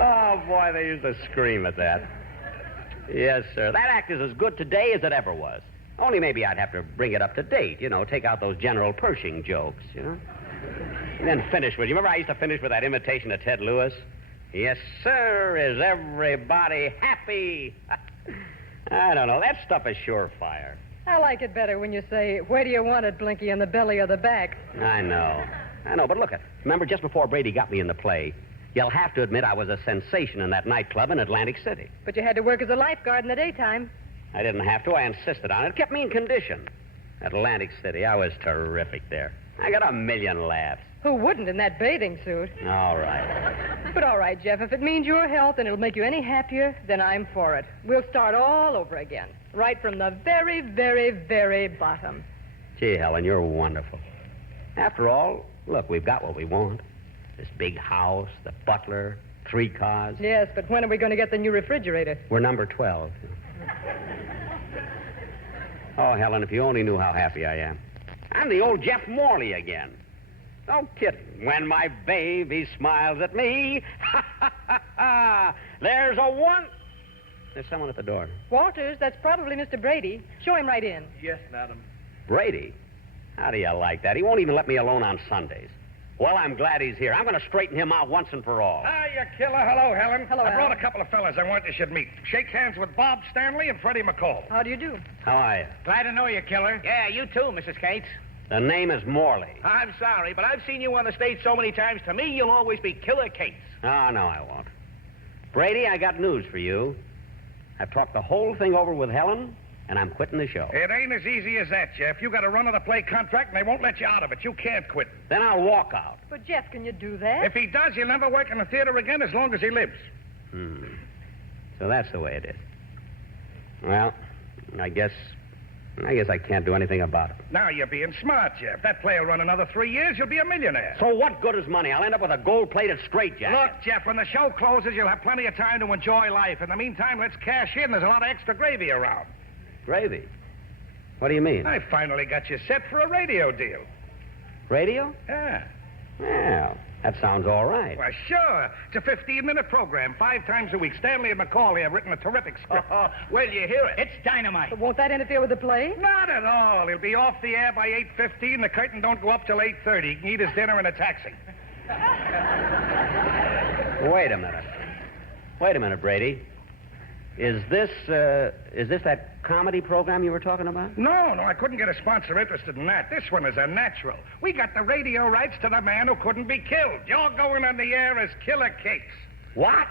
Oh, boy, they used to scream at that. Yes, sir. That act is as good today as it ever was. Only maybe I'd have to bring it up to date, take out those General Pershing jokes, And then finish with, you remember I used to finish with that imitation of Ted Lewis? Yes, sir, is everybody happy? I don't know. That stuff is surefire. I like it better when you say, where do you want it, Blinky, in the belly or the back? I know, but look it. Remember, just before Brady got me in the play, you'll have to admit I was a sensation in that nightclub in Atlantic City. But you had to work as a lifeguard in the daytime. I didn't have to. I insisted on it. It kept me in condition. Atlantic City, I was terrific there. I got a million laughs. Who wouldn't in that bathing suit? All right. But all right, Jeff, if it means your health and it'll make you any happier, then I'm for it. We'll start all over again, right from the very, very, very bottom. Gee, Helen, you're wonderful. After all, look, we've got what we want. This big house, the butler, 3 cars. Yes, but when are we going to get the new refrigerator? We're number 12. Oh, Helen, if you only knew how happy I am. I'm the old Jeff Morley again. No kidding. When my baby smiles at me, there's a one. There's someone at the door. Walters, that's probably Mr. Brady. Show him right in. Yes, madam. Brady? How do you like that? He won't even let me alone on Sundays. Well, I'm glad he's here. I'm going to straighten him out once and for all. Hiya, killer. Hello, Helen. Hello, I brought Al. a couple of fellas I want you should meet. Shake hands with Bob Stanley and Freddie McCall. How do you do? How are you? Glad to know you, killer. Yeah, you too, Mrs. Cates. The name is Morley. I'm sorry, but I've seen you on the stage so many times. To me, you'll always be Killer Cates. Oh, no, I won't. Brady, I got news for you. I've talked the whole thing over with Helen, and I'm quitting the show. It ain't as easy as that, Jeff. You got a run-of-the-play contract, and they won't let you out of it. You can't quit. Then I'll walk out. But, Jeff, can you do that? If he does, he'll never work in the theater again as long as he lives. So that's the way it is. Well, I guess I can't do anything about it. Now you're being smart, Jeff. That play will run another 3 years. You'll be a millionaire. So what good is money? I'll end up with a gold-plated straitjacket. Look, Jeff, when the show closes, you'll have plenty of time to enjoy life. In the meantime, let's cash in. There's a lot of extra gravy around. Gravy? What do you mean? I finally got you set for a radio deal. Radio? Yeah. Well, that sounds all right. Why, sure. It's a 15-minute program, 5 times a week. Stanley and McCauley have written a terrific script. Well, you hear it. It's dynamite. But won't that interfere with the play? Not at all. He'll be off the air by 8:15. The curtain don't go up till 8:30. He can eat his dinner in a taxi. Wait a minute, Brady. Is this that comedy program you were talking about? No, I couldn't get a sponsor interested in that. This one is a natural. We got the radio rights to the man who couldn't be killed. You're going on the air as Killer Cates. What?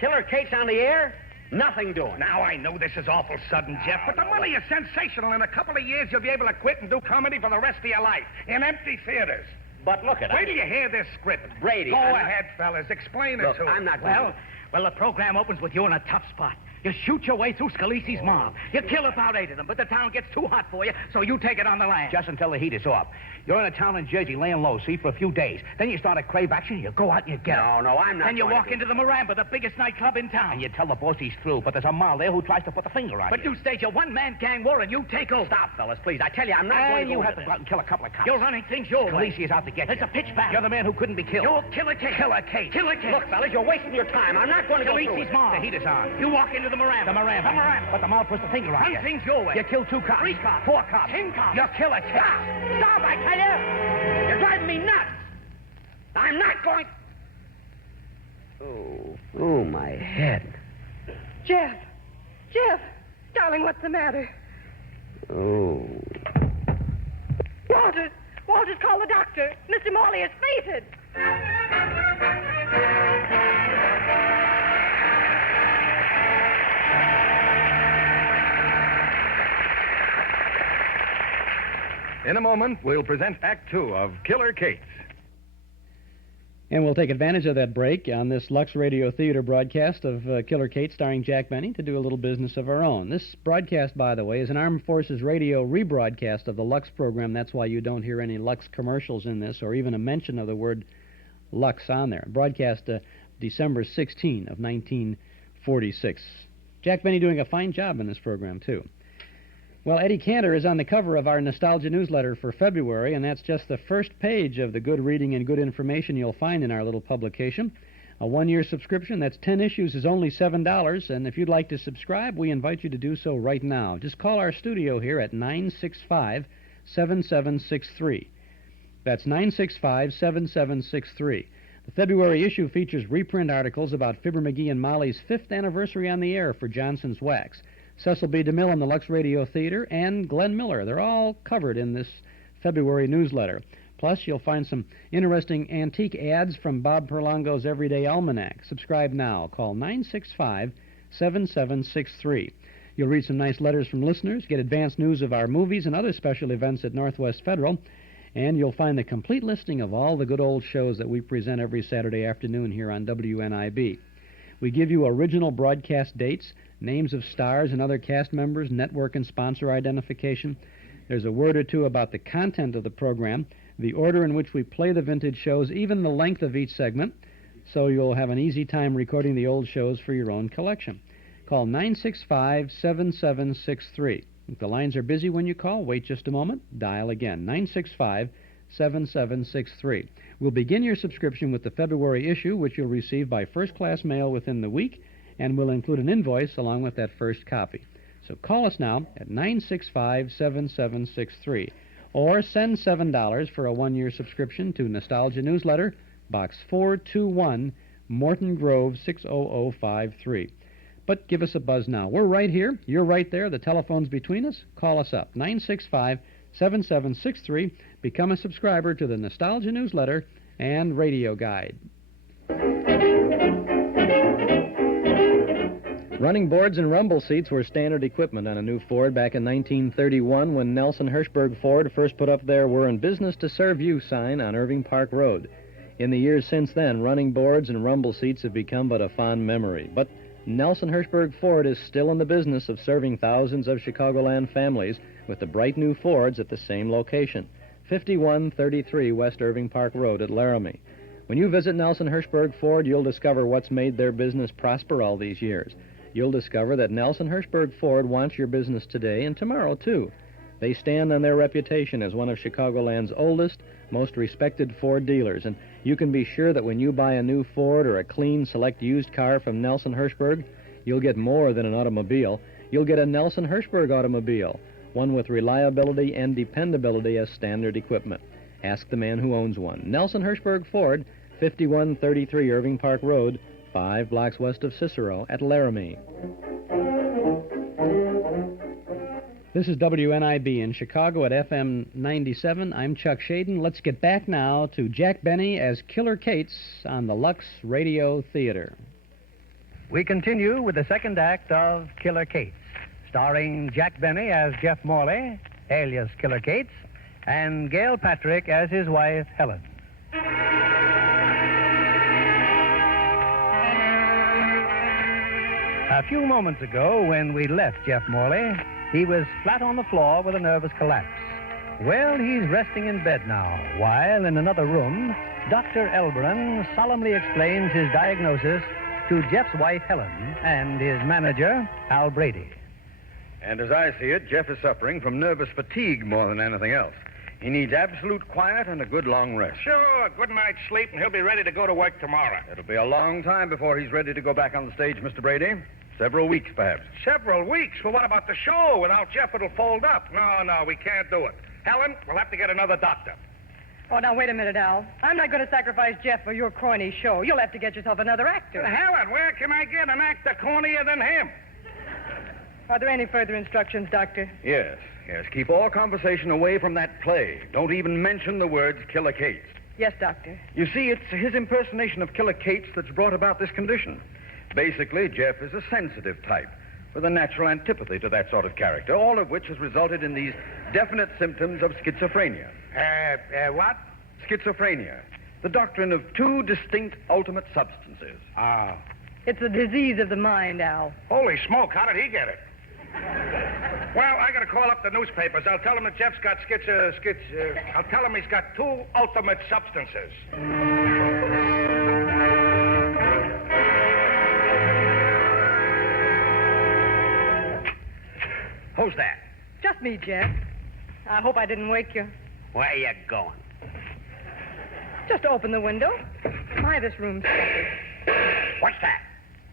Killer Cates on the air? Nothing doing. Now, I know this is awful sudden, Jeff, but the money is sensational. In a couple of years, you'll be able to quit and do comedy for the rest of your life in empty theaters. But look at it. Wait till you hear this script. Brady, Go I'm ahead, fellas. Explain it Look, to him. I'm not Well, the program opens with you in a tough spot. You shoot your way through Scalise's mob. You kill about 8 of them, but the town gets too hot for you, so you take it on the land. Just until the heat is off. You're in a town in Jersey laying low, see, for a few days. Then you start a crave action, you go out and you get it. No, I'm not. Then you going walk to into the Maramba, the biggest nightclub in town. And you tell the boss he's through, but there's a mile there who tries to put the finger on But you. you stage a one-man gang war and you take over. Stop, fellas, please. I tell you, I'm not going And to you go have into to go out and kill a couple of cops. You're running things your way. Scalise is out to get you. It's a pitch battle. You're the man who couldn't be killed. You're Killer Case. Killer Case. Killer Case. Look, fellas, you're wasting your time. I'm not going to go through Scalise's it. mob. The heat is on. You walk into the Maramba. The Maramba. But the mouth puts the finger on Run you. things your way. You kill 2 cops. 3 cops. 4 cops. 10 cops. You kill a Case. Stop, I tell you. You're driving me nuts. I'm not going... Oh, my head. Jeff! Darling, what's the matter? Oh. Walters, call the doctor. Mr. Morley has fainted. In a moment, we'll present Act 2 of Killer Cates. And we'll take advantage of that break on this Lux Radio Theater broadcast of Killer Kate starring Jack Benny to do a little business of our own. This broadcast, by the way, is an Armed Forces Radio rebroadcast of the Lux program. That's why you don't hear any Lux commercials in this or even a mention of the word Lux on there. Broadcast December 16 of 1946. Jack Benny doing a fine job in this program, too. Well, Eddie Cantor is on the cover of our Nostalgia newsletter for February, and that's just the first page of the good reading and good information you'll find in our little publication. A 1-year subscription, that's 10 issues, is only $7, and if you'd like to subscribe, we invite you to do so right now. Just call our studio here at 965-7763. That's 965-7763. The February issue features reprint articles about Fibber McGee and Molly's 5th anniversary on the air for Johnson's Wax, Cecil B. DeMille and the Lux Radio Theater, and Glenn Miller. They're all covered in this February newsletter. Plus, you'll find some interesting antique ads from Bob Perlongo's Everyday Almanac. Subscribe now. Call 965-7763. You'll read some nice letters from listeners, get advance news of our movies and other special events at Northwest Federal, and you'll find the complete listing of all the good old shows that we present every Saturday afternoon here on WNIB. We give you original broadcast dates, names of stars and other cast members, network and sponsor identification. There's a word or two about the content of the program, the order in which we play the vintage shows, even the length of each segment, so you'll have an easy time recording the old shows for your own collection. Call 965-7763. If the lines are busy when you call, wait just a moment. Dial again, 965-7763. We'll begin your subscription with the February issue, which you'll receive by first-class mail within the week, and we'll include an invoice along with that first copy. So call us now at 965-7763. Or send $7 for a one-year subscription to Nostalgia Newsletter, Box 421, Morton Grove, 60053. But give us a buzz now. We're right here. You're right there. The telephone's between us. Call us up, 965-7763. Become a subscriber to the Nostalgia Newsletter and Radio Guide. Running boards and rumble seats were standard equipment on a new Ford back in 1931 when Nelson Hirschberg Ford first put up their "We're in business to serve you" sign on Irving Park Road. In the years since then, running boards and rumble seats have become but a fond memory. But Nelson Hirschberg Ford is still in the business of serving thousands of Chicagoland families with the bright new Fords at the same location, 5133 West Irving Park Road at Laramie. When you visit Nelson Hirschberg Ford, you'll discover what's made their business prosper all these years. You'll discover that Nelson Hirschberg Ford wants your business today and tomorrow, too. They stand on their reputation as one of Chicagoland's oldest, most respected Ford dealers, and you can be sure that when you buy a new Ford or a clean, select used car from Nelson Hirschberg, you'll get more than an automobile. You'll get a Nelson Hirschberg automobile, one with reliability and dependability as standard equipment. Ask the man who owns one. Nelson Hirschberg Ford, 5133 Irving Park Road, 5 blocks west of Cicero at Laramie. This is WNIB in Chicago at FM 97. I'm Chuck Shaden. Let's get back now to Jack Benny as Killer Kates on the Lux Radio Theater. We continue with the second act of Killer Kates, starring Jack Benny as Jeff Morley, alias Killer Kates, and Gail Patrick as his wife, Helen. A few moments ago, when we left Jeff Morley, he was flat on the floor with a nervous collapse. Well, he's resting in bed now, while in another room, Dr. Elberon solemnly explains his diagnosis to Jeff's wife, Helen, and his manager, Al Brady. And as I see it, Jeff is suffering from nervous fatigue more than anything else. He needs absolute quiet and a good long rest. Sure, a good night's sleep, and he'll be ready to go to work tomorrow. It'll be a long time before he's ready to go back on the stage, Mr. Brady. Several weeks, perhaps. Several weeks? Well, what about the show? Without Jeff, it'll fold up. No, we can't do it. Helen, we'll have to get another doctor. Oh, now, wait a minute, Al. I'm not going to sacrifice Jeff for your corny show. You'll have to get yourself another actor. Helen, where can I get an actor cornier than him? Are there any further instructions, Doctor? Yes. Keep all conversation away from that play. Don't even mention the words Killer Kates. Yes, Doctor. You see, it's his impersonation of Killer Kates that's brought about this condition. Basically, Jeff is a sensitive type with a natural antipathy to that sort of character, all of which has resulted in these definite symptoms of schizophrenia. What? Schizophrenia. The doctrine of two distinct ultimate substances. Ah. It's a disease of the mind, Al. Holy smoke, how did he get it? Well, I gotta call up the newspapers. I'll tell him that Jeff's got I'll tell him he's got two ultimate substances. Who's that? Just me, Jeff. I hope I didn't wake you. Where you going? Just open the window. My, this room's stuffy. What's that?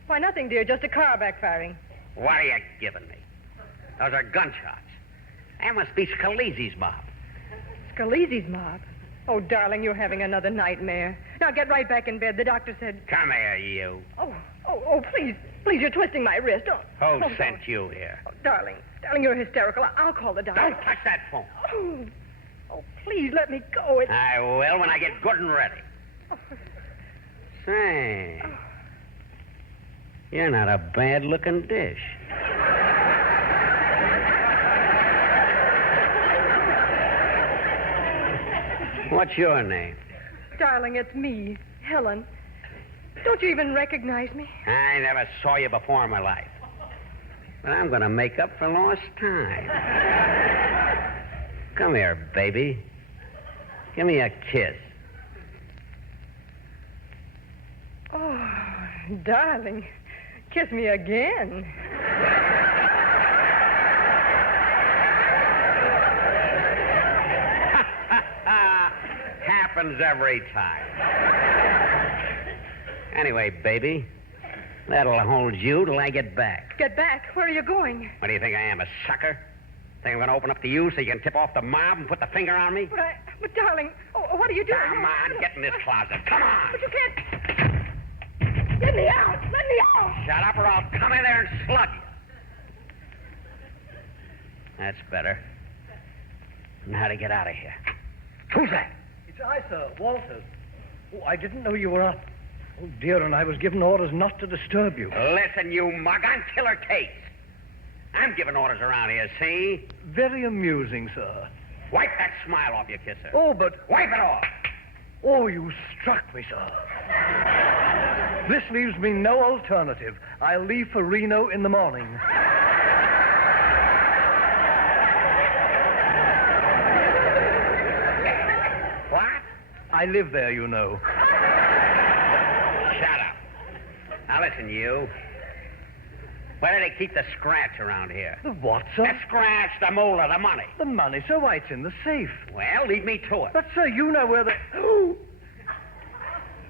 Why, nothing, dear. Just a car backfiring. What are you giving me? Those are gunshots. That must be Scalise's mob. Scalise's mob? Oh, darling, you're having another nightmare. Now get right back in bed. The doctor said... Come here, you. Oh, please. Please, you're twisting my wrist. Who sent you here? Oh, darling, you're hysterical. I'll call the doctor. Don't touch that phone. Oh, please let me go. I will when I get good and ready. Say, you're not a bad-looking dish. What's your name? Darling, it's me, Helen. Don't you even recognize me? I never saw you before in my life. But I'm going to make up for lost time. Come here, baby. Give me a kiss. Oh, darling, kiss me again. Happens every time. Anyway, baby, that'll hold you till I get back. Get back? Where are you going? What do you think I am, a sucker? Think I'm going to open up to you so you can tip off the mob and put the finger on me? But darling, what are you doing? Come on, get in this closet. Come on. But you can't... Let me out! Let me out! Shut up or I'll come in there and slug you. That's better. Now to get out of here. Who's that? It's I, sir, Walters. Oh, I didn't know you were up. Oh, dear, and I was given orders not to disturb you. Listen, you mug, I'm Killer Kate. I'm giving orders around here, see? Very amusing, sir. Wipe that smile off your kisser. Oh, but... Wipe it off. Oh, you struck me, sir. This leaves me no alternative. I'll leave for Reno in the morning. What? I live there, you know. Shut up. Now listen, you. Where do they keep the scratch around here? The what, sir? The scratch, the moolah, the money. The money, sir? Why, it's in the safe. Well, lead me to it. But, sir, you know where the...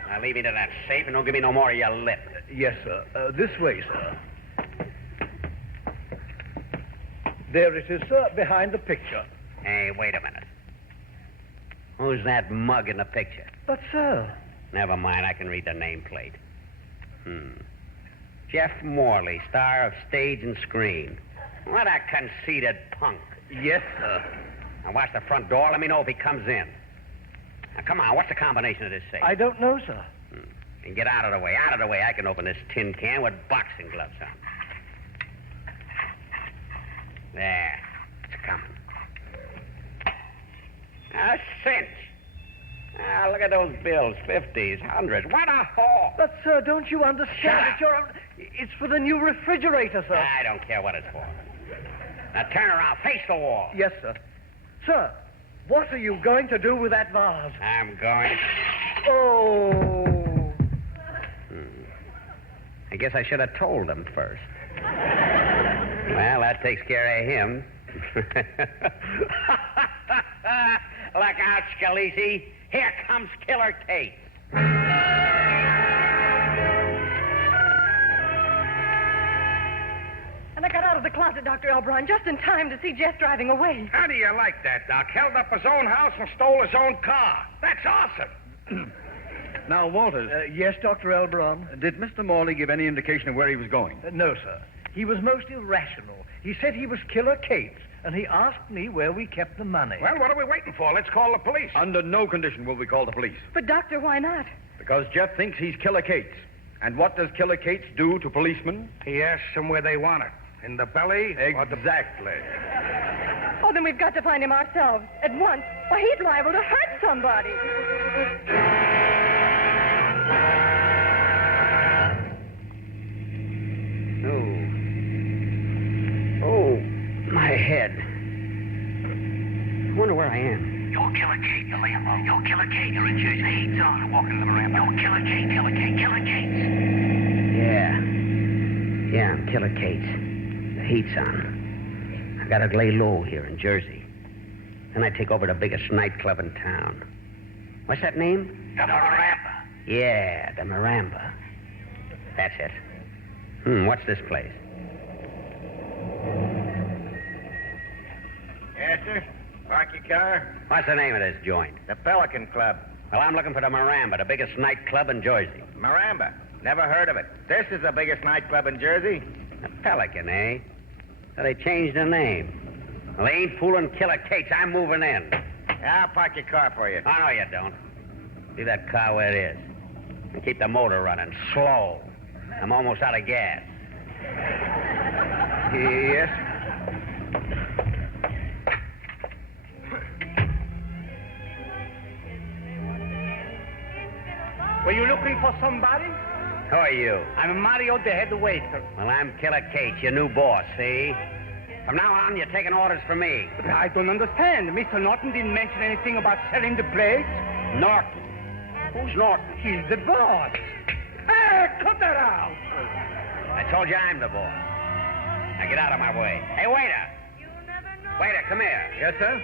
Now lead me to that safe and don't give me no more of your lip. Yes, sir. This way, sir. There it is, sir, behind the picture. Hey, wait a minute. Who's that mug in the picture? But, sir... Never mind, I can read the nameplate. Jeff Morley, star of stage and screen. What a conceited punk. Yes, sir. Now watch the front door. Let me know if he comes in. Now, come on. What's the combination of this safe? I don't know, sir. And get out of the way. Out of the way. I can open this tin can with boxing gloves on. There. It's coming. A cinch. Ah, look at those bills. 50s, 100s. What a haul. But, sir, don't you understand that you're... It's for the new refrigerator, sir. I don't care what it's for. Now turn around. Face the wall. Yes, sir. Sir, what are you going to do with that vase? I'm going... Oh. I guess I should have told him first. Well, that takes care of him. Look out, Scalisi. Here comes Killer Kate. And I got out of the closet, Dr. Elbron, just in time to see Jess driving away. How do you like that, Doc? Held up his own house and stole his own car. That's awesome. Now, Walters. Yes, Dr. Elbron? Did Mr. Morley give any indication of where he was going? No, sir. He was most irrational. He said he was Killer Kate's, and he asked me where we kept the money. Well, what are we waiting for? Let's call the police. Under no condition will we call the police. But, Doctor, why not? Because Jeff thinks he's Killer Kate's. And what does Killer Kate's do to policemen? He asks them where they want it. In the belly? Exactly. Oh, then we've got to find him ourselves at once. Why, he's liable to hurt somebody. Oh, my head. I wonder where I am. You're Killer Kate, you're laying low. You're Killer Kate, you're in Jersey. The heat's on. I'm walking to the Miranda. You're Killer Kate, Killer Kate, Killer Kate. Yeah, I'm Killer Kate. The heat's on. I gotta lay low here in Jersey. Then I take over the biggest nightclub in town. What's that name? The Miranda. Yeah, the Miranda. That's it. What's this place? Yes, sir? Park your car. What's the name of this joint? The Pelican Club. Well, I'm looking for the Maramba, the biggest nightclub in Jersey. Maramba. Never heard of it. This is the biggest nightclub in Jersey. The Pelican, eh? So they changed the name. Well, they ain't fooling Killer Kate's. I'm moving in. I'll park your car for you. Oh, no, you don't. Leave that car where it is. And keep the motor running slow. I'm almost out of gas. Yes. Were you looking for somebody? Who are you? I'm Mario, the head waiter. Well, I'm Killer Kate, your new boss, see? From now on, you're taking orders from me. But I don't understand. Mr. Norton didn't mention anything about selling the place. Norton? Who's Norton? He's the boss. Hey, cut that out. I told you I'm the boss. Now get out of my way. Hey, waiter! Waiter, come here. Yes, sir?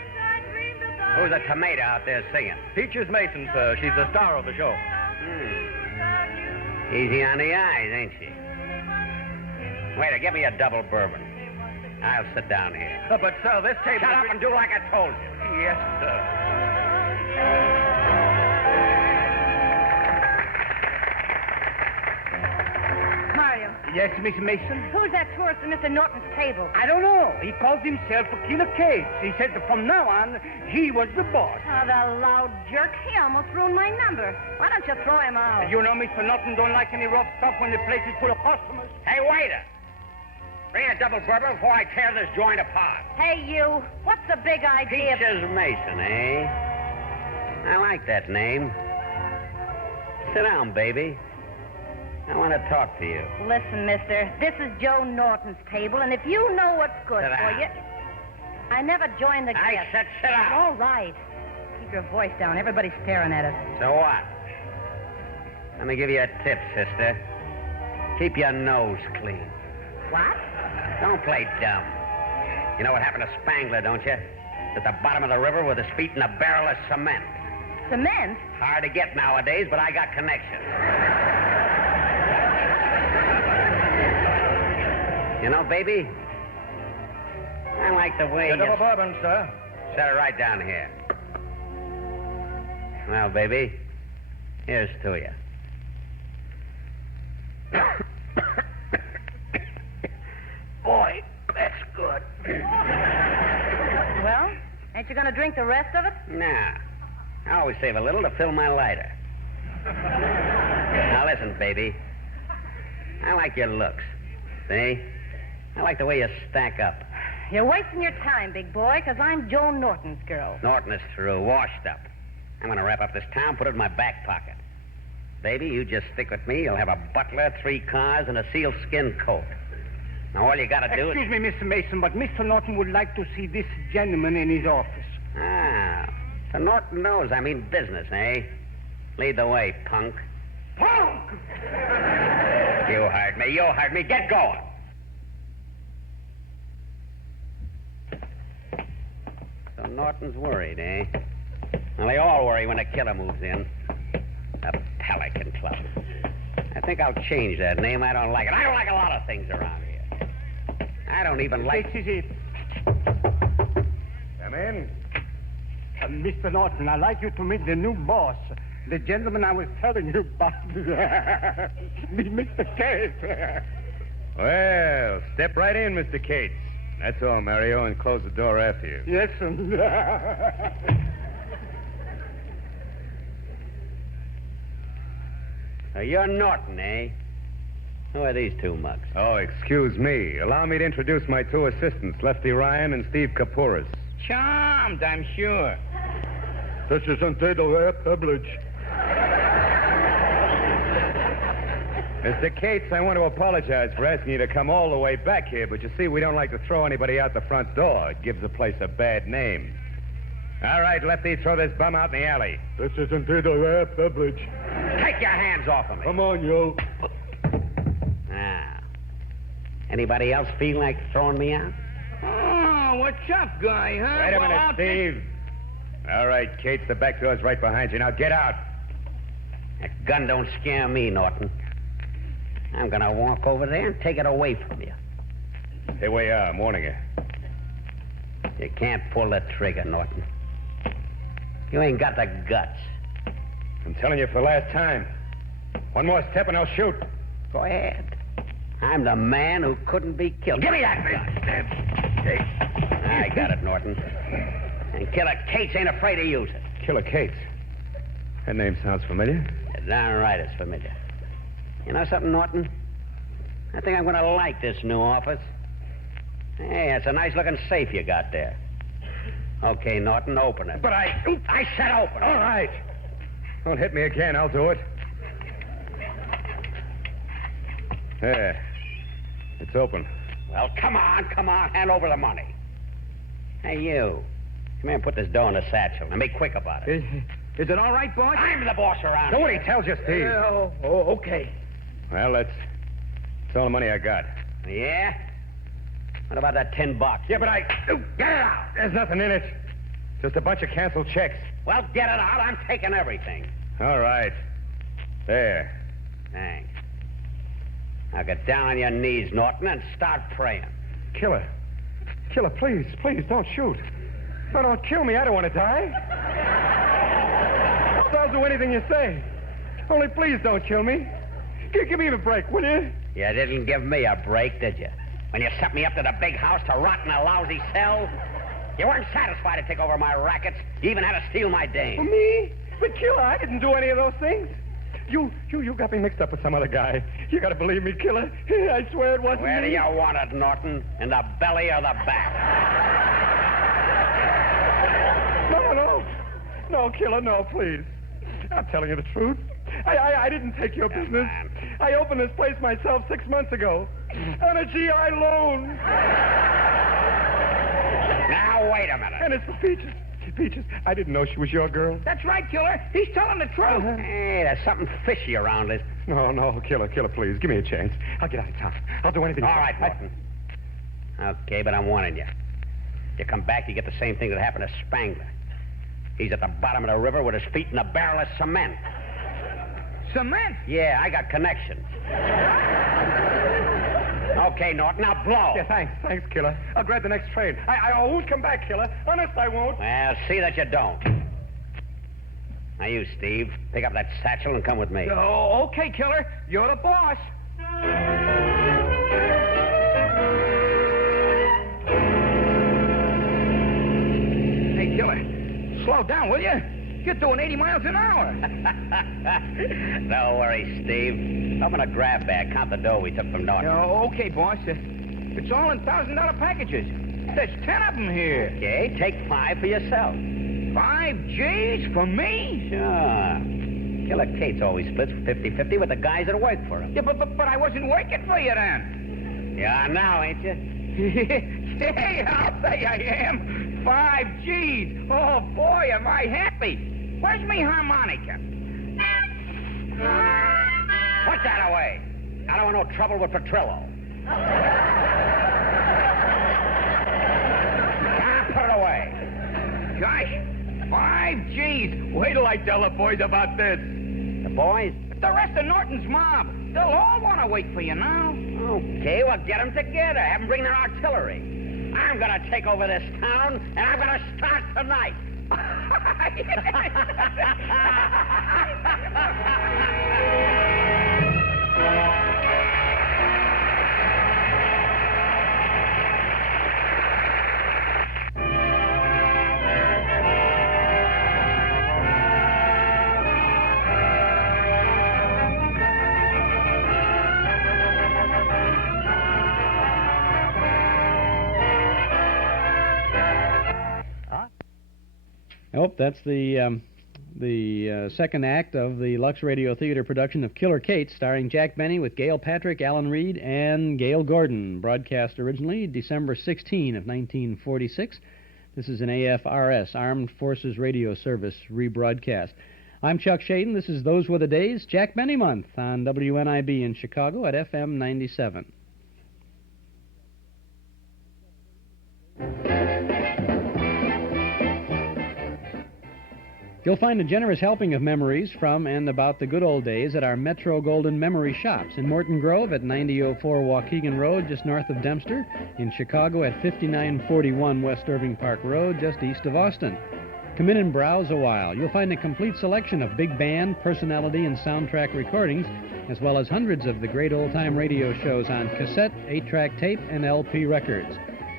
Who's the tomato out there singing? Peaches Mason, sir. She's the star of the show. Easy on the eyes, ain't she? Waiter, get me a double bourbon. I'll sit down here. But, sir, this table... Shut up and do like I told you. Yes, sir. Mario, Yes, Miss Mason? who's that tourist at Mr. Norton's table? I don't know. He calls himself a Killer Case. He said that from now on, he was the boss. Oh, the loud jerk. He almost ruined my number. Why don't you throw him out? You know, Mr. Norton don't like any rough stuff when the place is full of customers. Hey, waiter! Bring a double bourbon before I tear this joint apart. Hey, you. What's the big idea? Peaches Mason, eh? I like that name. Sit down, baby. I want to talk to you. Listen, mister, this is Joe Norton's table, and if you know what's good Sit for down. you... I never joined the guests. I said sit down. All right. Keep your voice down. Everybody's staring at us. So what? Let me give you a tip, sister. Keep your nose clean. What? Don't play dumb. You know what happened to Spangler, don't you? At the bottom of the river with his feet in a barrel of cement. Cement? Hard to get nowadays, but I got connections. You know, baby, I like the way Get you... double bourbon, sir. Set it right down here. Well, baby, here's to you. Boy, that's good. Well, ain't you going to drink the rest of it? Nah. I always save a little to fill my lighter. Now, listen, baby. I like your looks. See? I like the way you stack up. You're wasting your time, big boy, because I'm Joe Norton's girl. Norton is through, washed up. I'm going to wrap up this town, put it in my back pocket. Baby, you just stick with me. You'll have a butler, 3 cars, and a sealskin coat. Now, all you got to do is... Excuse me, Mr. Mason, but Mr. Norton would like to see this gentleman in his office. Ah, so Norton knows I mean business, eh? Lead the way, punk. Punk! You heard me. You heard me. Get going. So Norton's worried, eh? Well, they all worry when a killer moves in. The Pelican Club. I think I'll change that name. I don't like it. I don't like a lot of things around here. I don't even like... This is it. Come in. Mr. Norton, I'd like you to meet the new boss. The gentleman I was telling you about. Mr. Case. Well, step right in, Mr. Cates. That's all, Mario, and close the door after you. Yes, sir. So you're Norton, eh? Who are these 2 mugs? Oh, excuse me. Allow me to introduce my 2 assistants, Lefty Ryan and Steve Kapouras. Charmed, I'm sure. This is Untitled Chapter. Mr. Cates, I want to apologize for asking you to come all the way back here, but you see, we don't like to throw anybody out the front door. It gives the place a bad name. All right, Lefty, throw this bum out in the alley. This is Untitled Chapter. Take your hands off of me. Come on, yo. Now, anybody else feel like throwing me out? Oh, what's up, guy, huh? Wait a Well, minute, I'll Steve. All right, Cates, the back door's right behind you. Now get out. That gun don't scare me, Norton. I'm going to walk over there and take it away from you. Stay where you are. I'm warning you. You can't pull the trigger, Norton. You ain't got the guts. I'm telling you for the last time. One more step and I'll shoot. Go ahead. I'm the man who couldn't be killed. Give me that gun. I got it, Norton. And Killer Cates ain't afraid to use it. Killer Cates? That name sounds familiar. You're darn right it's familiar. You know something, Norton? I think I'm going to like this new office. Hey, it's a nice-looking safe you got there. Okay, Norton, open it. But I said open it. All right. Don't hit me again. I'll do it. There. It's open. Well, come on. Hand over the money. Hey, you. Come here and put this dough in the satchel. Now, be quick about it. Is it all right, boss? I'm the boss around Do what here. he tells you, Steve. Okay. Well, that's all the money I got. Yeah? What about that $10? Yeah, but get it out. There's nothing in it. Just a bunch of canceled checks. Well, get it out. I'm taking everything. All right. There. Thanks. Now get down on your knees, Norton, and start praying. Killer, please, don't shoot. No, don't kill me. I don't want to die. I'll do anything you say. Only please don't kill me. Give me a break, will you? You didn't give me a break, did you? When you sent me up to the big house to rot in a lousy cell? You weren't satisfied to take over my rackets. You even had to steal my dame. Me? But Killer, I didn't do any of those things. You got me mixed up with some other guy. You gotta believe me, Killer. I swear it wasn't Where me. do you want it, Norton? In the belly or the back? No, Killer, no, please. I'm telling you the truth. I didn't take your business. I opened this place myself 6 months ago. On a GI loan. Now, wait a minute. And it's for Peaches. Peaches, I didn't know she was your girl. That's right, Killer. He's telling the truth. Hey, there's something fishy around this. No, Killer, please. Give me a chance. I'll get out of town. I'll do anything. All right, Norton. Okay, but I'm warning you. You come back, you get the same thing that happened to Spangler. He's at the bottom of the river with his feet in a barrel of cement. Cement? Yeah, I got connections. Okay, Norton, now blow. Yeah, thanks, Killer. I'll grab the next train. I won't come back, Killer. Honest, I won't. Well, see that you don't. Now, you, Steve, pick up that satchel and come with me. Oh, okay, Killer. You're the boss. Hey, Killer, slow down, will you? You're doing 80 miles an hour. Don't worry, Steve. Open a grab bag. Count the dough we took from Norton. Okay, boss. It's all in $1,000 packages. There's 10 of them here. Okay, take 5 for yourself. 5 G's for me? Sure. Killer Cates always splits 50-50 with the guys that work for him. Yeah, but I wasn't working for you then. You are now, ain't you? Hey, I'll say I am. 5 G's. Oh, boy, am I happy. Where's me harmonica? Put that away. I don't want no trouble with Petrillo. Put it away. Gosh, 5 G's. Wait till I tell the boys about this. The boys? The rest of Norton's mob. They'll all want to wait for you now. Okay, well, get them together. Have them bring their artillery. I'm going to take over this town, and I'm going to start tonight. Oh, that's the second act of the Lux Radio Theater production of Killer Cates, starring Jack Benny with Gail Patrick, Alan Reed, and Gail Gordon. Broadcast originally December 16 of 1946. This is an AFRS, Armed Forces Radio Service, rebroadcast. I'm Chuck Shaden. This is Those Were the Days, Jack Benny Month on WNIB in Chicago at FM 97. You'll find a generous helping of memories from and about the good old days at our Metro Golden Memory Shops in Morton Grove at 9004 Waukegan Road, just north of Dempster, in Chicago at 5941 West Irving Park Road, just east of Austin. Come in and browse a while. You'll find a complete selection of big band, personality, and soundtrack recordings, as well as hundreds of the great old-time radio shows on cassette, 8-track tape, and LP records.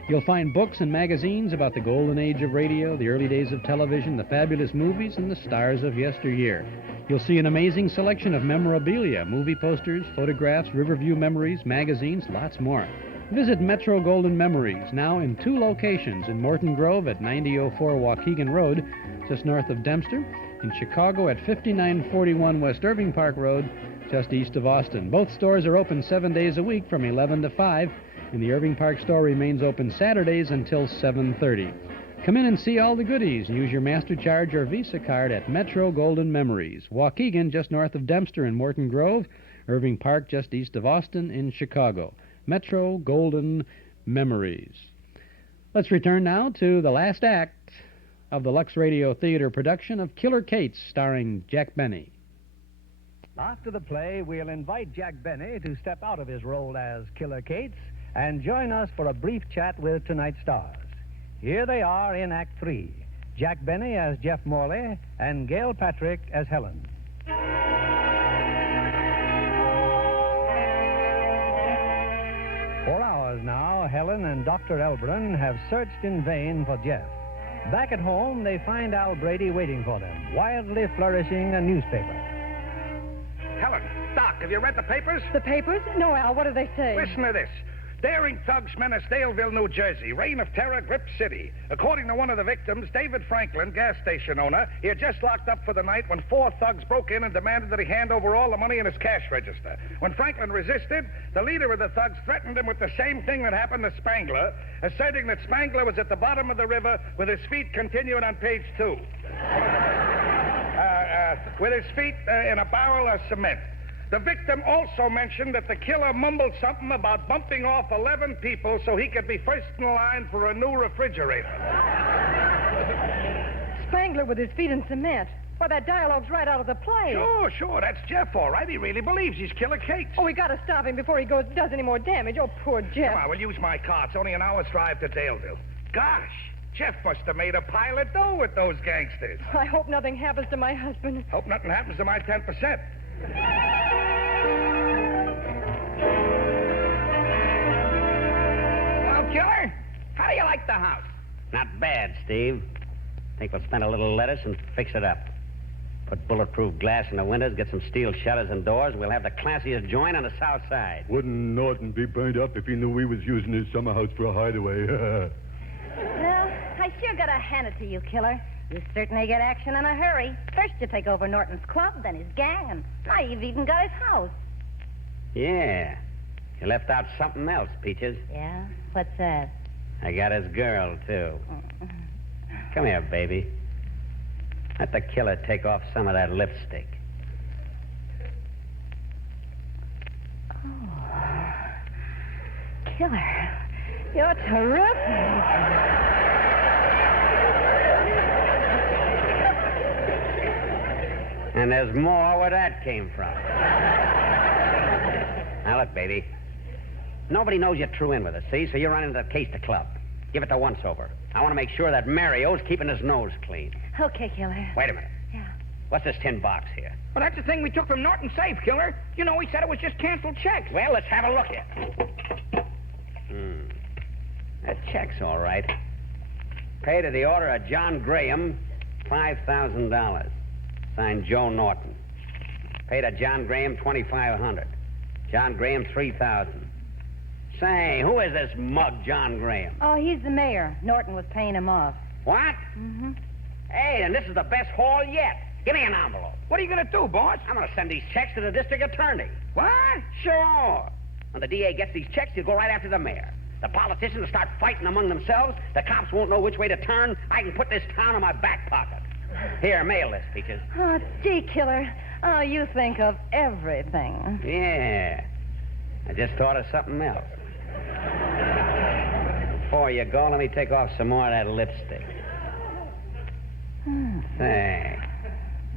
You'll find books and magazines about the golden age of radio, the early days of television, the fabulous movies, and the stars of yesteryear. You'll see an amazing selection of memorabilia, movie posters, photographs, Riverview memories, magazines, lots more. Visit Metro Golden Memories, now in 2 locations, in Morton Grove at 9004 Waukegan Road, just north of Dempster, in Chicago at 5941 West Irving Park Road, just east of Austin. Both stores are open 7 days a week from 11 to 5, and the Irving Park store remains open Saturdays until 7:30. Come in and see all the goodies. Use your MasterCharge or Visa card at Metro Golden Memories. Waukegan, just north of Dempster in Morton Grove. Irving Park, just east of Austin in Chicago. Metro Golden Memories. Let's return now to the last act of the Lux Radio Theater production of Killer Kates, starring Jack Benny. After the play, we'll invite Jack Benny to step out of his role as Killer Kates and join us for a brief chat with tonight's stars. Here they are in Act 3, Jack Benny as Jeff Morley and Gail Patrick as Helen. For hours now, Helen and Dr. Elbron have searched in vain for Jeff. Back at home, they find Al Brady waiting for them, wildly flourishing a newspaper. Helen, Doc, have you read the papers? The papers? No, Al, what do they say? Listen to this. Daring thugs menace Daleville, New Jersey. Reign of terror grips city. According to one of the victims, David Franklin, gas station owner, he had just locked up for the night when 4 thugs broke in and demanded that he hand over all the money in his cash register. When Franklin resisted, the leader of the thugs threatened him with the same thing that happened to Spangler, asserting that Spangler was at the bottom of the river with his feet continuing on page 2. With his feet in a barrel of cement. The victim also mentioned that the killer mumbled something about bumping off 11 people so he could be first in line for a new refrigerator. Spangler with his feet in cement. Well, that dialogue's right out of the play. Sure. That's Jeff, all right. He really believes he's Killer Kates. Oh, we got to stop him before he does any more damage. Oh, poor Jeff. Come on, we'll use my car. It's only an hour's drive to Daleville. Gosh, Jeff must have made a pile of dough with those gangsters. I hope nothing happens to my husband. Hope nothing happens to my 10%. Well, Killer, how do you like the house? Not bad, Steve. Think we'll spend a little lettuce and fix it up. Put bulletproof glass in the windows, get some steel shutters and doors, and we'll have the classiest joint on the south side. Wouldn't Norton be burned up if he knew we was using his summer house for a hideaway? Well, I sure gotta hand it to you, Killer. You certainly get action in a hurry. First you take over Norton's club, then his gang, and now you've even got his house. Yeah. You left out something else, Peaches. Yeah? What's that? I got his girl, too. Come here, baby. Let the killer take off some of that lipstick. Oh. Killer, you're terrific. And there's more where that came from. Now, look, baby. Nobody knows you're true in with us, see? So you're running the case to club. Give it the once-over. I want to make sure that Mario's keeping his nose clean. Okay, Killer. Wait a minute. Yeah. What's this tin box here? Well, that's the thing we took from Norton's safe, Killer. You know, he said it was just canceled checks. Well, let's have a look here. That check's all right. Paid to the order of John Graham, $5,000. Signed Joe Norton. Paid to John Graham, $2,500. John Graham, $3,000. Say, who is this mug, John Graham? Oh, he's the mayor. Norton was paying him off. What? Mm-hmm. Hey, then this is the best haul yet. Give me an envelope. What are you going to do, boss? I'm going to send these checks to the district attorney. What? Sure. When the DA gets these checks, he'll go right after the mayor. The politicians will start fighting among themselves. The cops won't know which way to turn. I can put this town in my back pocket. Here, mail this, Peaches. Oh, gee, Killer. Oh, you think of everything. Yeah. I just thought of something else. Before you go, let me take off some more of that lipstick. Say,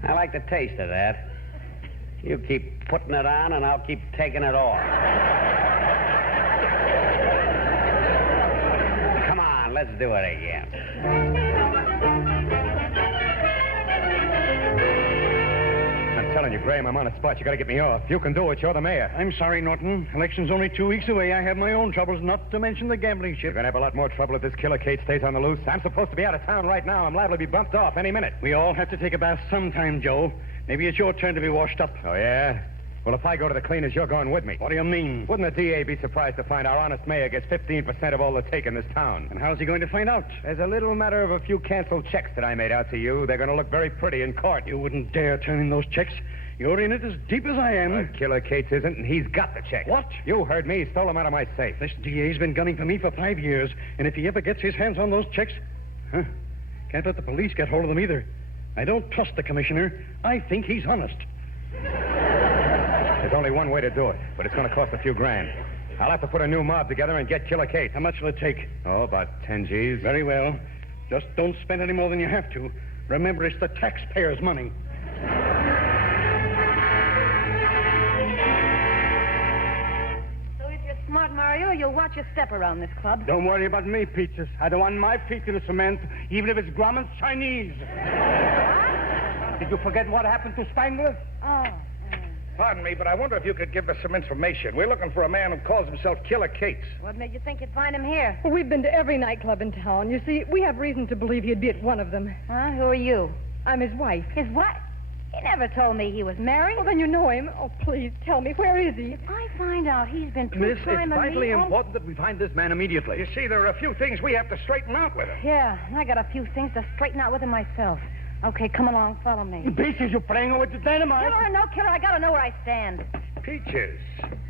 I like the taste of that. You keep putting it on, and I'll keep taking it off. Come on, let's do it again. I'm telling you, Graham, I'm on a spot. You got to get me off. You can do it. You're the mayor. I'm sorry, Norton. Election's only 2 weeks away. I have my own troubles, not to mention the gambling ship. You're going to have a lot more trouble if this killer Kate stays on the loose. I'm supposed to be out of town right now. I'm liable to be bumped off any minute. We all have to take a bath sometime, Joe. Maybe it's your turn to be washed up. Oh, yeah? Well, if I go to the cleaners, you're going with me. What do you mean? Wouldn't the DA be surprised to find our honest mayor gets 15% of all the take in this town? And how's he going to find out? There's a little matter of a few canceled checks that I made out to you. They're going to look very pretty in court. You wouldn't dare turn in those checks. You're in it as deep as I am. Killer Cates isn't, and he's got the checks. What? You heard me. He stole them out of my safe. This DA's been gunning for me for 5 years, and if he ever gets his hands on those checks... Can't let the police get hold of them either. I don't trust the commissioner. I think he's honest. There's only one way to do it, but it's going to cost a few grand. I'll have to put a new mob together and get Killer Kate. How much will it take? Oh, about 10 G's. Very well. Just don't spend any more than you have to. Remember, it's the taxpayers' money. So if you're smart, Mario, you'll watch your step around this club. Don't worry about me, Peaches. I don't want my feet in the cement, even if it's Grumman's Chinese. What? Did you forget what happened to Spangler? Oh. Pardon me, but I wonder if you could give us some information. We're looking for a man who calls himself Killer Cates. What made you think you'd find him here? Well, we've been to every nightclub in town. You see, we have reason to believe he'd be at one of them. Huh? Who are you? I'm his wife. His what? He never told me he was married. Well, then you know him. Oh, please, tell me, where is he? If I find out he's been Miss, it's two-timing vitally me... important that we find this man immediately. You see, there are a few things we have to straighten out with him. Yeah, and I got a few things to straighten out with him myself. Okay, come along, follow me. Peaches, you're playing with the dynamite. Killer or no killer, I gotta know where I stand. Peaches.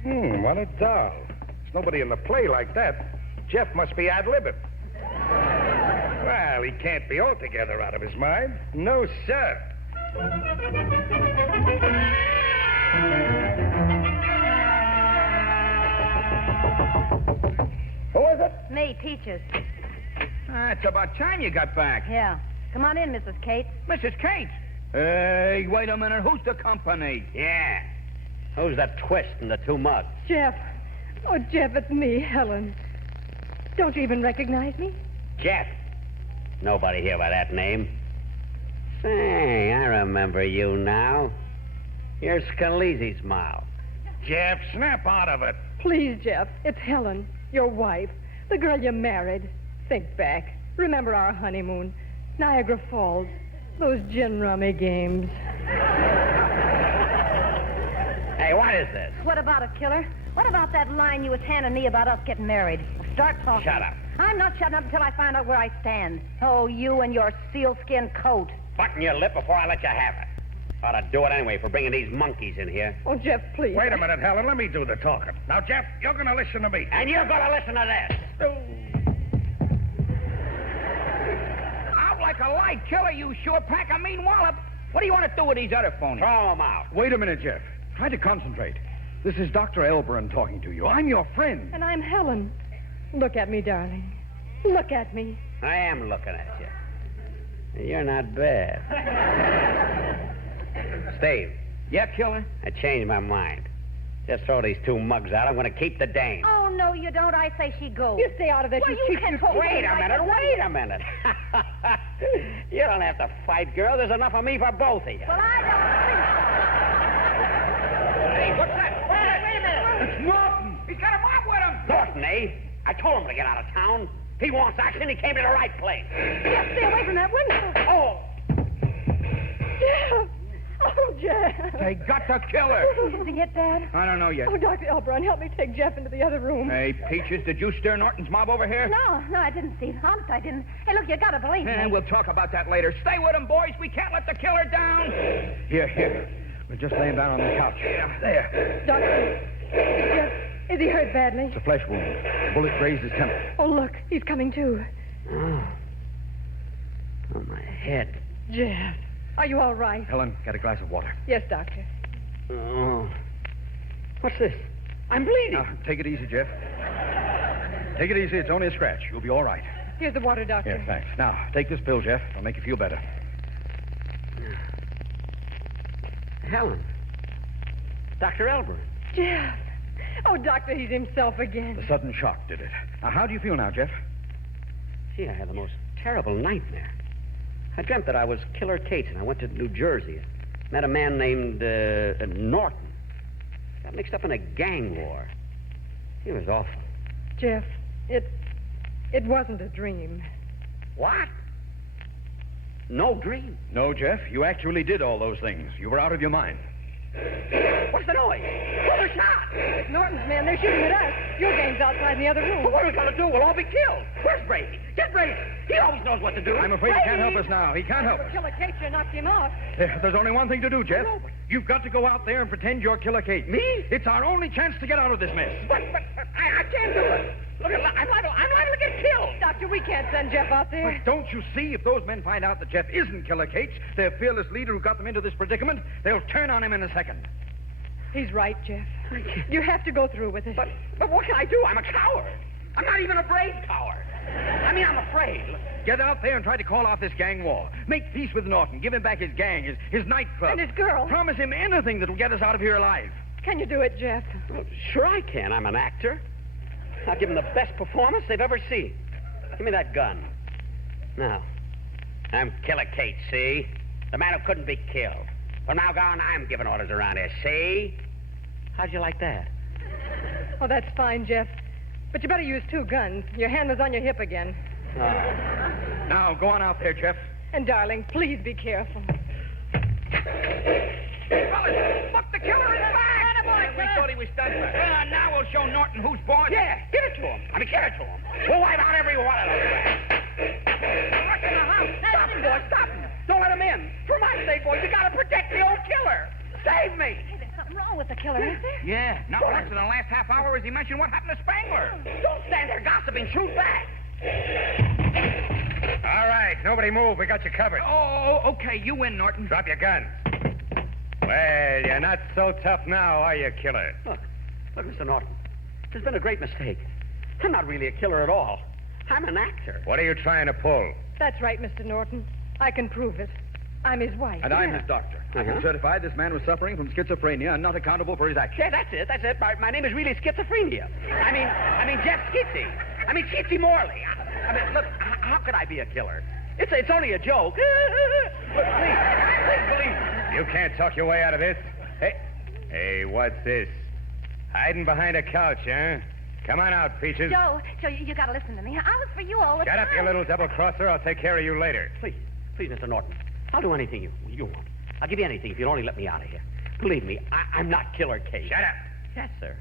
What a doll. There's nobody in the play like that. Jeff must be ad-libbing. Well, he can't be altogether out of his mind. No, sir. Who is it? Me, Peaches. It's about time you got back. Yeah. Come on in, Mrs. Cates. Mrs. Cates? Hey, wait a minute. Who's the company? Yeah. Who's the twist in the two mugs? Jeff. Oh, Jeff, it's me, Helen. Don't you even recognize me? Jeff. Nobody here by that name. Say, I remember you now. You're Scalise's mouth. Jeff, snap out of it. Please, Jeff, it's Helen, your wife, the girl you married. Think back. Remember our honeymoon, Niagara Falls, those gin rummy games. Hey, what is this? What about it, killer? What about that line you was handing me about us getting married? Start talking. Shut up. I'm not shutting up until I find out where I stand. Oh, you and your sealskin coat. Button your lip before I let you have it. Ought to do it anyway for bringing these monkeys in here. Oh, Jeff, please. Wait a minute, Helen. Let me do the talking. Now, Jeff, you're going to listen to me. And you're going to listen to this. Out like a light, killer, you sure pack a mean wallop. What do you want to do with these other phonies? Throw them out. Wait a minute, Jeff. Try to concentrate. This is Dr. Elbron talking to you. I'm your friend. And I'm Helen. Look at me, darling. Look at me. I am looking at you. You're not bad. Steve. Yeah, killer? I changed my mind. Just throw these two mugs out. I'm going to keep the dame. Oh, no, you don't. I say she goes. You stay out of it, Well, you cheap. can't hold Wait a minute, wait a minute. You don't have to fight, girl. There's enough of me for both of you. Well, I Hey, what's that? Wait a minute. It's Norton. He's got a mob with him. Norton, eh? I told him to get out of town. He wants action. He came to the right place. Jeff, stay away from that window. Oh. Jeff. Oh, Jeff. They got the killer. Is he hit bad? I don't know yet. Oh, Dr. Elbron, help me take Jeff into the other room. Hey, Peaches, did you stir Norton's mob over here? No, I didn't, Steve. Honest, I didn't. Hey, look, you gotta believe me. And we'll talk about that later. Stay with him, boys. We can't let the killer down. Here. We're just laying down on the couch. Yeah. There. Doctor, Jeff, is he hurt badly? It's a flesh wound. The bullet grazed his temple. Oh, look, he's coming to. Oh, my head. Jeff, are you all right? Helen, get a glass of water. Yes, Doctor. Oh. What's this? I'm bleeding. Now, take it easy, Jeff. Take it easy. It's only a scratch. You'll be all right. Here's the water, Doctor. Here, thanks. Now, take this pill, Jeff. It'll make you feel better. Helen. Dr. Elbert. Jeff. Oh, Doctor, he's himself again. The sudden shock did it. Now, how do you feel now, Jeff? Gee, I had the most terrible nightmare. I dreamt that I was Killer Cates, and I went to New Jersey. Met a man named Norton. Got mixed up in a gang war. He was awful. Jeff, it wasn't a dream. What? No dream? No, Jeff. You actually did all those things. You were out of your mind. What's the noise? Who was shot? It's Norton's men. They're shooting at us. Your gang's outside in the other room. Well, what are we going to do? We'll all be killed. Where's Brady? Get Brady. He always knows what to do. I'm afraid he can't help us now. He can't help us. Killer Kate, you knocked him out. There's only one thing to do, Jeff. You've got to go out there and pretend you're Killer Kate. Me? It's our only chance to get out of this mess. But I can't do it. Look, I'm liable to get killed. Doctor, we can't send Jeff out there. But don't you see? If those men find out that Jeff isn't Killer Cates, their fearless leader who got them into this predicament, they'll turn on him in a second. He's right, Jeff. You have to go through with it. But what can I do? I'm a coward. I'm not even a brave coward. I mean, I'm afraid. Get out there and try to call off this gang war. Make peace with Norton. Give him back his gang, his nightclub. And his girl. Promise him anything that'll get us out of here alive. Can you do it, Jeff? Well, sure I can. I'm an actor. I'll give them the best performance they've ever seen. Give me that gun. Now, I'm Killer Kate, see? The man who couldn't be killed. From now on, I'm giving orders around here, see? How'd you like that? Oh, that's fine, Jeff. But you better use 2 guns. Your hand was on your hip again. Now, go on out there, Jeff. And, darling, please be careful. Fellas, look, the killer is back! We thought he was done. Now we'll show Norton who's boss. Yeah, give it to him. I mean, give it to him. We'll wipe out every one of them. What's in the house? Stop him, boy, stop him. Don't let him in. For my sake, boy, you gotta protect the old killer. Save me. Hey, there's something wrong with the killer, is there? Yeah, not once in the last half hour has he mentioned what happened to Spangler. Don't stand there gossiping. Shoot back. All right, nobody move. We got you covered. Oh, okay. You win, Norton. Drop your gun. Well, you're not so tough now, are you, killer? Look, Mr. Norton. There's been a great mistake. I'm not really a killer at all. I'm an actor. What are you trying to pull? That's right, Mr. Norton. I can prove it. I'm his wife. And I'm his doctor. I can certify this man was suffering from schizophrenia and not accountable for his actions. Yeah, that's it. My name is really schizophrenia. I mean, Jeff Skitsy. I mean, Skitsy Morley. I mean, look, how could I be a killer? It's only a joke. But please believe me. You can't talk your way out of this. Hey, what's this? Hiding behind a couch, huh? Come on out, Peaches. Joe, you gotta listen to me. I was for you all the time. Shut up, you little double-crosser. I'll take care of you later. Please, Mr. Norton. I'll do anything you want. I'll give you anything if you'll only let me out of here. Believe me, I'm not Killer Kate. Shut up. Yes, sir.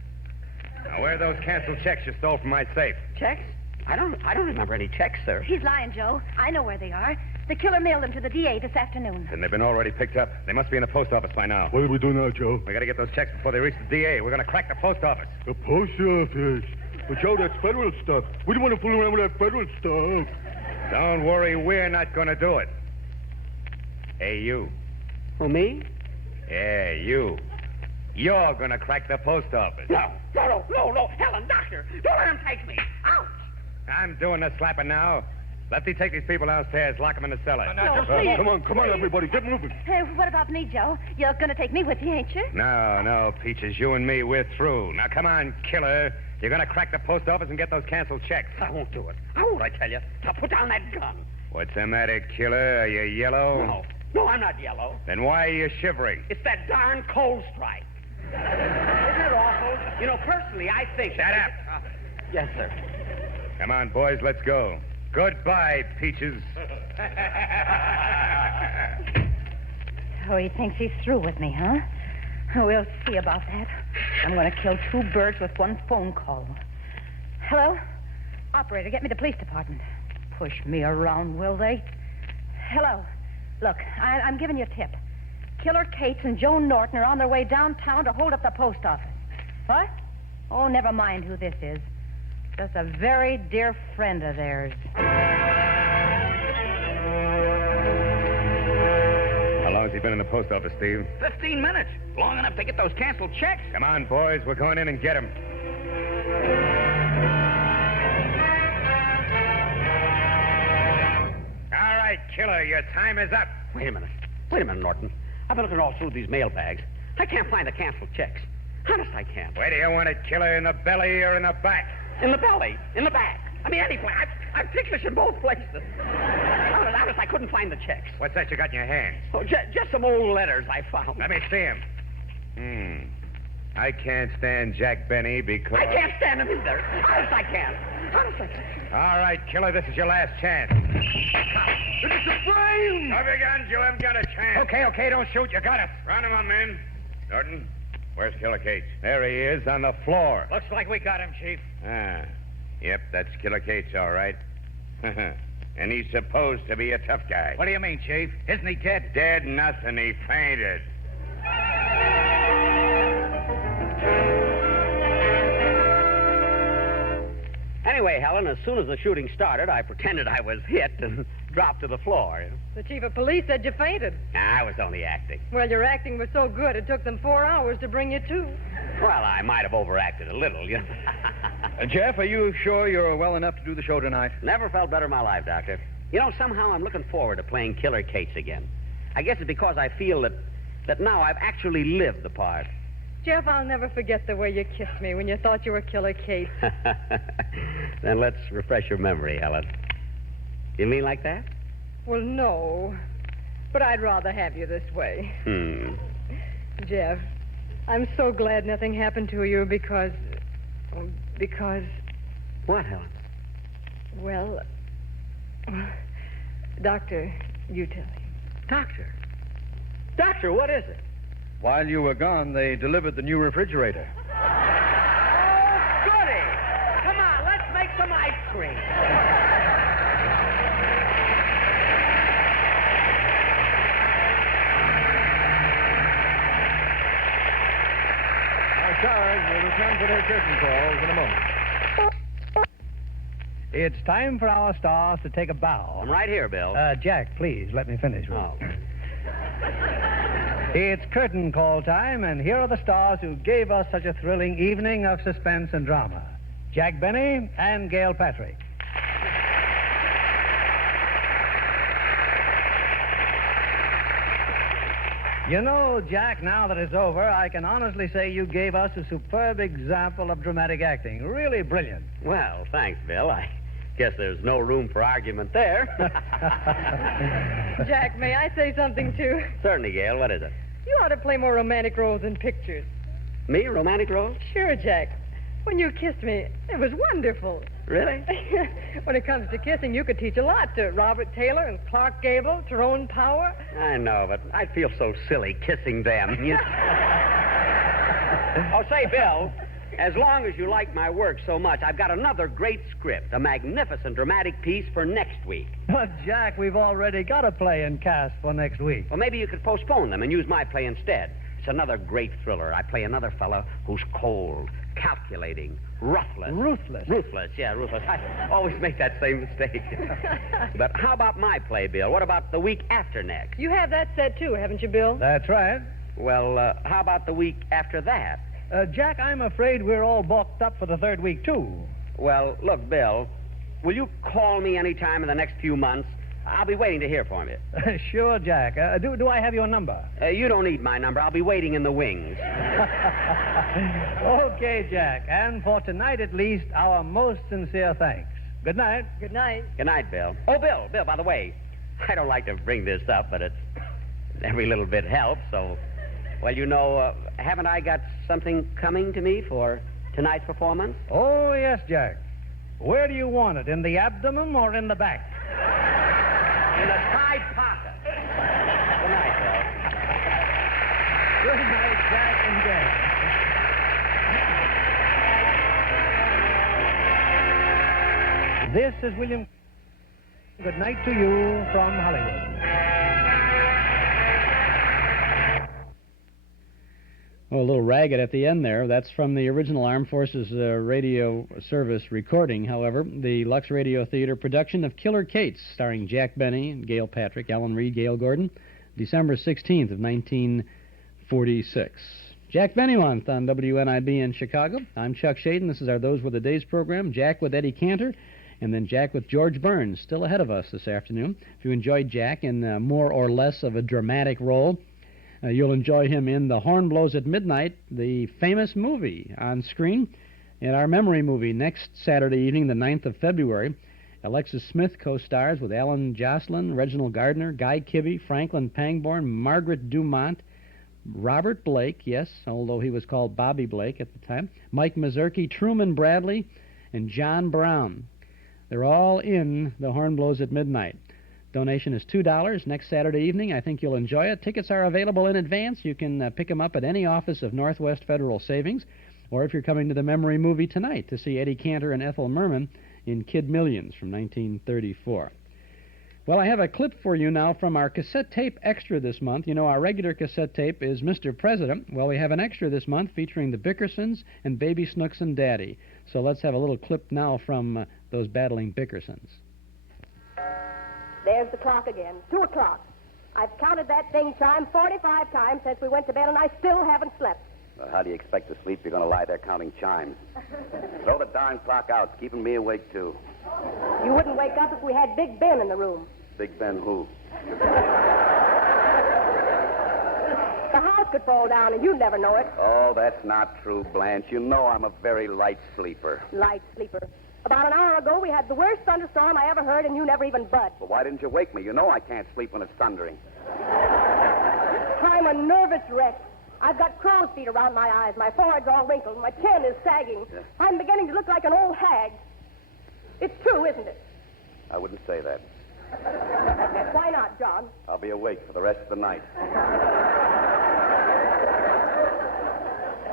Now, where are those canceled checks you stole from my safe? Checks? I don't remember any checks, sir. He's lying, Joe. I know where they are. The killer mailed them to the DA this afternoon. Then they've been already picked up. They must be in the post office by now. What do we do now, Joe? We gotta get those checks before they reach the DA. We're gonna crack the post office. The post office? But, Joe, that's federal stuff. We don't want to fool around with that federal stuff. Don't worry, we're not gonna do it. Hey, you. Who, me? Yeah, you. You're gonna crack the post office. No. Helen, doctor, don't let him take me. Ouch. I'm doing the slapping now. Lefty, take these people downstairs. Lock them in the cellar. No, please. Come on, everybody. Get moving. Hey, what about me, Joe? You're going to take me with you, ain't you? No, Peaches. You and me, we're through. Now, come on, killer. You're going to crack the post office and get those canceled checks. I won't do it. I won't, I tell you. Now, put down that gun. What's the matter, killer? Are you yellow? No, I'm not yellow. Then why are you shivering? It's that darn cold strike. Isn't it awful? You know, personally, I think... Shut up. Yes, sir. Come on, boys, let's go. Goodbye, Peaches. Oh, he thinks he's through with me, huh? We'll see about that. I'm going to kill 2 birds with 1 phone call. Hello? Operator, get me the police department. Push me around, will they? Hello. Look, I'm giving you a tip. Killer Cates and Joan Norton are on their way downtown to hold up the post office. What? Oh, never mind who this is. Just a very dear friend of theirs. How long has he been in the post office, Steve? 15 minutes. Long enough to get those canceled checks. Come on, boys. We're going in and get him. All right, killer. Your time is up. Wait a minute, Norton. I've been looking all through these mail bags. I can't find the canceled checks. Honest, I can't. Where do you want it, killer? In the belly or in the back? In the belly. In the back. I mean, any place. I'm ticklish in both places. Honest, I couldn't find the checks. What's that you got in your hands? Oh, just some old letters I found. Let me see them. I can't stand Jack Benny because... I can't stand him either. Honest, I can't. Honest, I can't. All right, killer, this is your last chance. It's a frame! Have your guns. You haven't got a chance. Okay, don't shoot. You got it. Round him up, men. Durhin, where's Killer Cates? There he is, on the floor. Looks like we got him, Chief. Yep, that's Killer Cates, all right. And he's supposed to be a tough guy. What do you mean, Chief? Isn't he dead? Dead nothing. He fainted. Anyway, Helen, as soon as the shooting started, I pretended I was hit and dropped to the floor. The chief of police said you fainted. I was only acting. Well, your acting was so good, it took them 4 hours to bring you to. Well, I might have overacted a little, you know. Jeff, are you sure you're well enough to do the show tonight? Never felt better in my life, Doctor. You know, somehow I'm looking forward to playing Killer Cates again. I guess it's because I feel that now I've actually lived the part. Jeff, I'll never forget the way you kissed me when you thought you were Killer Kate. Then let's refresh your memory, Helen. You mean like that? Well, no. But I'd rather have you this way. Jeff, I'm so glad nothing happened to you because... What, Helen? Well... Doctor, you tell him. Doctor? Doctor, what is it? While you were gone, they delivered the new refrigerator. Oh, goody! Come on, let's make some ice cream. Our stars will return to their curtain calls in a moment. It's time for our stars to take a bow. I'm right here, Bill. Jack, please, let me finish. Oh. It's curtain call time, and here are the stars who gave us such a thrilling evening of suspense and drama. Jack Benny and Gail Patrick. You know, Jack, now that it's over, I can honestly say you gave us a superb example of dramatic acting. Really brilliant. Well, thanks, Bill. I guess there's no room for argument there. Jack, may I say something, too? Certainly, Gail. What is it? You ought to play more romantic roles in pictures. Me, romantic roles? Sure, Jack. When you kissed me, it was wonderful. Really? When it comes to kissing, you could teach a lot to Robert Taylor and Clark Gable, Tyrone Power. I know, but I'd feel so silly kissing them. Oh, say, Bill, as long as you like my work so much, I've got another great script, a magnificent dramatic piece for next week. But, Jack, we've already got a play in cast for next week. Well, maybe you could postpone them and use my play instead. It's another great thriller. I play another fellow who's cold, calculating, ruthless. Ruthless? Ruthless, yeah, ruthless. I always make that same mistake. But how about my play, Bill? What about the week after next? You have that set, too, haven't you, Bill? That's right. Well, how about the week after that? Jack, I'm afraid we're all booked up for the third week, too. Well, look, Bill, will you call me any time in the next few months? I'll be waiting to hear from you. Sure, Jack. Do I have your number? You don't need my number. I'll be waiting in the wings. Okay, Jack. And for tonight, at least, our most sincere thanks. Good night. Good night. Good night, Bill. Oh, Bill, by the way, I don't like to bring this up, but every little bit helps, so... Well, you know, haven't I got something coming to me for tonight's performance? Oh, yes, Jack. Where do you want it, in the abdomen or in the back? In the side pocket. Good night, Bill. Good night, Jack and Gail. This is William. Good night to you from Hollywood. Oh, a little ragged at the end there. That's from the original Armed Forces Radio Service recording. However, the Lux Radio Theater production of Killer Cates, starring Jack Benny and Gail Patrick, Alan Reed, Gail Gordon, December 16th of 1946. Jack Benny Month on WNIB in Chicago. I'm Chuck Shaden. This is our Those Were the Days program. Jack with Eddie Cantor, and then Jack with George Burns, still ahead of us this afternoon. If you enjoyed Jack in more or less of a dramatic role, You'll enjoy him in The Horn Blows at Midnight, the famous movie on screen, and our memory movie next Saturday evening, the 9th of February. Alexis Smith co-stars with Alan Jocelyn, Reginald Gardner, Guy Kibbe, Franklin Pangborn, Margaret Dumont, Robert Blake, yes, although he was called Bobby Blake at the time, Mike Mazurki, Truman Bradley, and John Brown. They're all in The Horn Blows at Midnight. Donation is $2 next Saturday evening. I think you'll enjoy it. Tickets are available in advance. You can pick them up at any office of Northwest Federal Savings, or if you're coming to the memory movie tonight to see Eddie Cantor and Ethel Merman in Kid Millions from 1934. Well, I have a clip for you now from our cassette tape extra this month. You know, our regular cassette tape is Mr. President. Well, we have an extra this month featuring the Bickersons and Baby Snooks and Daddy. So let's have a little clip now from those battling Bickersons. There's the clock again, 2 o'clock. I've counted that thing chime 45 times since we went to bed, and I still haven't slept. Well, how do you expect to sleep? You're going to lie there counting chimes. Throw the darn clock out. It's keeping me awake, too. You wouldn't wake up if we had Big Ben in the room. Big Ben who? The house could fall down, and you'd never know it. Oh, that's not true, Blanche. You know I'm a very light sleeper. Light sleeper. About an hour ago, we had the worst thunderstorm I ever heard, and you never even budged. Well, why didn't you wake me? You know I can't sleep when it's thundering. I'm a nervous wreck. I've got crow's feet around my eyes. My forehead's all wrinkled. My chin is sagging. Yeah. I'm beginning to look like an old hag. It's true, isn't it? I wouldn't say that. Why not, John? I'll be awake for the rest of the night.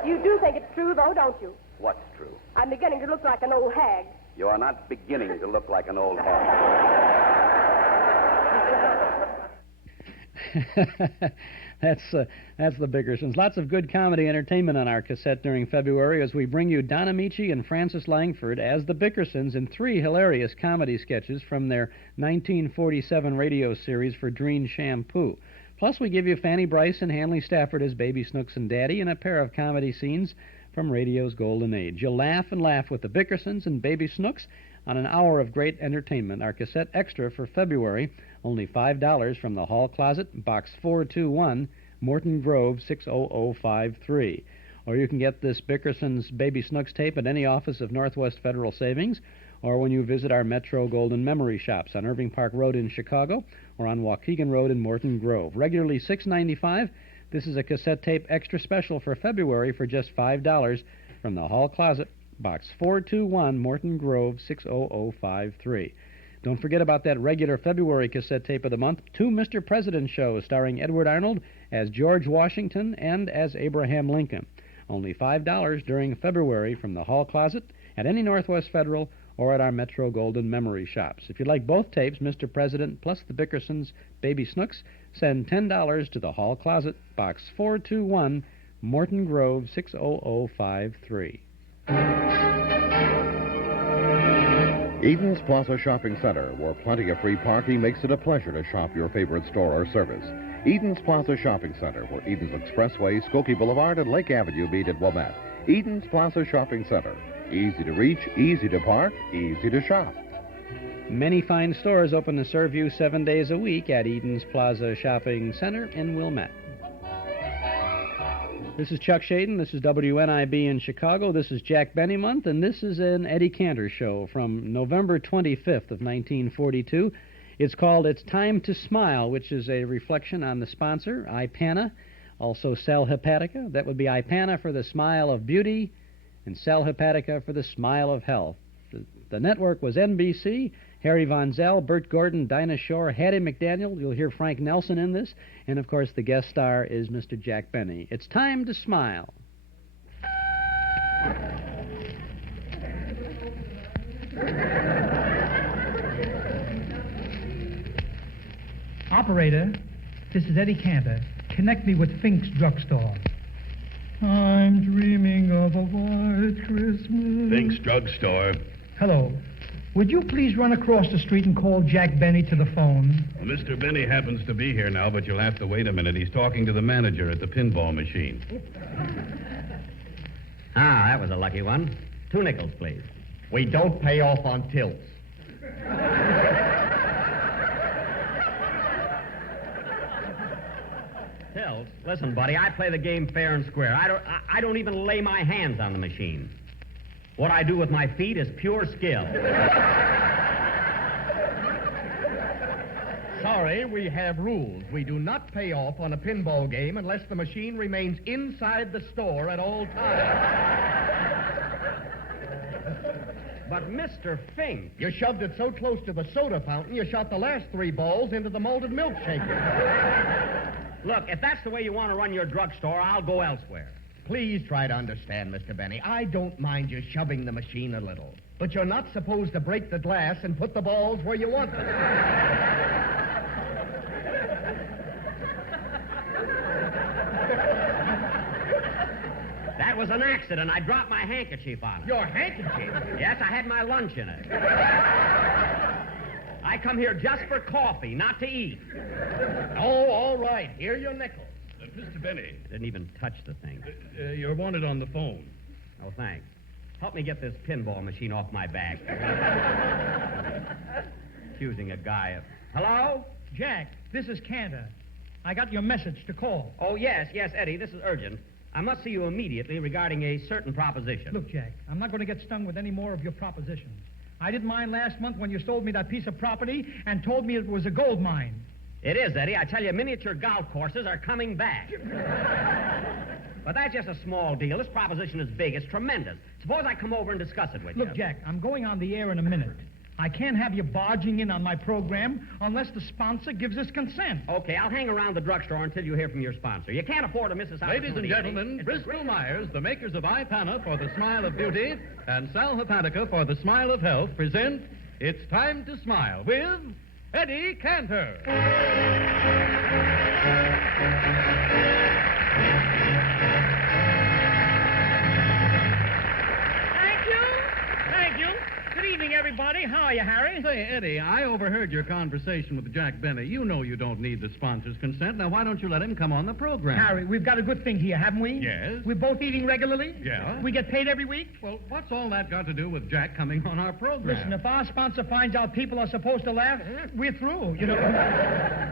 You do think it's true, though, don't you? What's true? I'm beginning to look like an old hag. You are not beginning to look like an old hag. That's the Bickersons. Lots of good comedy entertainment on our cassette during February as we bring you Don Amici and Francis Langford as the Bickersons in 3 hilarious comedy sketches from their 1947 radio series for Dreen Shampoo. Plus, we give you Fanny Bryce and Hanley Stafford as Baby Snooks and Daddy and a pair of comedy scenes from radio's golden age. You'll laugh and laugh with the Bickersons and Baby Snooks on an hour of great entertainment. Our cassette extra for February, only $5 from the Hall Closet, Box 421, Morton Grove, 60053. Or you can get this Bickerson's Baby Snooks tape at any office of Northwest Federal Savings, or when you visit our Metro Golden Memory Shops on Irving Park Road in Chicago or on Waukegan Road in Morton Grove. Regularly $6.95. This is a cassette tape extra special for February for just $5 from the Hall Closet, Box 421, Morton Grove, 60053. Don't forget about that regular February cassette tape of the month, 2 Mr. President shows starring Edward Arnold as George Washington and as Abraham Lincoln. Only $5 during February from the Hall Closet at any Northwest Federal or at our Metro Golden Memory Shops. If you'd like both tapes, Mr. President plus the Bickersons' Baby Snooks, send $10 to the Hall Closet, Box 421, Morton Grove, 60053. Eden's Plaza Shopping Center, where plenty of free parking makes it a pleasure to shop your favorite store or service. Eden's Plaza Shopping Center, where Eden's Expressway, Skokie Boulevard, and Lake Avenue meet at Wilmette. Eden's Plaza Shopping Center. Easy to reach, easy to park, easy to shop. Many fine stores open to serve you 7 days a week at Eden's Plaza Shopping Center in Wilmette. This is Chuck Shaden. This is WNIB in Chicago. This is Jack Benny Month, and this is an Eddie Cantor show from November 25th of 1942. It's called It's Time to Smile, which is a reflection on the sponsor, Ipana, also Sal Hepatica. That would be Ipana for the smile of beauty and Sal Hepatica for the smile of health. The network was NBC, Harry Von Zell, Bert Gordon, Dinah Shore, Hattie McDaniel. You'll hear Frank Nelson in this. And, of course, the guest star is Mr. Jack Benny. It's time to smile. Operator, this is Eddie Cantor. Connect me with Fink's Drugstore. I'm dreaming of a white Christmas. Fink's Drugstore. Hello. Would you please run across the street and call Jack Benny to the phone? Well, Mr. Benny happens to be here now, but you'll have to wait a minute. He's talking to the manager at the pinball machine. Ah, that was a lucky one. 2 nickels, please. We don't pay off on tilts. Tilt, listen, buddy, I play the game fair and square. I don't even lay my hands on the machine. What I do with my feet is pure skill. Sorry, we have rules. We do not pay off on a pinball game unless the machine remains inside the store at all times. But, Mr. Fink... You shoved it so close to the soda fountain, you shot the last 3 balls into the malted milk shaker. Look, if that's the way you want to run your drugstore, I'll go elsewhere. Please try to understand, Mr. Benny. I don't mind you shoving the machine a little. But you're not supposed to break the glass and put the balls where you want them. That was an accident. I dropped my handkerchief on it. Your handkerchief? Yes, I had my lunch in it. I come here just for coffee, not to eat. Oh, all right. Here your nickel. Mr. Benny. Didn't even touch the thing. You're wanted on the phone. Oh, thanks. Help me get this pinball machine off my back. Accusing a guy of... Hello? Jack, this is Cantor. I got your message to call. Oh, yes, Eddie. This is urgent. I must see you immediately regarding a certain proposition. Look, Jack, I'm not going to get stung with any more of your propositions. I didn't mind last month when you sold me that piece of property and told me it was a gold mine. It is, Eddie. I tell you, miniature golf courses are coming back. But that's just a small deal. This proposition is big. It's tremendous. Suppose I come over and discuss it with you. Look, Jack, I'm going on the air in a minute. I can't have you barging in on my program unless the sponsor gives us consent. Okay, I'll hang around the drugstore until you hear from your sponsor. You can't afford to miss this opportunity. Ladies and gentlemen, Bristol Myers, the makers of Ipana for the smile of beauty and Sal Hepatica for the smile of health, present It's Time to Smile with Eddie Cantor. Thank you. Good evening, everybody. How are you, Harry? Say, Eddie, I overheard your conversation with Jack Benny. You know you don't need the sponsor's consent. Now, why don't you let him come on the program? Harry, we've got a good thing here, haven't we? Yes. We're both eating regularly? Yeah. We get paid every week? Well, what's all that got to do with Jack coming on our program? Listen, if our sponsor finds out people are supposed to laugh, we're through, you know.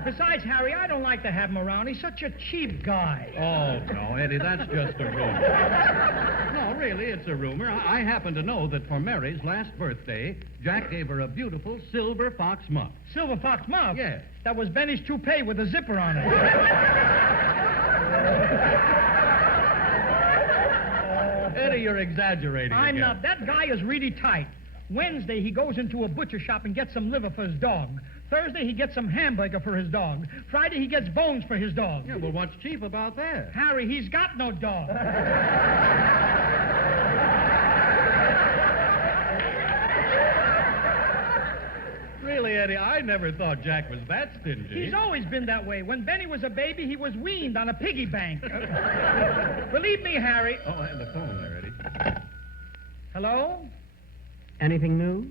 Besides, Harry, I don't like to have him around. He's such a cheap guy. Oh, no, Eddie, that's just a rumor. No, really, it's a rumor. I happen to know that for Mary's last birthday, Jack gave her a beautiful silver fox muff. Silver fox muff? Yes. That was Benny's toupee with a zipper on it. Eddie, you're exaggerating I'm again. not. That guy is really tight. Wednesday, he goes into a butcher shop and gets some liver for his dog. Thursday, he gets some hamburger for his dog. Friday, he gets bones for his dog. Yeah, well, what's cheap about that? Harry, he's got no dog. Really, Eddie, I never thought Jack was that stingy. He's always been that way. When Benny was a baby, he was weaned on a piggy bank. Believe me, Harry. Oh, and the phone there, Eddie. Hello? Anything new?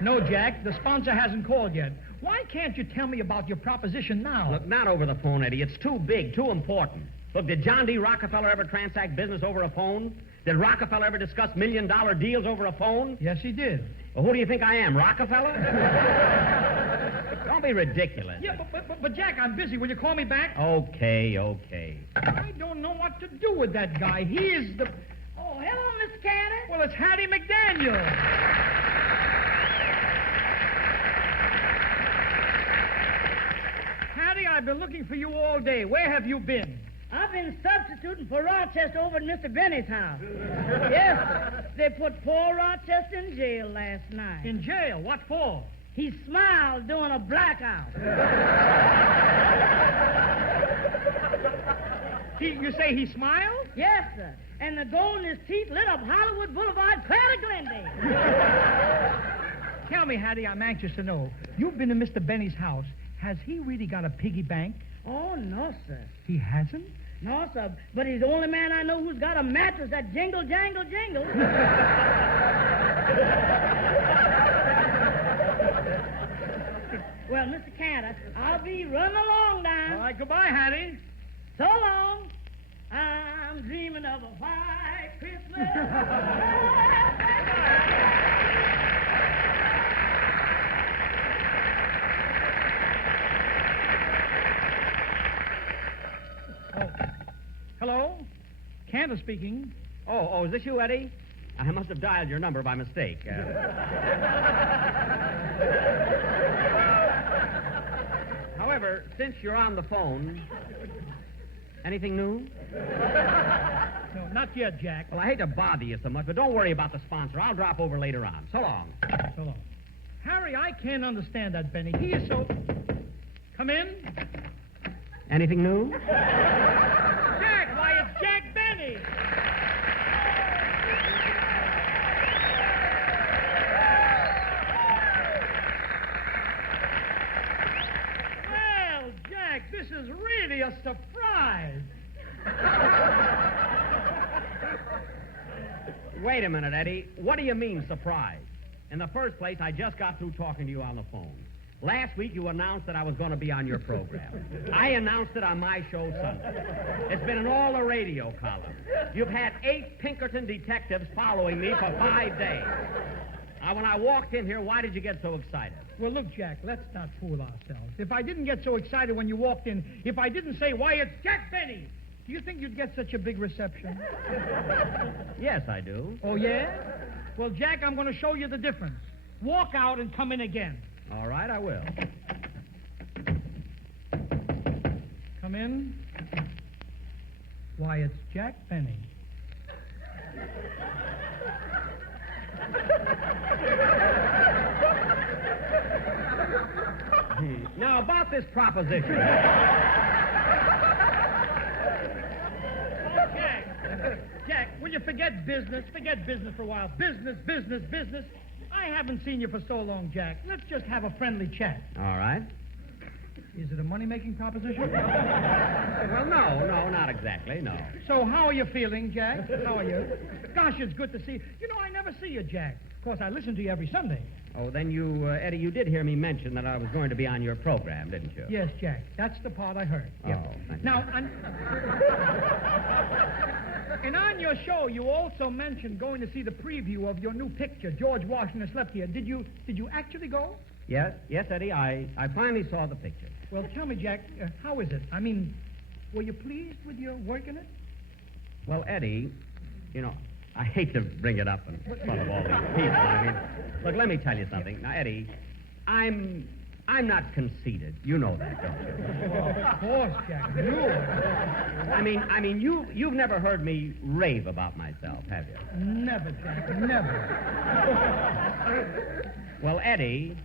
No, Jack. The sponsor hasn't called yet. Why can't you tell me about your proposition now? Look, not over the phone, Eddie. It's too big, too important. Look, did John D. Rockefeller ever transact business over a phone? Did Rockefeller ever discuss million-dollar deals over a phone? Yes, he did. Well, who do you think I am, Rockefeller? Don't be ridiculous. Yeah, but Jack, I'm busy. Will you call me back? Okay. I don't know what to do with that guy. He is the... Oh, hello, Mr. Cantor. Well, it's Hattie McDaniel. Hattie, I've been looking for you all day. Where have you been? I've been substituting for Rochester over at Mr. Benny's house. Yes, sir. They put poor Rochester in jail last night. In jail? What for? He smiled during a blackout. You say he smiled? Yes, sir. And the gold in his teeth lit up Hollywood Boulevard, clear to Glendale. Tell me, Hattie, I'm anxious to know. You've been to Mr. Benny's house. Has he really got a piggy bank? Oh, no, sir. He hasn't? No, sir. But he's the only man I know who's got a mattress that jingle, jangle, jingle. Well, Mr. Cantor, I'll be running along now. All right, goodbye, Hattie. So long. I'm dreaming of a white Christmas. Cantor speaking. Oh, is this you, Eddie? I must have dialed your number by mistake. However, since you're on the phone, anything new? No, not yet, Jack. Well, I hate to bother you so much, but don't worry about the sponsor. I'll drop over later on. So long. So long. Harry, I can't understand that, Benny. He is so... Come in. Anything new? Jack, why, it's Jack Benny. Well, Jack, this is really a surprise. Wait a minute, Eddie. What do you mean, surprise? In the first place, I just got through talking to you on the phone. Last week, you announced that I was going to be on your program. I announced it on my show Sunday. It's been in all the radio columns. You've had 8 Pinkerton detectives following me for 5 days. Now, when I walked in here, why did you get so excited? Well, look, Jack, let's not fool ourselves. If I didn't get so excited when you walked in, if I didn't say, why, it's Jack Benny, do you think you'd get such a big reception? Yes, I do. Oh, yeah? Well, Jack, I'm going to show you the difference. Walk out and come in again. All right, I will. Come in. Why, it's Jack Benny. Now, about this proposition. Jack, will you forget business? Forget business for a while. Business. I haven't seen you for so long, Jack. Let's just have a friendly chat. All right. Is it a money-making proposition? Well, no, not exactly, no. So how are you feeling, Jack? How are you? Gosh, it's good to see you. You know, I never see you, Jack. Of course, I listen to you every Sunday. Oh, then you, Eddie, you did hear me mention that I was going to be on your program, didn't you? Yes, Jack. That's the part I heard. Oh, thank you. Now, and on your show, you also mentioned going to see the preview of your new picture, George Washington Slept Here. Did you actually go? Yes, Eddie, I finally saw the picture. Well, tell me, Jack, how is it? I mean, were you pleased with your work in it? Well, Eddie, you know, I hate to bring it up in front of all these people. I mean, look, let me tell you something. Now, Eddie, I'm not conceited. You know that, don't you? Well, of course, Jack. I mean, you've never heard me rave about myself, have you? Never, Jack. Never. Well, Eddie,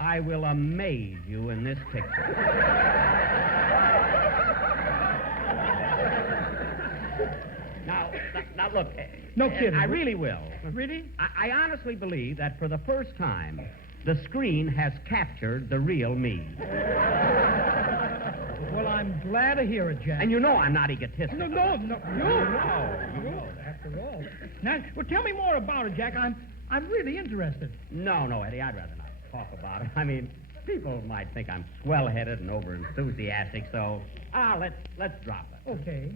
I will amaze you in this picture. Now, look. No kidding. I really will. Really? I honestly believe that for the first time, the screen has captured the real me. Well, I'm glad to hear it, Jack. And you know I'm not egotistic. No. After all. Now, well, tell me more about it, Jack. I'm really interested. No, Eddie, I'd rather not talk about it. I mean, people might think I'm swell-headed and over-enthusiastic, so let's drop it. Okay.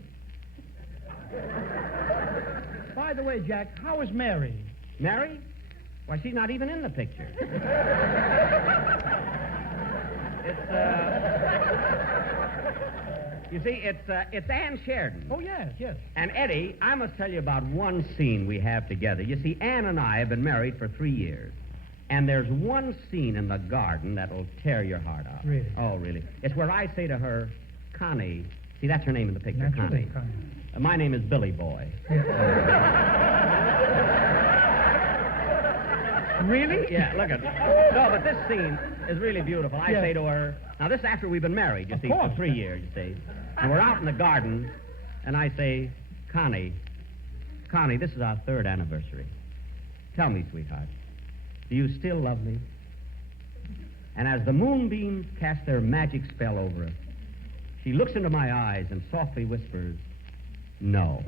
By the way, Jack, how is Mary? Mary? Why, she's not even in the picture. You see, it's Ann Sheridan. Oh, yes. And, Eddie, I must tell you about one scene we have together. You see, Ann and I have been married for 3 years. And there's one scene in the garden that'll tear your heart out. Really? Oh, really. It's where I say to her, Connie. See, that's her name in the picture, Naturally, Connie. My name is Billy Boy. Really? Yeah, look at No, but this scene is really beautiful. I say to her, now this is after we've been married, you see, for 3 years, you see. And we're out in the garden, and I say, Connie, this is our 3rd anniversary. Tell me, sweetheart, do you still love me? And as the moonbeams cast their magic spell over us, she looks into my eyes and softly whispers, no.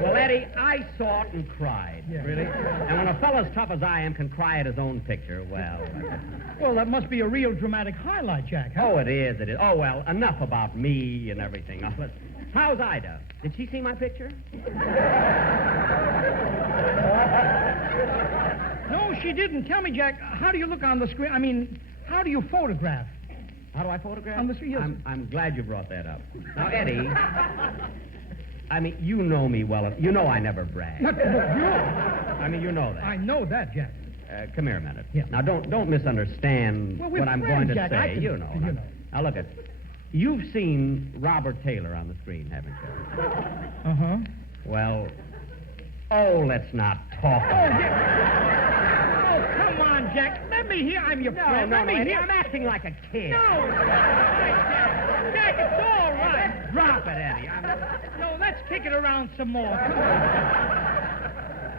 Well, Eddie, I saw it and cried. Yeah. Really? And when a fellow as tough as I am can cry at his own picture, well... Well, that must be a real dramatic highlight, Jack, huh? Oh, it is. Oh, well, enough about me and everything. Now, how's Ida? Did she see my picture? No, she didn't. Tell me, Jack, how do you look on the screen? I mean, how do you photograph? How do I photograph? On the street, yes. I'm glad you brought that up. Now, Eddie, I mean, you know me well. You know I never brag. Not you. I mean, you know that. I know that, Jack. Come here a minute. Yeah. Now, don't misunderstand Well, we're what I'm friends, going to Jack. say. You know. Now, look at. You've seen Robert Taylor on the screen, haven't you? Uh-huh. Well, let's not talk. Oh, come on, Jack. Let me hear. I'm your friend. Let me Eddie, hear. I'm acting like a kid. No. Jack, it's all right. Drop it, Eddie. No, let's kick it around some more.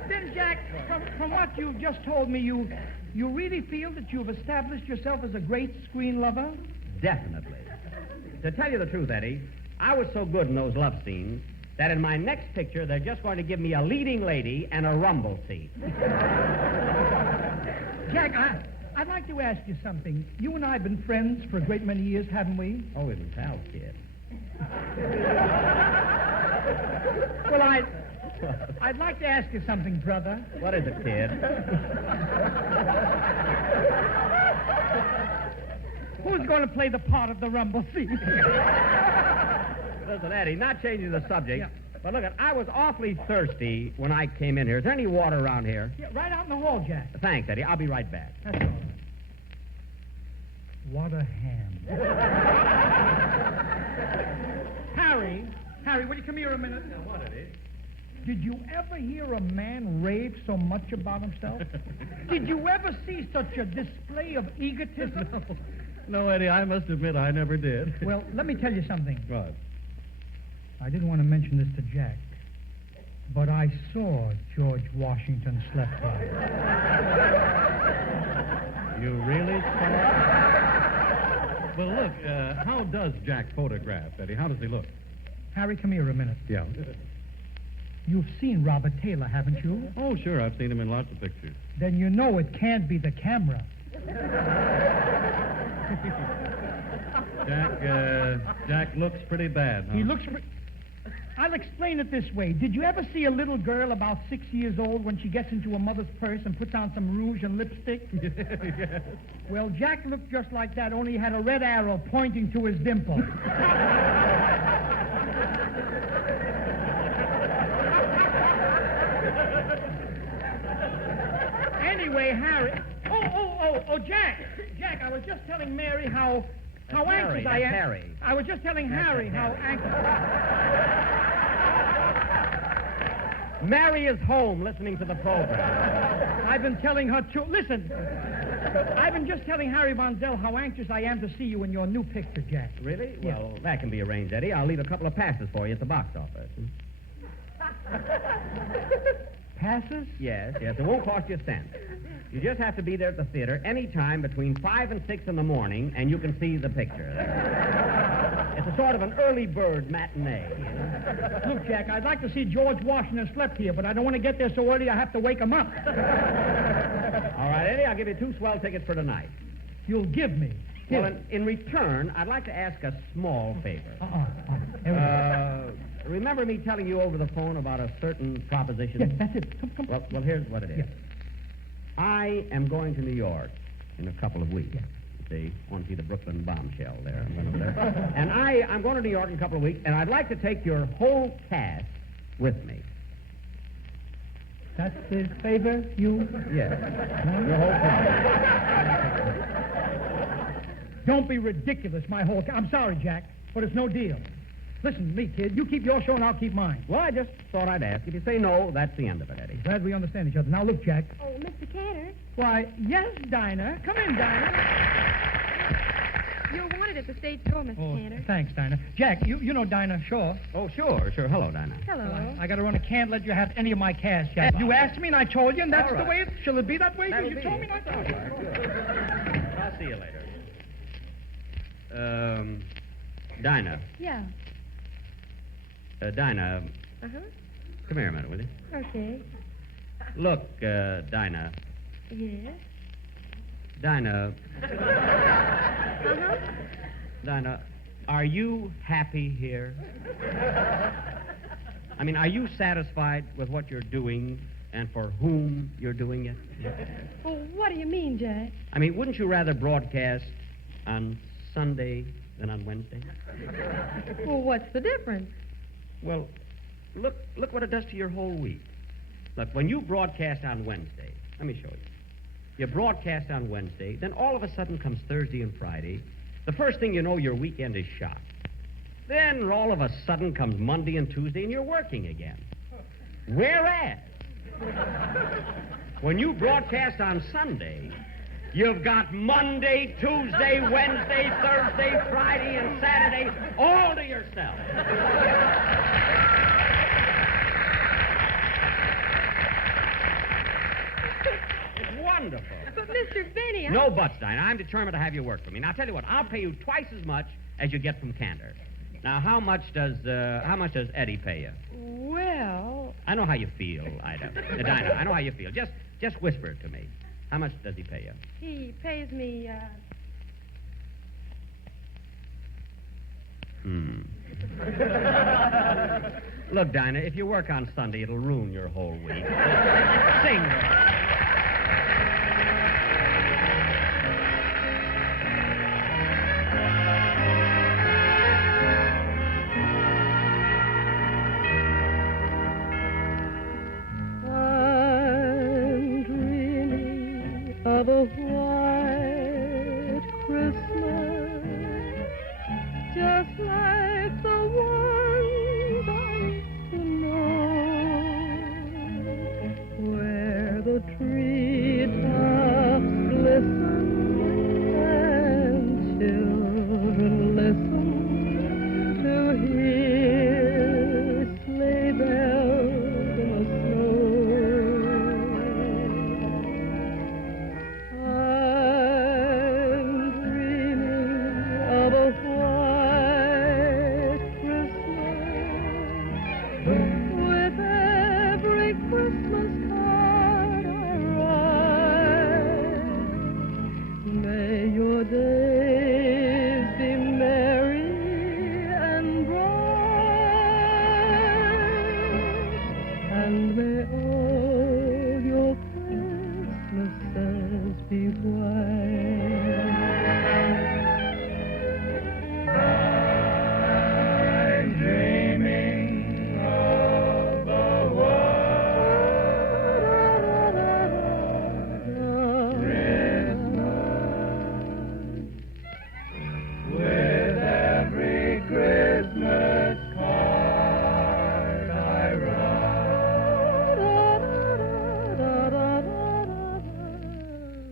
Then, Jack, from what you've just told me, you really feel that you've established yourself as a great screen lover? Definitely. To tell you the truth, Eddie, I was so good in those love scenes that in my next picture, they're just going to give me a leading lady and a rumble seat. Jack, I'd like to ask you something. You and I have been friends for a great many years, haven't we? Oh, we've been pals, kid. Well, I'd like to ask you something, brother. What is it, kid? Who's going to play the part of the rumble seat? Listen, Eddie, not changing the subject, but look, I was awfully thirsty when I came in here. Is there any water around here? Yeah, right out in the hall, Jack. Thanks, Eddie. I'll be right back. That's all right. What a hand. Harry, will you come here a minute? Now, what, Eddie? Did you ever hear a man rave so much about himself? Did you ever see such a display of egotism? No, Eddie, I must admit I never did. Well, let me tell you something. What? I didn't want to mention this to Jack, but I saw George Washington slept by. You really saw? Well, look, how does Jack photograph, Eddie? How does he look? Harry, come here a minute. Yeah. You've seen Robert Taylor, haven't you? Oh, sure. I've seen him in lots of pictures. Then you know it can't be the camera. Jack looks pretty bad, huh? He looks... I'll explain it this way. Did you ever see a little girl about 6 years old when she gets into a mother's purse and puts on some rouge and lipstick? Yes. Well, Jack looked just like that, only he had a red arrow pointing to his dimple. Anyway, Harry... Oh, Jack, I was just telling Mary how anxious I am. Harry. I was just telling Harry how anxious... Mary is home listening to the program. I've been telling her to... Listen, I've been just telling Harry Von Zell how anxious I am to see you in your new picture, Jack. Really? Yeah. Well, that can be arranged, Eddie. I'll leave a couple of passes for you at the box office. Passes? Yes. It won't cost you a cent. You just have to be there at the theater any time between 5 and 6 in the morning, and you can see the picture. It's a sort of an early bird matinee. You know? Look, Jack, I'd like to see George Washington slept here, but I don't want to get there so early I have to wake him up. All right, Eddie, I'll give you 2 swell tickets for tonight. You'll give me? Well, in return, I'd like to ask a small favor. Remember me telling you over the phone about a certain proposition? Yes, that's it. Come. Well, here's what it is. Yes. I am going to New York in a couple of weeks. Yes. See, I want to see the Brooklyn bombshell there. I'm going over there. And I'm going to New York in a couple of weeks, and I'd like to take your whole cast with me. That's the favor you... Yes. Your whole cast. Don't be ridiculous, my whole... I'm sorry, Jack, but it's no deal. Listen to me, kid. You keep your show and I'll keep mine. Well, I just thought I'd ask. If you say no, that's the end of it, Eddie. Glad we understand each other. Now, look, Jack. Oh, Mr. Cantor. Why, yes, Dinah. Come in, Dinah. You're wanted at the stage door, Mr. Cantor. Thanks, Dinah. Jack, you know Dinah, sure. Oh, sure. Hello, Dinah. Hello. I got to run. I can't let you have any of my cast, Jack. You asked me and I told you, and that's All right. the way it... Shall it be that way? That'll You be told it. me not to. I'll see you later. Dinah. Yeah. Dinah, Uh-huh. come here a minute, will you? Okay. Look, Dinah. Yes. Dinah. Uh-huh. Dinah, are you happy here? I mean, are you satisfied with what you're doing and for whom you're doing it? Well, what do you mean, Jack? I mean, wouldn't you rather broadcast on Sunday than on Wednesday? Well, what's the difference? Well, look what it does to your whole week. Look, when you broadcast on Wednesday, let me show you. You broadcast on Wednesday, then all of a sudden comes Thursday and Friday. The first thing you know, your weekend is shot. Then all of a sudden comes Monday and Tuesday, and you're working again. Whereas, when you broadcast on Sunday, you've got Monday, Tuesday, Wednesday, Thursday, Friday, and Saturday all to yourself. It's wonderful. But, Mr. Benny, No buts, Dinah. I'm determined to have you work for me. Now, I'll tell you what. I'll pay you twice as much as you get from Cantor. Now, how much does Eddie pay you? Well... I know how you feel, Ida. Dinah, I know how you feel. Just whisper it to me. How much does he pay you? He pays me, Look, Dinah, if you work on Sunday, it'll ruin your whole week. Sing. I'm dreaming of a white Christmas, just like the ones I used to know, where the treetops glisten and children listen to hear sleigh bells in the snow. I'm dreaming of a white Christmas, with every Christmas card I write. May your days be merry and bright, and may all your Christmases be white. I'm dreaming of a Christmas, with every Christmas card I write.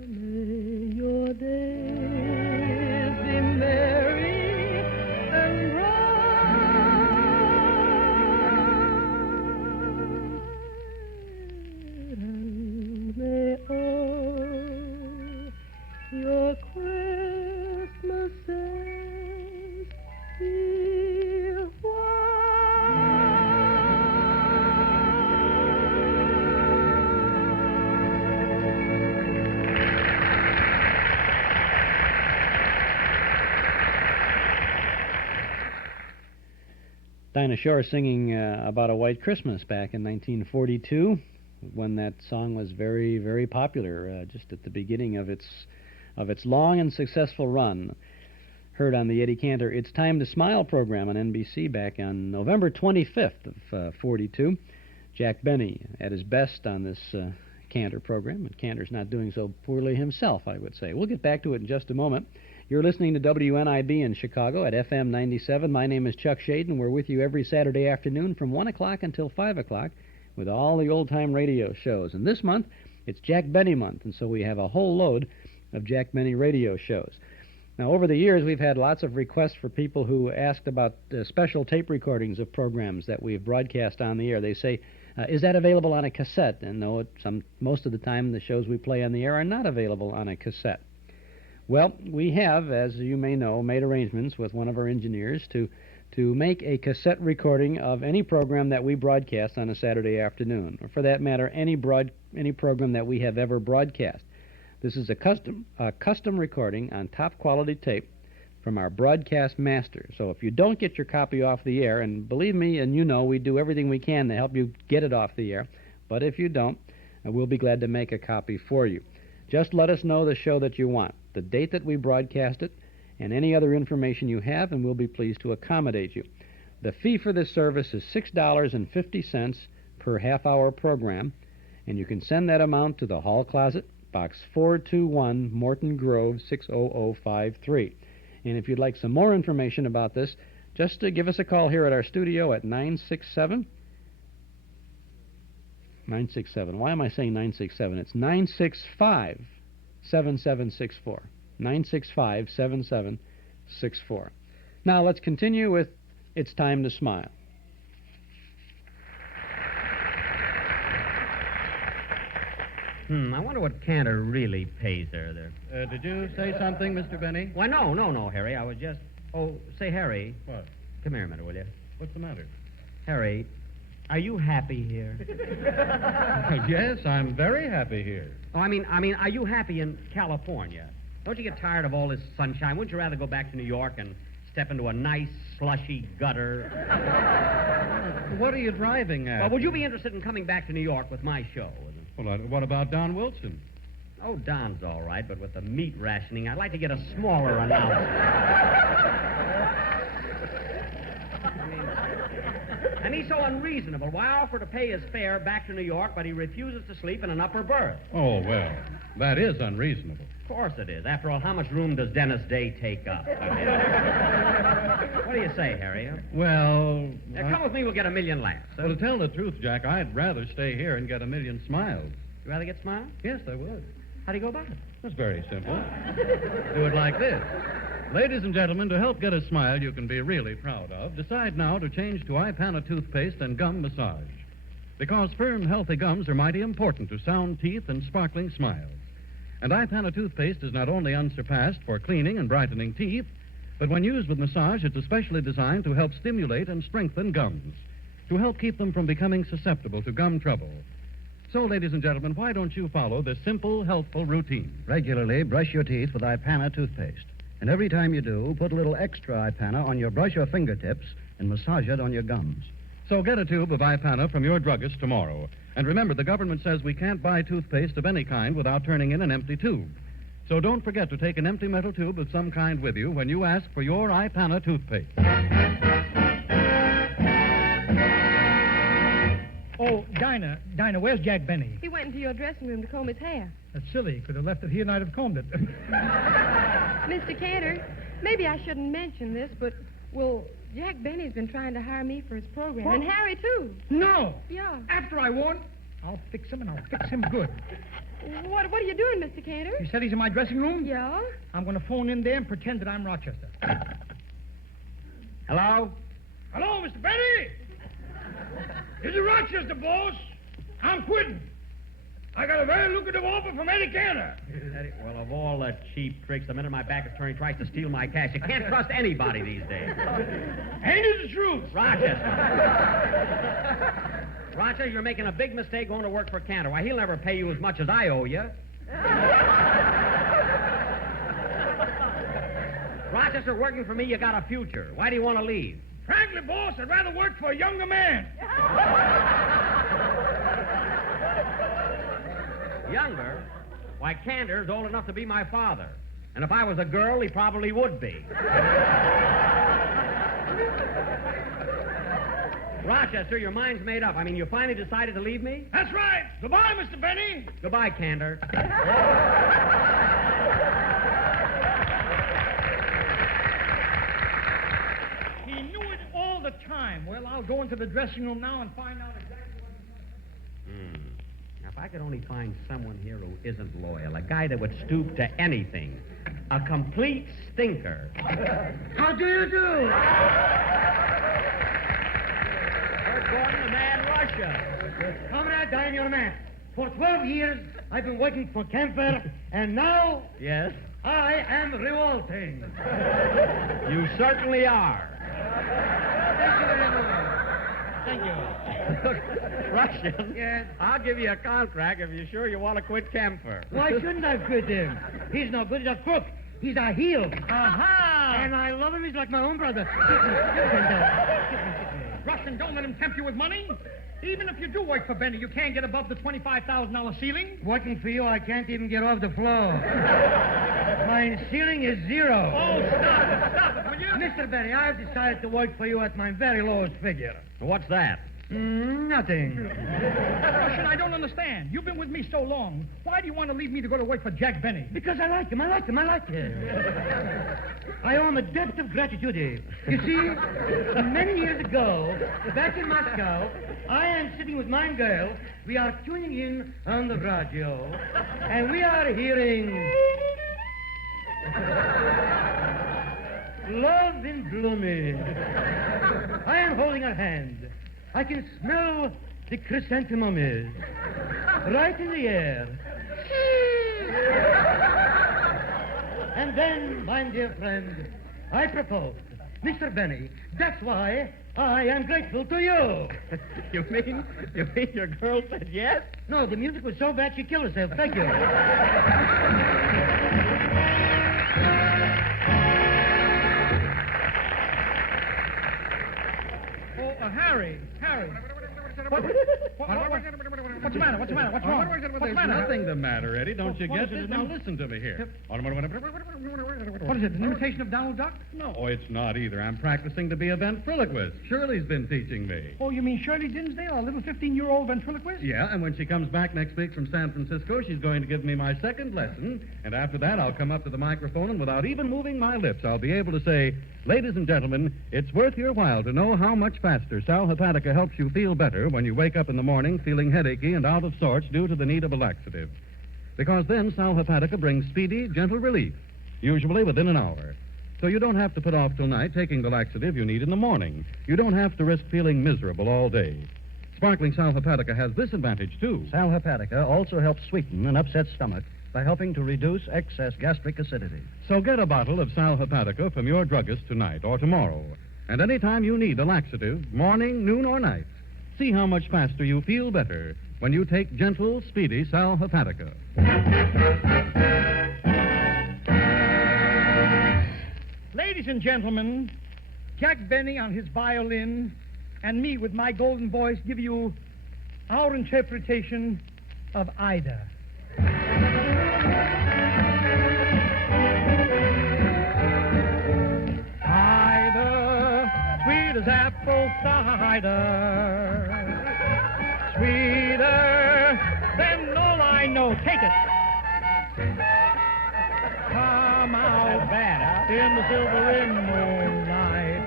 May your days be merry and bright, and may all your Christmases be Dinah Shore singing about a white Christmas back in 1942, when that song was very, very popular, just at the beginning of its long and successful run. Heard on the Eddie Cantor It's Time to Smile program on NBC back on November 25th of 42. Jack Benny at his best on this Cantor program, and Cantor's not doing so poorly himself, I would say. We'll get back to it in just a moment. You're listening to WNIB in Chicago at FM 97. My name is Chuck Shade, and we're with you every Saturday afternoon from 1 o'clock until 5 o'clock with all the old-time radio shows. And this month, it's Jack Benny month, and so we have a whole load of Jack Benny radio shows. Now, over the years, we've had lots of requests for people who asked about special tape recordings of programs that we've broadcast on the air. They say, is that available on a cassette? And no, most of the time, the shows we play on the air are not available on a cassette. Well, we have, as you may know, made arrangements with one of our engineers to make a cassette recording of any program that we broadcast on a Saturday afternoon, or for that matter, any program that we have ever broadcast. This is a custom recording on top quality tape from our broadcast master. So if you don't get your copy off the air, and believe me, and you know, we do everything we can to help you get it off the air, but if you don't, we'll be glad to make a copy for you. Just let us know the show that you want, the date that we broadcast it, and any other information you have, and we'll be pleased to accommodate you. The fee for this service is $6.50 per half-hour program, and you can send that amount to the Hall Closet, Box 421, Morton Grove, 60053. And if you'd like some more information about this, just give us a call here at our studio at 967. Why am I saying 967? It's 965-7764. 965-7764. Now let's continue with It's Time to Smile. I wonder what Cantor really pays her there. Did you say something, Mr. Benny? Why, no, Harry. I was just... Oh, say, Harry. What? Come here a minute, will you? What's the matter? Harry, are you happy here? Yes, I'm very happy here. Oh, I mean, are you happy in California? Don't you get tired of all this sunshine? Wouldn't you rather go back to New York and step into a nice, slushy gutter? What are you driving at? Well, would you be interested in coming back to New York with my show? Well, what about Don Wilson? Oh, Don's all right, but with the meat rationing, I'd like to get a smaller announcement. And he's so unreasonable. Why offer to pay his fare back to New York, but he refuses to sleep in an upper berth? Oh, well, that is unreasonable. Of course it is. After all, how much room does Dennis Day take up? What do you say, Harry? Well... Come with me, we'll get 1 million laughs. Well, to tell the truth, Jack, I'd rather stay here and get 1 million smiles. You rather get smiles? Yes, I would. How do you go about it? That's very simple. Do it like this. Ladies and gentlemen, to help get a smile you can be really proud of, decide now to change to Ipana toothpaste and gum massage. Because firm, healthy gums are mighty important to sound teeth and sparkling smiles. And Ipana toothpaste is not only unsurpassed for cleaning and brightening teeth, but when used with massage, it's especially designed to help stimulate and strengthen gums, to help keep them from becoming susceptible to gum trouble. So, ladies and gentlemen, why don't you follow this simple, healthful routine? Regularly brush your teeth with Ipana toothpaste. And every time you do, put a little extra Ipana on your brush or fingertips and massage it on your gums. So get a tube of Ipana from your druggist tomorrow. And remember, the government says we can't buy toothpaste of any kind without turning in an empty tube. So don't forget to take an empty metal tube of some kind with you when you ask for your Ipana toothpaste. Oh, Dinah, where's Jack Benny? He went into your dressing room to comb his hair. That's silly. He could have left it here and I'd have combed it. Mr. Cantor, maybe I shouldn't mention this, but, well, Jack Benny's been trying to hire me for his program. What? And Harry, too. No. Yeah. After I won, I'll fix him, and I'll fix him good. What are you doing, Mr. Cantor? You said he's in my dressing room? Yeah. I'm going to phone in there and pretend that I'm Rochester. Hello? Hello, Mr. Benny? This is Rochester, boss. I'm quitting. I got a very lucrative offer from Eddie Cantor. Eddie, well, of all the cheap tricks, the minute my back is turned, he tries to steal my cash. You can't trust anybody these days. Ain't it the truth? Rochester. Rochester, you're making a big mistake going to work for Cantor. Why, he'll never pay you as much as I owe you. Rochester, working for me, you got a future. Why do you want to leave? Frankly, boss, I'd rather work for a younger man. Younger? Why, Cantor's old enough to be my father. And if I was a girl, he probably would be. Rochester, your mind's made up. I mean, you finally decided to leave me? That's right. Goodbye, Mr. Benny. Goodbye, Cantor. He knew it all the time. Well, I'll go into the dressing room now and find out exactly what he's Now, if I could only find someone here who isn't loyal, a guy that would stoop to anything, a complete stinker. How do you do? Gordon, the man Russia. Comrade, I am your man. For 12 years, I've been working for Kemper, and now... Yes? I am revolting. You certainly are. Thank you. Russian? Yes? I'll give you a contract if you're sure you want to quit Kemper. Why shouldn't I quit him? He's no good. He's a crook. He's a heel. Aha! And I love him. He's like my own brother. Russian, don't let him tempt you with money. Even if you do work for Benny, you can't get above the $25,000 ceiling. Working for you, I can't even get off the floor. My ceiling is zero. Oh, stop it, will you? Mr. Benny, I've decided to work for you at my very lowest figure. What's that? Nothing. Russian, I don't understand. You've been with me so long. Why do you want to leave me to go to work for Jack Benny? Because I like him. I owe him a debt of gratitude. You see, many years ago, back in Moscow, I am sitting with my girl. We are tuning in on the radio, and we are hearing Love in Blooming. I am holding her hand. I can smell the chrysanthemums right in the air. And then, my dear friend, I proposed. Mr. Benny, that's why I am grateful to you. You mean your girl said yes? No, the music was so bad she killed herself. Thank you. Harry. What's the matter? What's wrong? There's nothing the matter, Eddie. Don't you get it? Now listen to me here. What is it, an imitation of Donald Duck? No, it's not either. I'm practicing to be a ventriloquist. Shirley's been teaching me. Oh, you mean Shirley Dinsdale, a little 15-year-old ventriloquist? Yeah, and when she comes back next week from San Francisco, she's going to give me my second lesson, and after that I'll come up to the microphone, and without even moving my lips, I'll be able to say, ladies and gentlemen, it's worth your while to know how much faster Sal Hepatica helps you feel better when you wake up in the morning feeling headachy and out of sorts due to the need of a laxative. Because then Sal Hepatica brings speedy, gentle relief, usually within an hour. So you don't have to put off till night taking the laxative you need in the morning. You don't have to risk feeling miserable all day. Sparkling Sal Hepatica has this advantage, too. Sal Hepatica also helps sweeten an upset stomach by helping to reduce excess gastric acidity. So get a bottle of Sal Hepatica from your druggist tonight or tomorrow. And any time you need a laxative, morning, noon, or night, see how much faster you feel better when you take gentle, speedy Sal Hepatica. Ladies and gentlemen, Jack Benny on his violin and me with my golden voice give you our interpretation of Ida. Ida, sweet as apple cider, sweeter than all I know. Take it. Come out in the silvery moonlight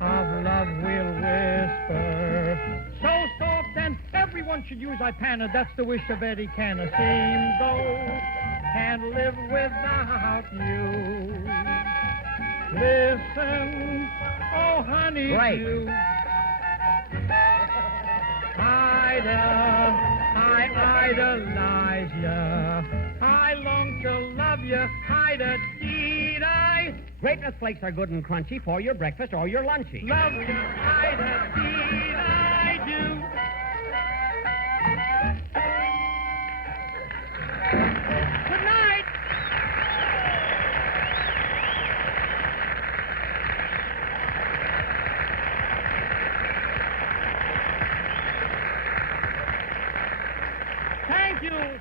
of love we'll whisper. So soft and everyone should use Ipana. That's the wish of Eddie Canna. Seems though can't live without you. Listen, oh honey, you. Ida, I idolize ya. I long to love ya, Ida, deed I. Greatness flakes are good and crunchy for your breakfast or your lunchy. Love ya, Ida, deed I do. Good night.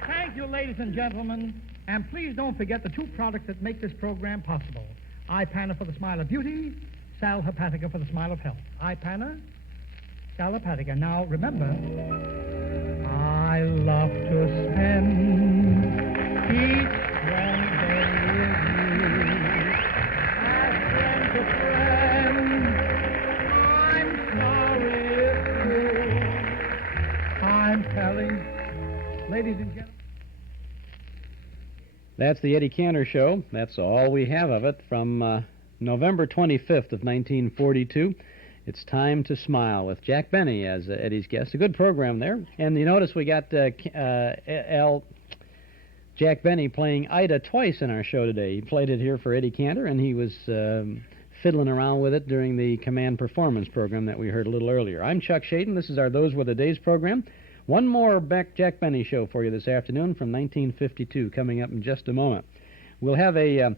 Thank you, ladies and gentlemen. And please don't forget the two products that make this program possible. Ipana for the smile of beauty, Sal Hepatica for the smile of health. Ipana, Sal Hepatica. Now, remember, I love to spend each Wednesday with you. As friend to friend, I'm sorry if I'm telling. Ladies and gentlemen. That's the Eddie Cantor Show. That's all we have of it from November 25th of 1942. It's Time to Smile with Jack Benny as Eddie's guest. A good program there. And you notice we got Jack Benny playing Ida twice in our show today. He played it here for Eddie Cantor, and he was fiddling around with it during the Command Performance program that we heard a little earlier. I'm Chuck Shaden. This is our Those Were the Days program. One more Jack Benny show for you this afternoon from 1952 coming up in just a moment. We'll have a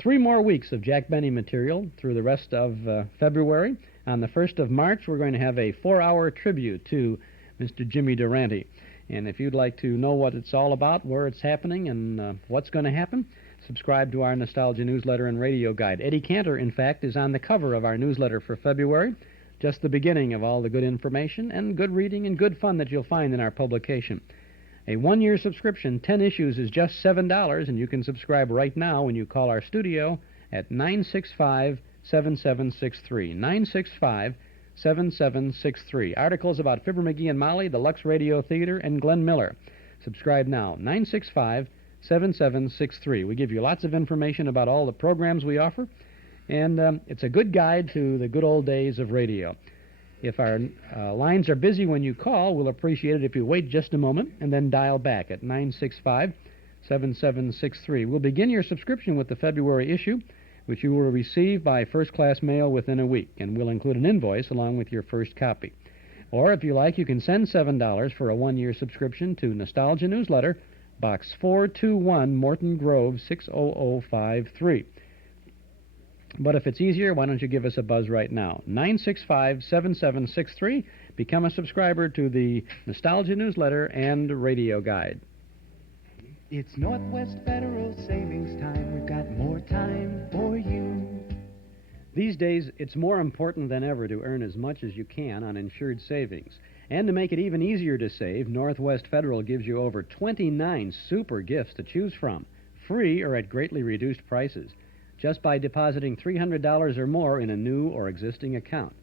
3 more weeks of Jack Benny material through the rest of February. On the 1st of March, we're going to have a 4-hour tribute to Mr. Jimmy Durante. And if you'd like to know what it's all about, where it's happening, and what's going to happen, subscribe to our Nostalgia newsletter and radio guide. Eddie Cantor, in fact, is on the cover of our newsletter for February. Just the beginning of all the good information and good reading and good fun that you'll find in our publication. A 1-year subscription, 10 issues, is just $7, and you can subscribe right now when you call our studio at 965-7763. 965-7763. Articles about Fibber McGee and Molly, the Lux Radio Theater, and Glenn Miller. Subscribe now, 965-7763. We give you lots of information about all the programs we offer, and it's a good guide to the good old days of radio. If our lines are busy when you call, we'll appreciate it if you wait just a moment and then dial back at 965-7763. We'll begin your subscription with the February issue, which you will receive by first-class mail within a week, and we'll include an invoice along with your first copy. Or, if you like, you can send $7 for a 1-year subscription to Nostalgia Newsletter, Box 421, Morton Grove, 60053. But if it's easier, why don't you give us a buzz right now? 965-7763. Become a subscriber to the Nostalgia Newsletter and Radio Guide. It's Northwest Federal Savings Time. We've got more time for you. These days, it's more important than ever to earn as much as you can on insured savings. And to make it even easier to save, Northwest Federal gives you over 29 super gifts to choose from, free or at greatly reduced prices, just by depositing $300 or more in a new or existing account.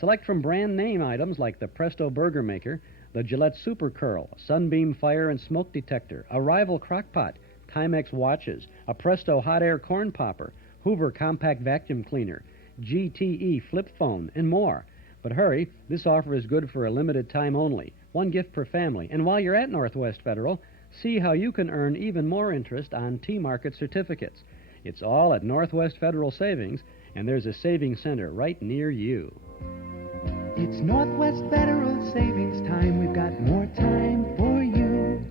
Select from brand name items like the Presto Burger Maker, the Gillette Super Curl, a Sunbeam Fire and Smoke Detector, a Rival Crockpot, Timex watches, a Presto Hot Air Corn Popper, Hoover Compact Vacuum Cleaner, GTE Flip Phone, and more. But hurry, this offer is good for a limited time only, 1 gift per family. And while you're at Northwest Federal, see how you can earn even more interest on T-Market certificates. It's all at Northwest Federal Savings, and there's a savings center right near you. It's Northwest Federal Savings Time. We've got more time for you.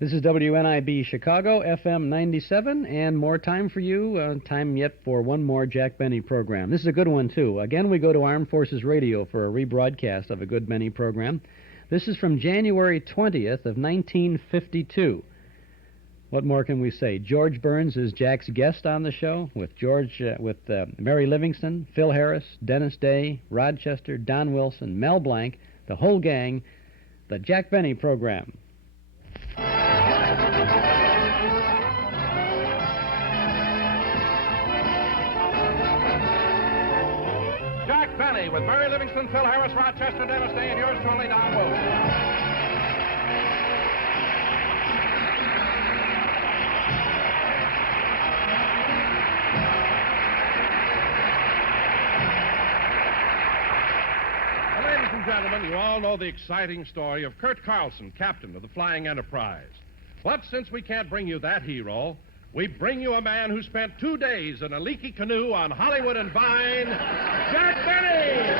This is WNIB Chicago, FM 97, and more time for you. Time yet for one more Jack Benny program. This is a good one, too. Again, we go to Armed Forces Radio for a rebroadcast of a good Benny program. This is from January 20th of 1952. What more can we say? George Burns is Jack's guest on the show with Mary Livingstone, Phil Harris, Dennis Day, Rochester, Don Wilson, Mel Blanc, the whole gang, the Jack Benny program. Jack Benny with Mary Livingstone, Phil Harris, Rochester, Dennis Day, and yours truly, Don Wilson. Gentlemen, you all know the exciting story of Kurt Carlson, captain of the Flying Enterprise. But since we can't bring you that hero, we bring you a man who spent 2 days in a leaky canoe on Hollywood and Vine, Jack Benny!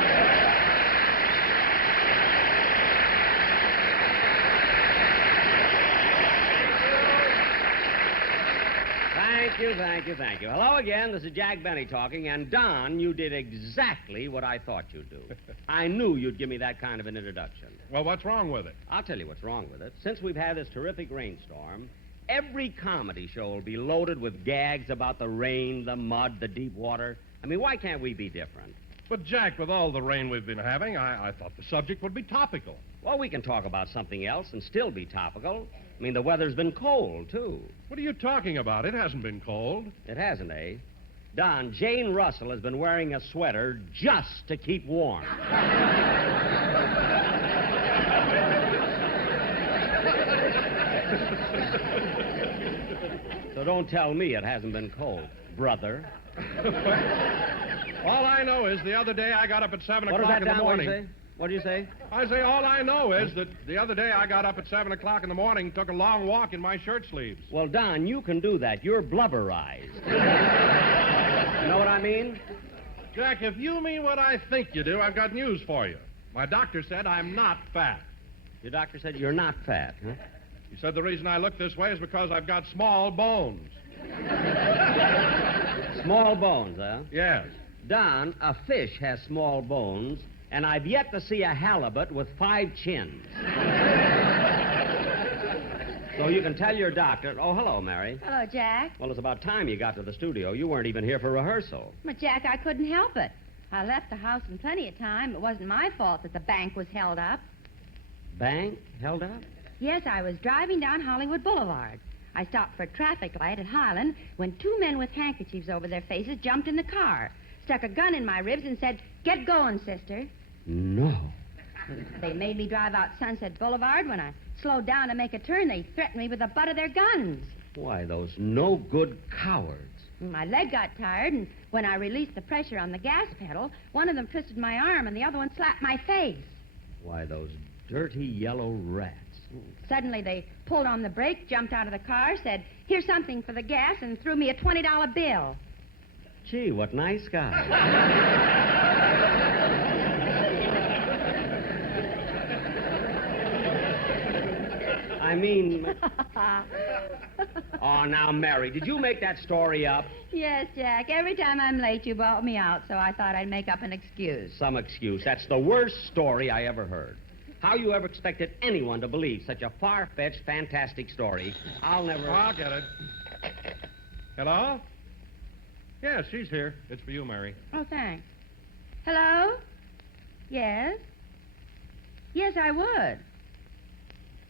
Thank you. Hello again. This is Jack Benny talking. And, Don, you did exactly what I thought you'd do. I knew you'd give me that kind of an introduction. Well, what's wrong with it? I'll tell you what's wrong with it. Since we've had this terrific rainstorm, every comedy show will be loaded with gags about the rain, the mud, the deep water. I mean, why can't we be different? But, Jack, with all the rain we've been having, I thought the subject would be topical. Well, we can talk about something else and still be topical. I mean, the weather's been cold, too. What are you talking about? It hasn't been cold. It hasn't, eh? Don, Jane Russell has been wearing a sweater just to keep warm. So don't tell me it hasn't been cold, brother. All I know is the other day I got up at 7 o'clock in the morning. What do you say? I say all I know is that the other day I got up at 7 o'clock in the morning and took a long walk in my shirt sleeves. Well, Don, you can do that. You're blubberized. You know what I mean? Jack, if you mean what I think you do, I've got news for you. My doctor said I'm not fat. Your doctor said you're not fat, huh? He said the reason I look this way is because I've got small bones. Small bones, huh? Yes. Don, a fish has small bones, and I've yet to see a halibut with 5 chins. So you can tell your doctor... Oh, hello, Mary. Hello, Jack. Well, it's about time you got to the studio. You weren't even here for rehearsal. But, Jack, I couldn't help it. I left the house in plenty of time. It wasn't my fault that the bank was held up. Bank held up? Yes, I was driving down Hollywood Boulevard. I stopped for a traffic light at Highland when 2 men with handkerchiefs over their faces jumped in the car, stuck a gun in my ribs, and said, "Get going, sister." No. They made me drive out Sunset Boulevard. When I slowed down to make a turn, they threatened me with the butt of their guns. Why, those no-good cowards. My leg got tired, and when I released the pressure on the gas pedal, one of them twisted my arm and the other one slapped my face. Why, those dirty yellow rats. Suddenly, they pulled on the brake, jumped out of the car, said, "Here's something for the gas," and threw me a $20 bill. Gee, what nice guys. I mean... Oh, now, Mary, did you make that story up? Yes, Jack. Every time I'm late, you bail me out, so I thought I'd make up an excuse. Some excuse. That's the worst story I ever heard. How you ever expected anyone to believe such a far-fetched, fantastic story? I'll never... I'll get it. Hello? Yes, she's here. It's for you, Mary. Oh, thanks. Hello? Yes? Yes, I would.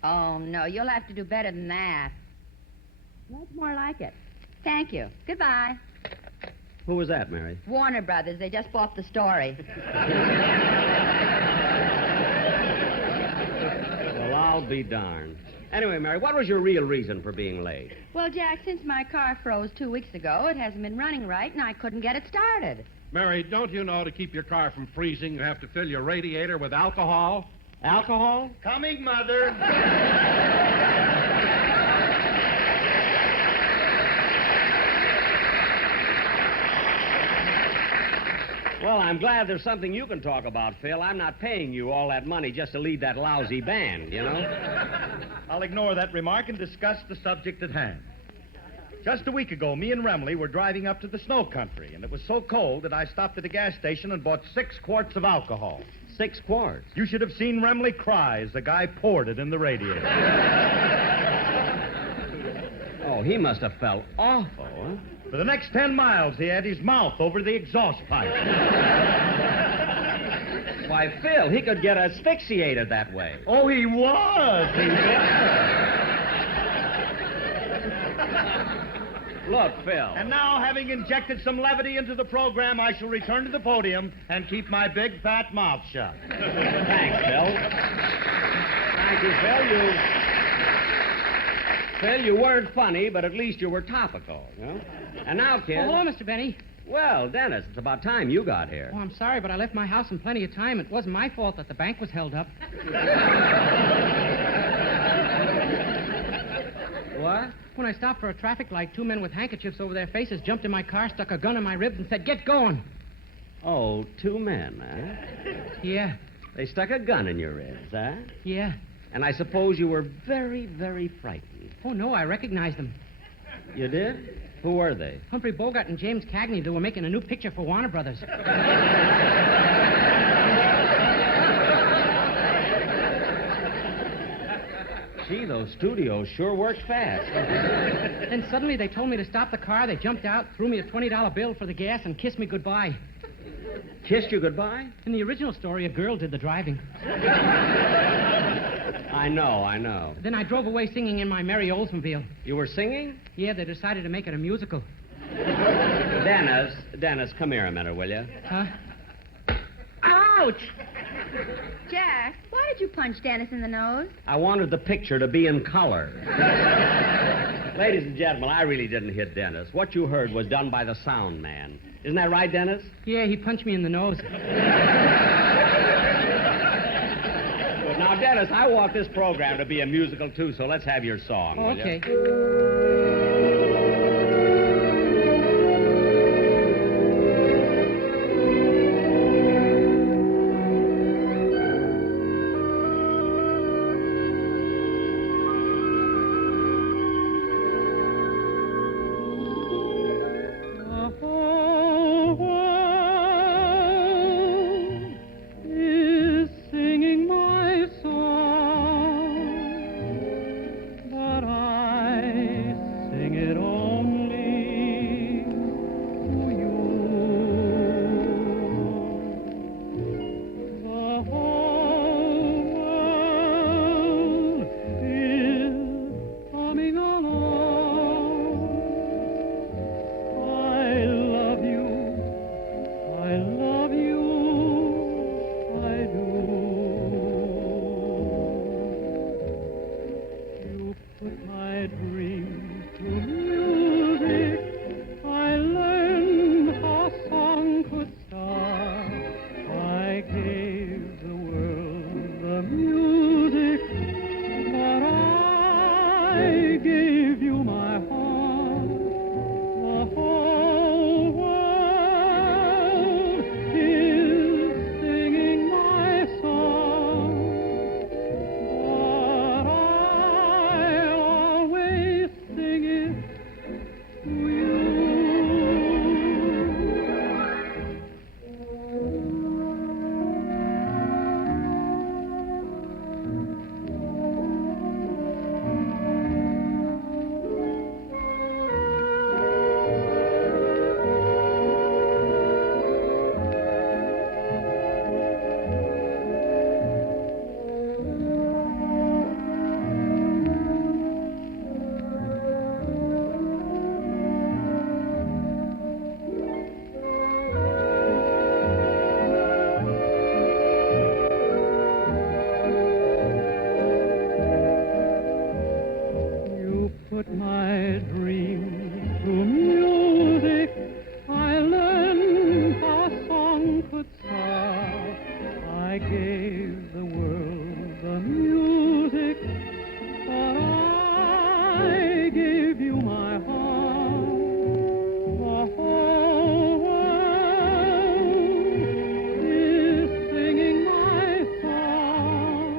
Oh, no, you'll have to do better than that. That's more like it. Thank you. Goodbye. Who was that, Mary? Warner Brothers. They just bought the story. Well, I'll be darned. Anyway, Mary, what was your real reason for being late? Well, Jack, since my car froze 2 weeks ago, it hasn't been running right, and I couldn't get it started. Mary, don't you know to keep your car from freezing, you have to fill your radiator with alcohol? Alcohol? Coming, Mother. Well, I'm glad there's something you can talk about, Phil. I'm not paying you all that money just to lead that lousy band, you know? I'll ignore that remark and discuss the subject at hand. Just a week ago, me and Remley were driving up to the snow country, and it was so cold that I stopped at a gas station and bought 6 quarts of alcohol. 6 quarts? You should have seen Remley cry as the guy poured it in the radiator. Oh, he must have felt awful, huh? For the next 10 miles, he had his mouth over the exhaust pipe. Why, Phil, he could get asphyxiated that way. Oh, he was. Look, Phil. And now, having injected some levity into the program, I shall return to the podium and keep my big, fat mouth shut. Thanks, Phil. Thank you, Phil. Phil, you weren't funny, but at least you were topical, you know? And now, kid... Oh, hello, Mr. Benny. Well, Dennis, it's about time you got here. Oh, I'm sorry, but I left my house in plenty of time. It wasn't my fault that the bank was held up. What? When I stopped for a traffic light, 2 men with handkerchiefs over their faces jumped in my car, stuck a gun in my ribs, and said, "Get going." Oh, 2 men, huh? Yeah. They stuck a gun in your ribs, huh? Yeah. And I suppose you were very, very frightened. Oh, no, I recognized them. You did? Who were they? Humphrey Bogart and James Cagney. They were making a new picture for Warner Brothers. Gee, those studios sure worked fast. Then suddenly they told me to stop the car. They jumped out, threw me a $20 bill for the gas, and kissed me goodbye. Kissed you goodbye? In the original story, a girl did the driving. I know. Then I drove away singing in my Mary Oldsmobile. You were singing? Yeah, they decided to make it a musical. Dennis, come here a minute, will you? Huh? Ouch! Jack, why did you punch Dennis in the nose? I wanted the picture to be in color. Ladies and gentlemen, I really didn't hit Dennis. What you heard was done by the sound man. Isn't that right, Dennis? Yeah, he punched me in the nose. Now, Dennis, I want this program to be a musical, too, so let's have your song, will you? Okay. give you my heart. The whole world is singing my song, but I'll always sing it to you. Put my dreams to music. I learned how a song could sound. I gave the world the music, but I gave you my heart. The whole world is singing my song,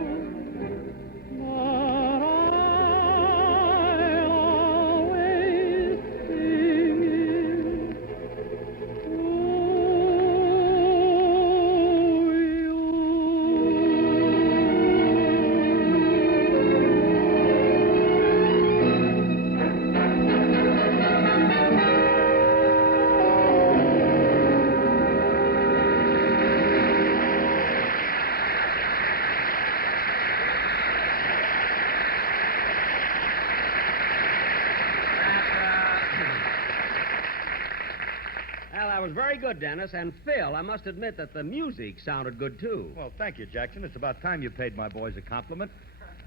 but I'll always sing it to Well, that was very good, Dennis. And Phil, I must admit that the music sounded good, too. Well, thank you, Jackson. It's about time you paid my boys a compliment.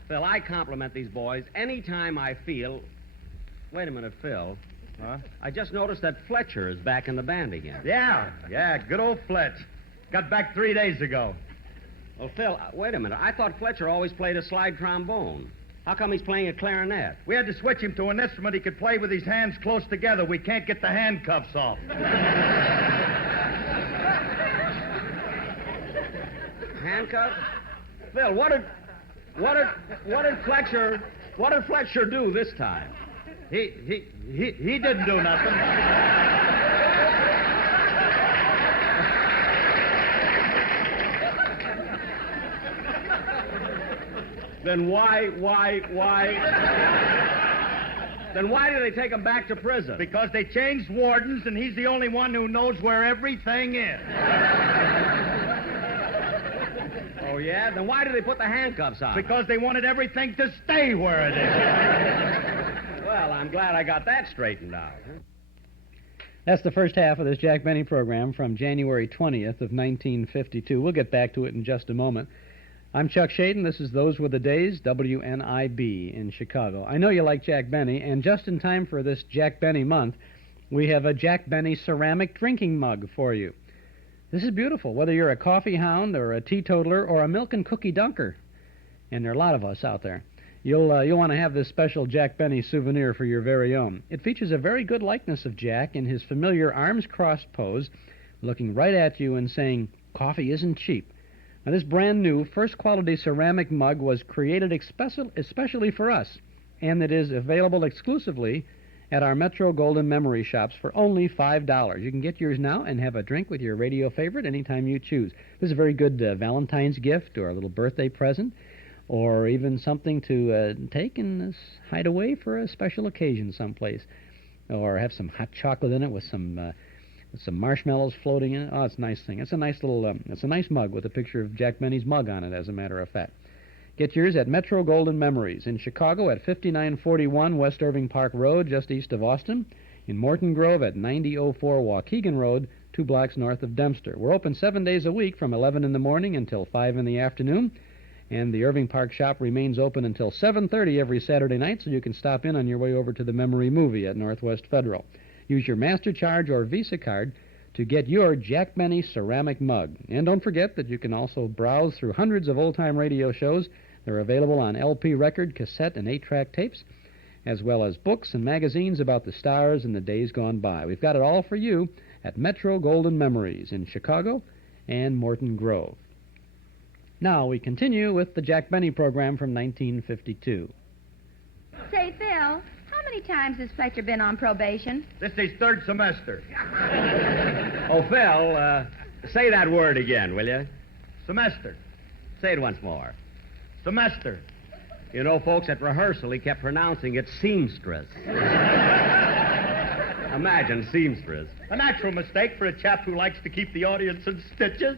Phil, I compliment these boys any time I feel... Wait a minute, Phil. Huh? I just noticed that Fletcher is back in the band again. Yeah, good old Fletch. Got back 3 days ago. Well, Phil, wait a minute. I thought Fletcher always played a slide trombone. How come he's playing a clarinet? We had to switch him to an instrument he could play with his hands close together. We can't get the handcuffs off. Handcuffs? Phil, what did Fletcher do this time? He didn't do nothing. Then why did they take him back to prison? Because they changed wardens, and he's the only one who knows where everything is. Oh, yeah? Then why did they put the handcuffs on? Because they wanted everything to stay where it is. Well, I'm glad I got that straightened out. That's the first half of this Jack Benny program from January 20th of 1952. We'll get back to it in just a moment. I'm Chuck Shaden. This is Those Were the Days, WNIB in Chicago. I know you like Jack Benny, and just in time for this Jack Benny month, we have a Jack Benny ceramic drinking mug for you. This is beautiful, whether you're a coffee hound or a teetotaler or a milk and cookie dunker, and there are a lot of us out there. You'll want to have this special Jack Benny souvenir for your very own. It features a very good likeness of Jack in his familiar arms crossed pose, looking right at you and saying, "Coffee isn't cheap." Now, this brand-new, first-quality ceramic mug was created especially for us, and it is available exclusively at our Metro Golden Memory shops for only $5. You can get yours now and have a drink with your radio favorite anytime you choose. This is a very good Valentine's gift or a little birthday present, or even something to take and hide away for a special occasion someplace, or have some hot chocolate in it with some marshmallows floating in it. Oh, it's a nice thing. It's a nice little, it's a nice mug with a picture of Jack Benny's mug on it, as a matter of fact. Get yours at Metro Golden Memories in Chicago at 5941 West Irving Park Road, just east of Austin. In Morton Grove at 9004 Waukegan Road, 2 blocks north of Dempster. We're open 7 days a week from 11 in the morning until 5 in the afternoon. And the Irving Park shop remains open until 7:30 every Saturday night, so you can stop in on your way over to the Memory Movie at Northwest Federal. Use your MasterCharge or Visa card to get your Jack Benny ceramic mug. And don't forget that you can also browse through hundreds of old-time radio shows. They're available on LP record, cassette, and 8-track tapes. as well as books and magazines about the stars and the days gone by. We've got it all for you at Metro Golden Memories in Chicago and Morton Grove. Now we continue with the Jack Benny program from 1952. Say, Phil, how many times has Fletcher been on probation? This is his third semester. Oh, Phil, say that word again, will you? Semester. Say it once more. Semester. You know, folks, at rehearsal, he kept pronouncing it seamstress. Imagine seamstress. A natural mistake for a chap who likes to keep the audience in stitches.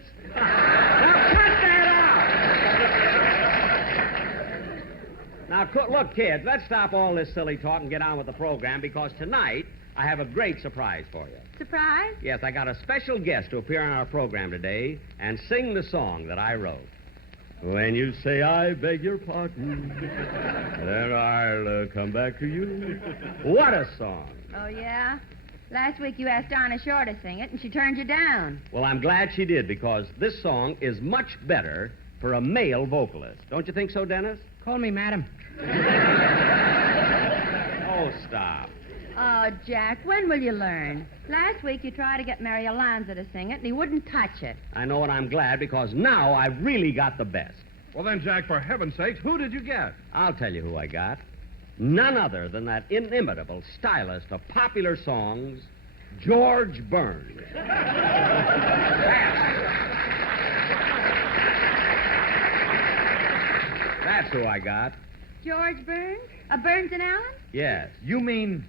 Now, look, kids, let's stop all this silly talk and get on with the program, because tonight I have a great surprise for you. Surprise? Yes, I got a special guest to appear on our program today and sing the song that I wrote. When you say, I beg your pardon, then I'll come back to you. What a song. Oh, yeah? Last week you asked Donna Shore to sing it, and she turned you down. Well, I'm glad she did, because this song is much better for a male vocalist. Don't you think so, Dennis? Call me madam. Oh, stop. Oh, Jack, when will you learn? Last week you tried to get Mary Alonzo to sing it, and he wouldn't touch it. I know, and I'm glad, because now I've really got the best. Well, then, Jack, for heaven's sakes, who did you get? I'll tell you who I got. None other than that inimitable stylist of popular songs, George Burns. That's who I got. George Burns? Burns and Allen? Yes. You mean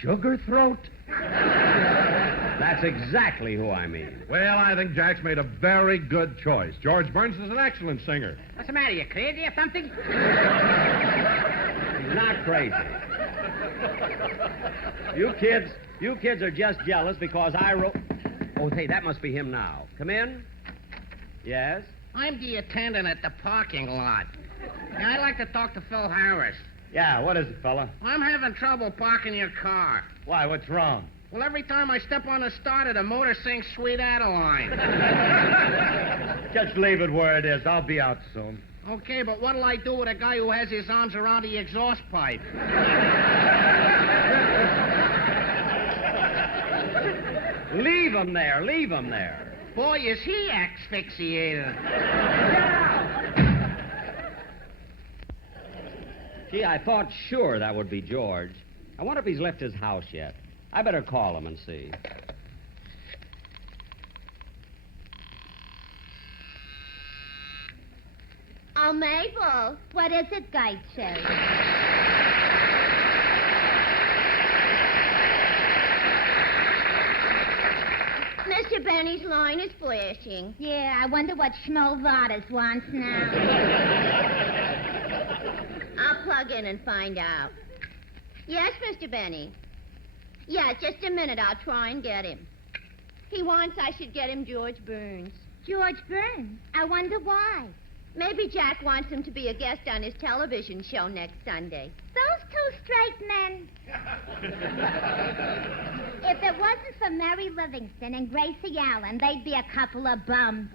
Sugar Throat? That's exactly who I mean. Well, I think Jack's made a very good choice. George Burns is an excellent singer. What's the matter? You crazy or something? He's not crazy. You kids are just jealous because I wrote... Oh, hey, that must be him now. Come in. Yes? I'm the attendant at the parking lot. And I'd like to talk to Phil Harris. Yeah, what is it, fella? I'm having trouble parking your car. Why, what's wrong? Well, every time I step on the starter, the motor sings Sweet Adeline. Just leave it where it is. I'll be out soon. Okay, but what'll I do with a guy who has his arms around the exhaust pipe? Leave him there. Leave him there. Boy, is he asphyxiated. Gee, I thought sure that would be George. I wonder if he's left his house yet. I better call him and see. Oh, Mabel, what is it, Guide says? Mr. Benny's line is flashing. Yeah, I wonder what Schmovadas wants now. I'll plug in and find out. Yes, Mr. Benny. Yeah, just a minute. I'll try and get him. He wants I should get him George Burns. George Burns? I wonder why. Maybe Jack wants him to be a guest on his television show next Sunday. Those two straight men. If it wasn't for Mary Livingstone and Gracie Allen, they'd be a couple of bums.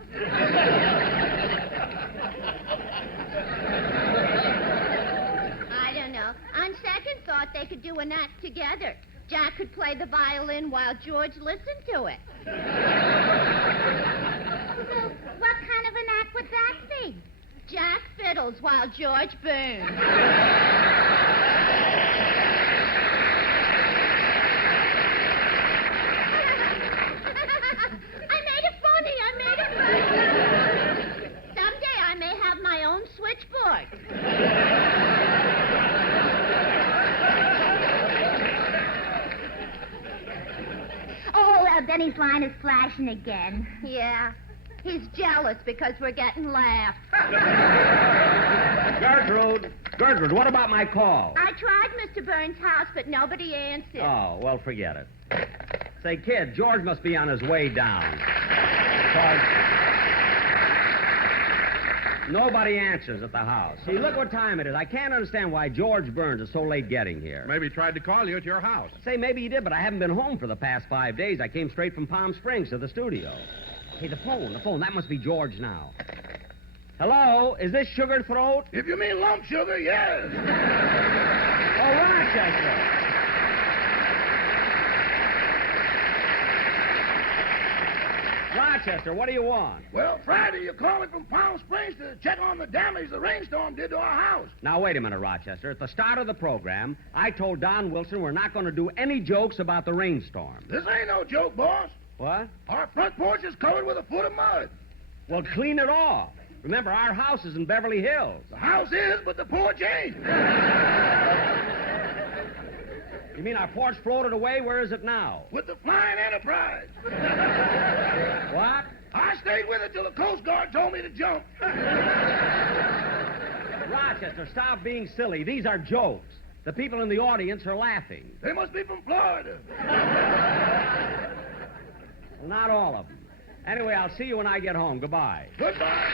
I don't know. On second thought, they could do an act together. Jack could play the violin while George listened to it. So, what kind of an act would that be? Jack fiddles while George burns. I made it funny. Someday I may have my own switchboard. Benny's line is flashing again. Yeah. He's jealous because we're getting laughs. Gertrude, what about my call? I tried Mr. Burns' house, but nobody answered. Oh, well, forget it. Say, kid, George must be on his way down. Because nobody answers at the house. See, look what time it is. I can't understand why George Burns is so late getting here. Maybe he tried to call you at your house. Say, maybe he did, but I haven't been home for the past 5 days. I came straight from Palm Springs to the studio. Hey, the phone. That must be George now. Hello? Is this Sugar Throat? If you mean lump sugar, yes. All right. Rochester. Rochester, what do you want? Well, Friday, you calling from Palm Springs to check on the damage the rainstorm did to our house. Now, wait a minute, Rochester. At the start of the program, I told Don Wilson we're not going to do any jokes about the rainstorm. This ain't no joke, boss. What? Our front porch is covered with a foot of mud. Well, clean it off. Remember, our house is in Beverly Hills. The house is, but the porch ain't. You mean our porch floated away? Where is it now? With the Flying Enterprise. What? I stayed with it till the Coast Guard told me to jump. Rochester, stop being silly. These are jokes. The people in the audience are laughing. They must be from Florida. Well, not all of them. Anyway, I'll see you when I get home. Goodbye. Goodbye.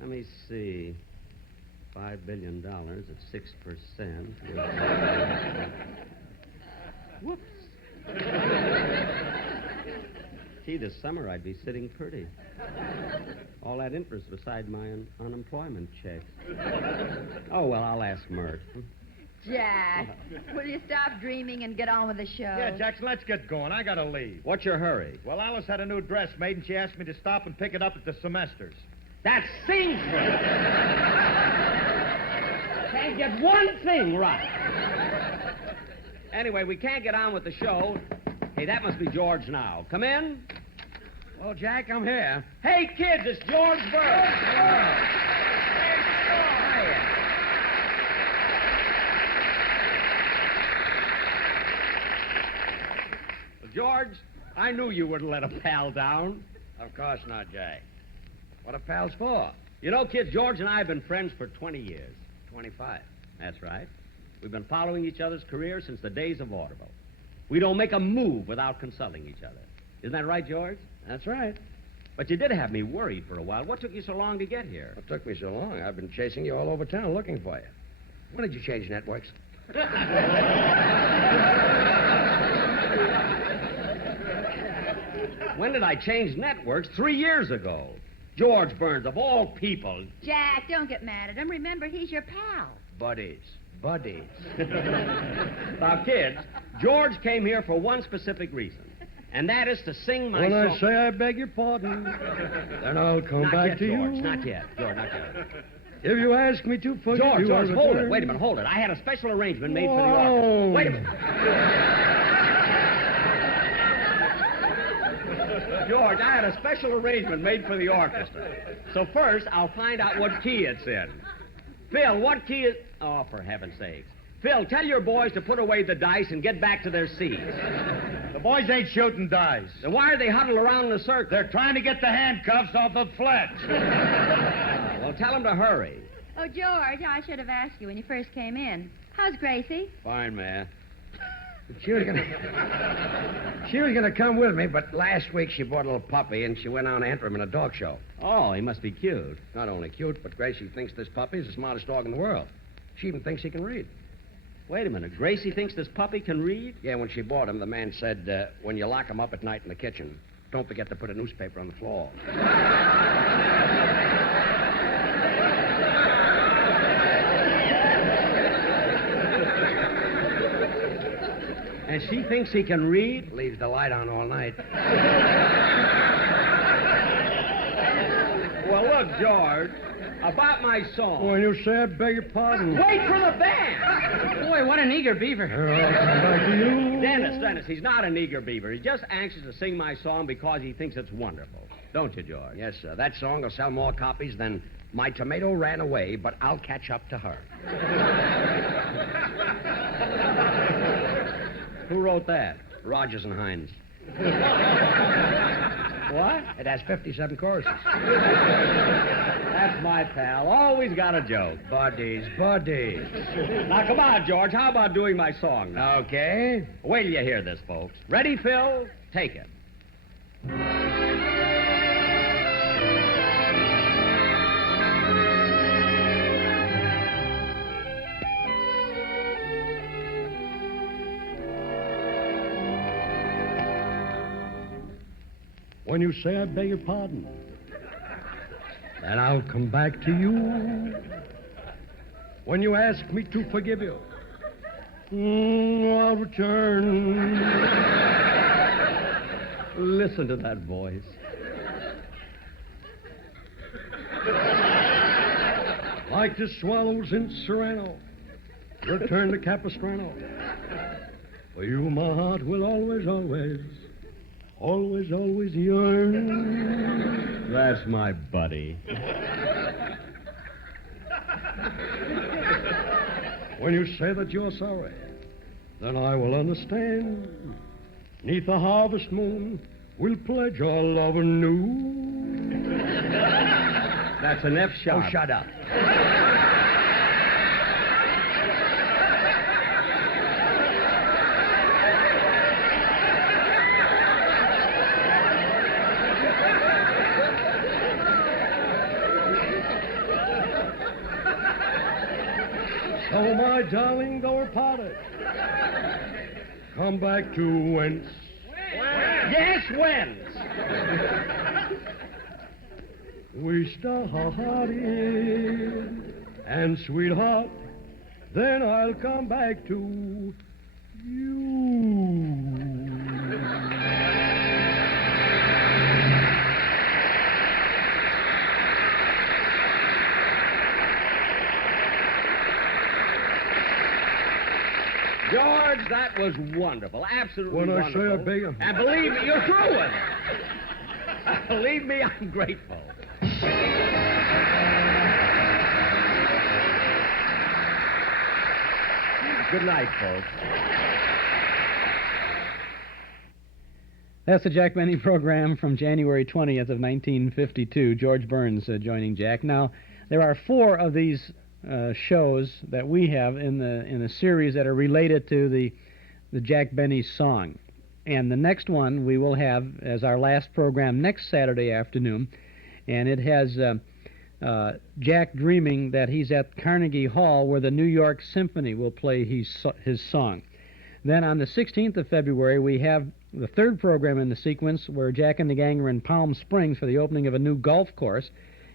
Let me see. $5 billion at 6%. Whoops. Gee, this summer I'd be sitting pretty. All that interest beside my unemployment checks. Oh, well, I'll ask Mert. Jack, will you stop dreaming and get on with the show? Yeah, Jackson, let's get going. I gotta leave. What's your hurry? Well, Alice had a new dress made, and she asked me to stop and pick it up at the semesters. That sings for it. Can't get one thing right. Anyway, we can't get on with the show. Hey, that must be George now. Come in. Oh, Jack, I'm here. Hey, kids, it's George Burns. George, I knew you wouldn't let a pal down. Of course not, Jack. What are pals for? You know, kids, George and I have been friends for 20 years. 25. That's right. We've been following each other's careers since the days of vaudeville. We don't make a move without consulting each other. Isn't that right, George? That's right. But you did have me worried for a while. What took you so long to get here? What took me so long? I've been chasing you all over town looking for you. When did you change networks? When did I change networks? 3 years ago. George Burns, of all people. Jack, don't get mad at him. Remember, he's your pal. Buddies. Now, kids, George came here for one specific reason, and that is to sing my When song. I say I beg your pardon, then I'll come Not back yet, to George. you. Not yet, George, not yet. If you ask me to forgive George, you, I'll George, hold it. return. Wait a minute, hold it. I had a special arrangement made for the Whoa. orchestra. Wait a minute. George, I had a special arrangement made for the orchestra. So first, I'll find out what key it's in. Phil, what key is... Oh, for heaven's sakes. Phil, tell your boys to put away the dice and get back to their seats. The boys ain't shooting dice. Then why are they huddled around in a circle? They're trying to get the handcuffs off the fletch. Well, tell them to hurry. Oh, George, I should have asked you when you first came in. How's Gracie? Fine, man. She was gonna come with me, but last week she bought a little puppy and she went out and enter him in a dog show. Oh, he must be cute. Not only cute, but Gracie thinks this puppy is the smartest dog in the world. She even thinks he can read. Wait a minute. Gracie thinks this puppy can read? Yeah, when she bought him, the man said, when you lock him up at night in the kitchen, don't forget to put a newspaper on the floor. And she thinks he can read? Leaves the light on all night. Well, look, George, about my song. When you say I beg your pardon. Wait for the band! Boy, what an eager beaver. I'll come back to you. Dennis, he's not an eager beaver. He's just anxious to sing my song because he thinks it's wonderful. Don't you, George? Yes, sir. That song will sell more copies than My Tomato Ran Away, but I'll catch up to her. Who wrote that? Rogers and Hines. What? It has 57 choruses. That's my pal. Always got a joke. Buddies. Now, come on, George. How about doing my song now? Okay. Wait till you hear this, folks. Ready, Phil? Take it. When you say I beg your pardon. and I'll come back to you when you ask me to forgive you. I'll return. Listen to that voice. Like the swallows in Serrano, return to Capistrano. For you, my heart will always, always, always, always yearn. That's my buddy. When you say that you're sorry, then I will understand. 'Neath the harvest moon, we'll pledge our love anew. That's an F sharp. Oh, shut up. So, my darling, though we're parted, come back to whence? Yes, whence? We started, and sweetheart, then I'll come back to you. George, that was wonderful. Absolutely When I wonderful. say I beg you. And believe me, you're through with it. Believe me, I'm grateful. Good night, folks. That's the Jack Benny program from January 20th of 1952. George Burns joining Jack. Now, there are 4 of these shows that we have in the series that are related to the Jack Benny song. And the next one we will have as our last program next Saturday afternoon. And it has Jack dreaming that he's at Carnegie Hall where the New York Symphony will play his song. Then on the 16th of February, we have the 3rd program in the sequence where Jack and the gang are in Palm Springs for the opening of a new golf course.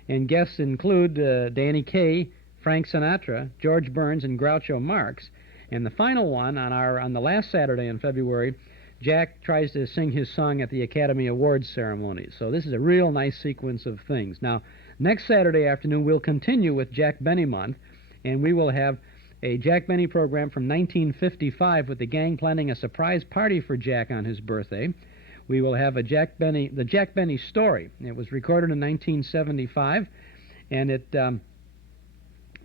And guests include Danny Kaye, Frank Sinatra, George Burns, and Groucho Marx. And the final one on the last Saturday in February, Jack tries to sing his song at the Academy Awards ceremony. So this is a real nice sequence of things. Now, next Saturday afternoon, we'll continue with Jack Benny Month, and we will have a Jack Benny program from 1955 with the gang planning a surprise party for Jack on his birthday. We will have the Jack Benny Story. It was recorded in 1975, and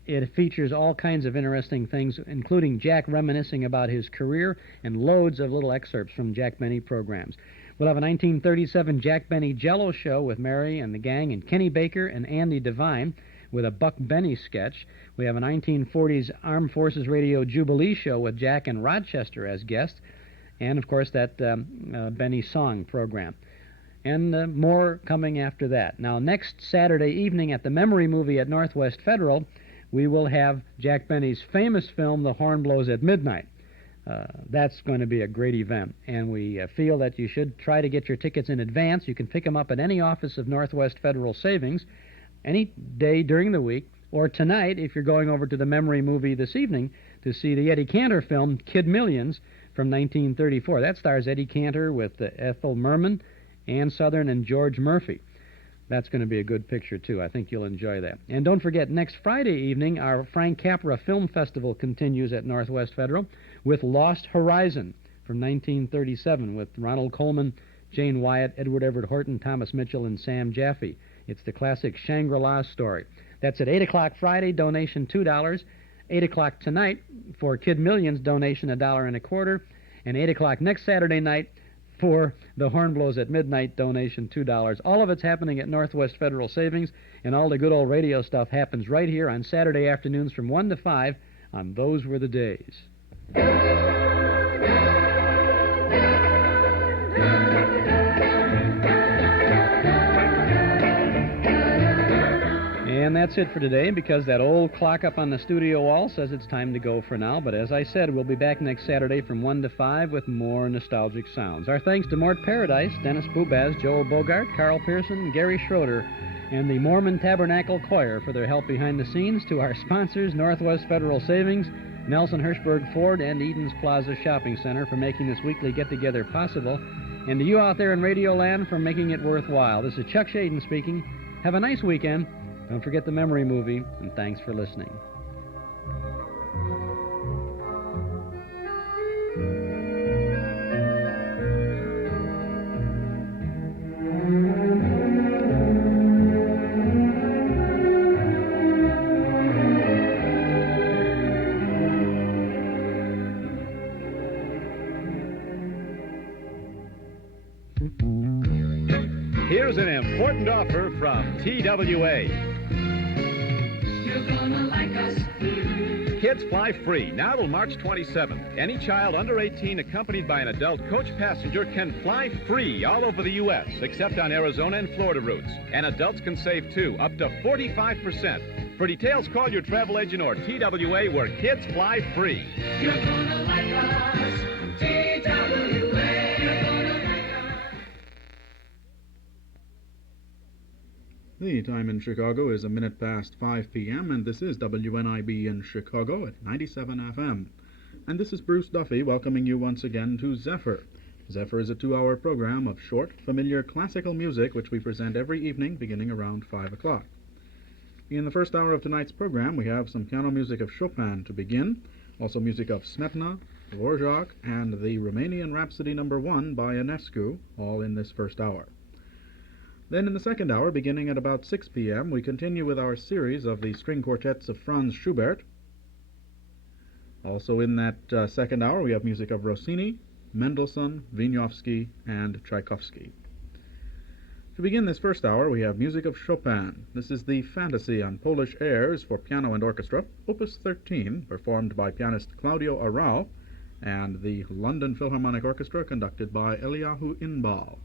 it features all kinds of interesting things, including Jack reminiscing about his career and loads of little excerpts from Jack Benny programs. We'll have a 1937 Jack Benny Jell-O show with Mary and the gang and Kenny Baker and Andy Devine with a Buck Benny sketch. We have a 1940s Armed Forces Radio Jubilee show with Jack and Rochester as guests. And, of course, that Benny Song program. And more coming after that. Now, next Saturday evening at the Memory Movie at Northwest Federal, we will have Jack Benny's famous film, The Horn Blows at Midnight. That's going to be a great event, and we feel that you should try to get your tickets in advance. You can pick them up at any office of Northwest Federal Savings any day during the week, or tonight if you're going over to the Memory Movie this evening to see the Eddie Cantor film, Kid Millions, from 1934. That stars Eddie Cantor with Ethel Merman, Ann Southern, and George Murphy. That's going to be a good picture, too. I think you'll enjoy that. And don't forget, next Friday evening, our Frank Capra Film Festival continues at Northwest Federal with Lost Horizon from 1937 with Ronald Colman, Jane Wyatt, Edward Everett Horton, Thomas Mitchell, and Sam Jaffe. It's the classic Shangri-La story. That's at 8 o'clock Friday, donation $2. 8 o'clock tonight for Kid Millions, donation $1.25. And 8 o'clock next Saturday night for The Horn Blows at Midnight, donation $2. All of it's happening at Northwest Federal Savings, and all the good old radio stuff happens right here on Saturday afternoons from 1 to 5 on Those Were the Days. And that's it for today, because that old clock up on the studio wall says it's time to go for now. But as I said, we'll be back next Saturday from 1 to 5 with more nostalgic sounds. Our thanks to Mort Paradise, Dennis Bubaz, Joel Bogart, Carl Pearson, Gary Schroeder, and the Mormon Tabernacle Choir for their help behind the scenes, to our sponsors, Northwest Federal Savings, Nelson Hirschberg Ford, and Eden's Plaza Shopping Center for making this weekly get-together possible, and to you out there in Radio Land for making it worthwhile. This is Chuck Shaden speaking. Have a nice weekend. Don't forget the memory movie, and thanks for listening. Here's an important offer from TWA. You're gonna like us. Kids fly free now till March 27th. Any child under 18 accompanied by an adult coach passenger can fly free all over the U.S., except on Arizona and Florida routes. And adults can save, too, up to 45%. For details, call your travel agent or TWA, where kids fly free. You're gonna like us. TWA. The time in Chicago is a minute past 5 p.m., and this is WNIB in Chicago at 97 FM. And this is Bruce Duffy welcoming you once again to Zephyr. Zephyr is a 2-hour program of short, familiar classical music which we present every evening beginning around 5 o'clock. In the first hour of tonight's program, we have some piano music of Chopin to begin, also music of Smetana, Dvorak, and the Romanian Rhapsody No. 1 by Ionescu, all in this first hour. Then in the second hour, beginning at about 6 p.m., we continue with our series of the string quartets of Franz Schubert. Also in that second hour, we have music of Rossini, Mendelssohn, Wieniawski, and Tchaikovsky. To begin this first hour, we have music of Chopin. This is the Fantasy on Polish Airs for Piano and Orchestra, Opus 13, performed by pianist Claudio Arrau, and the London Philharmonic Orchestra, conducted by Eliyahu Inbal.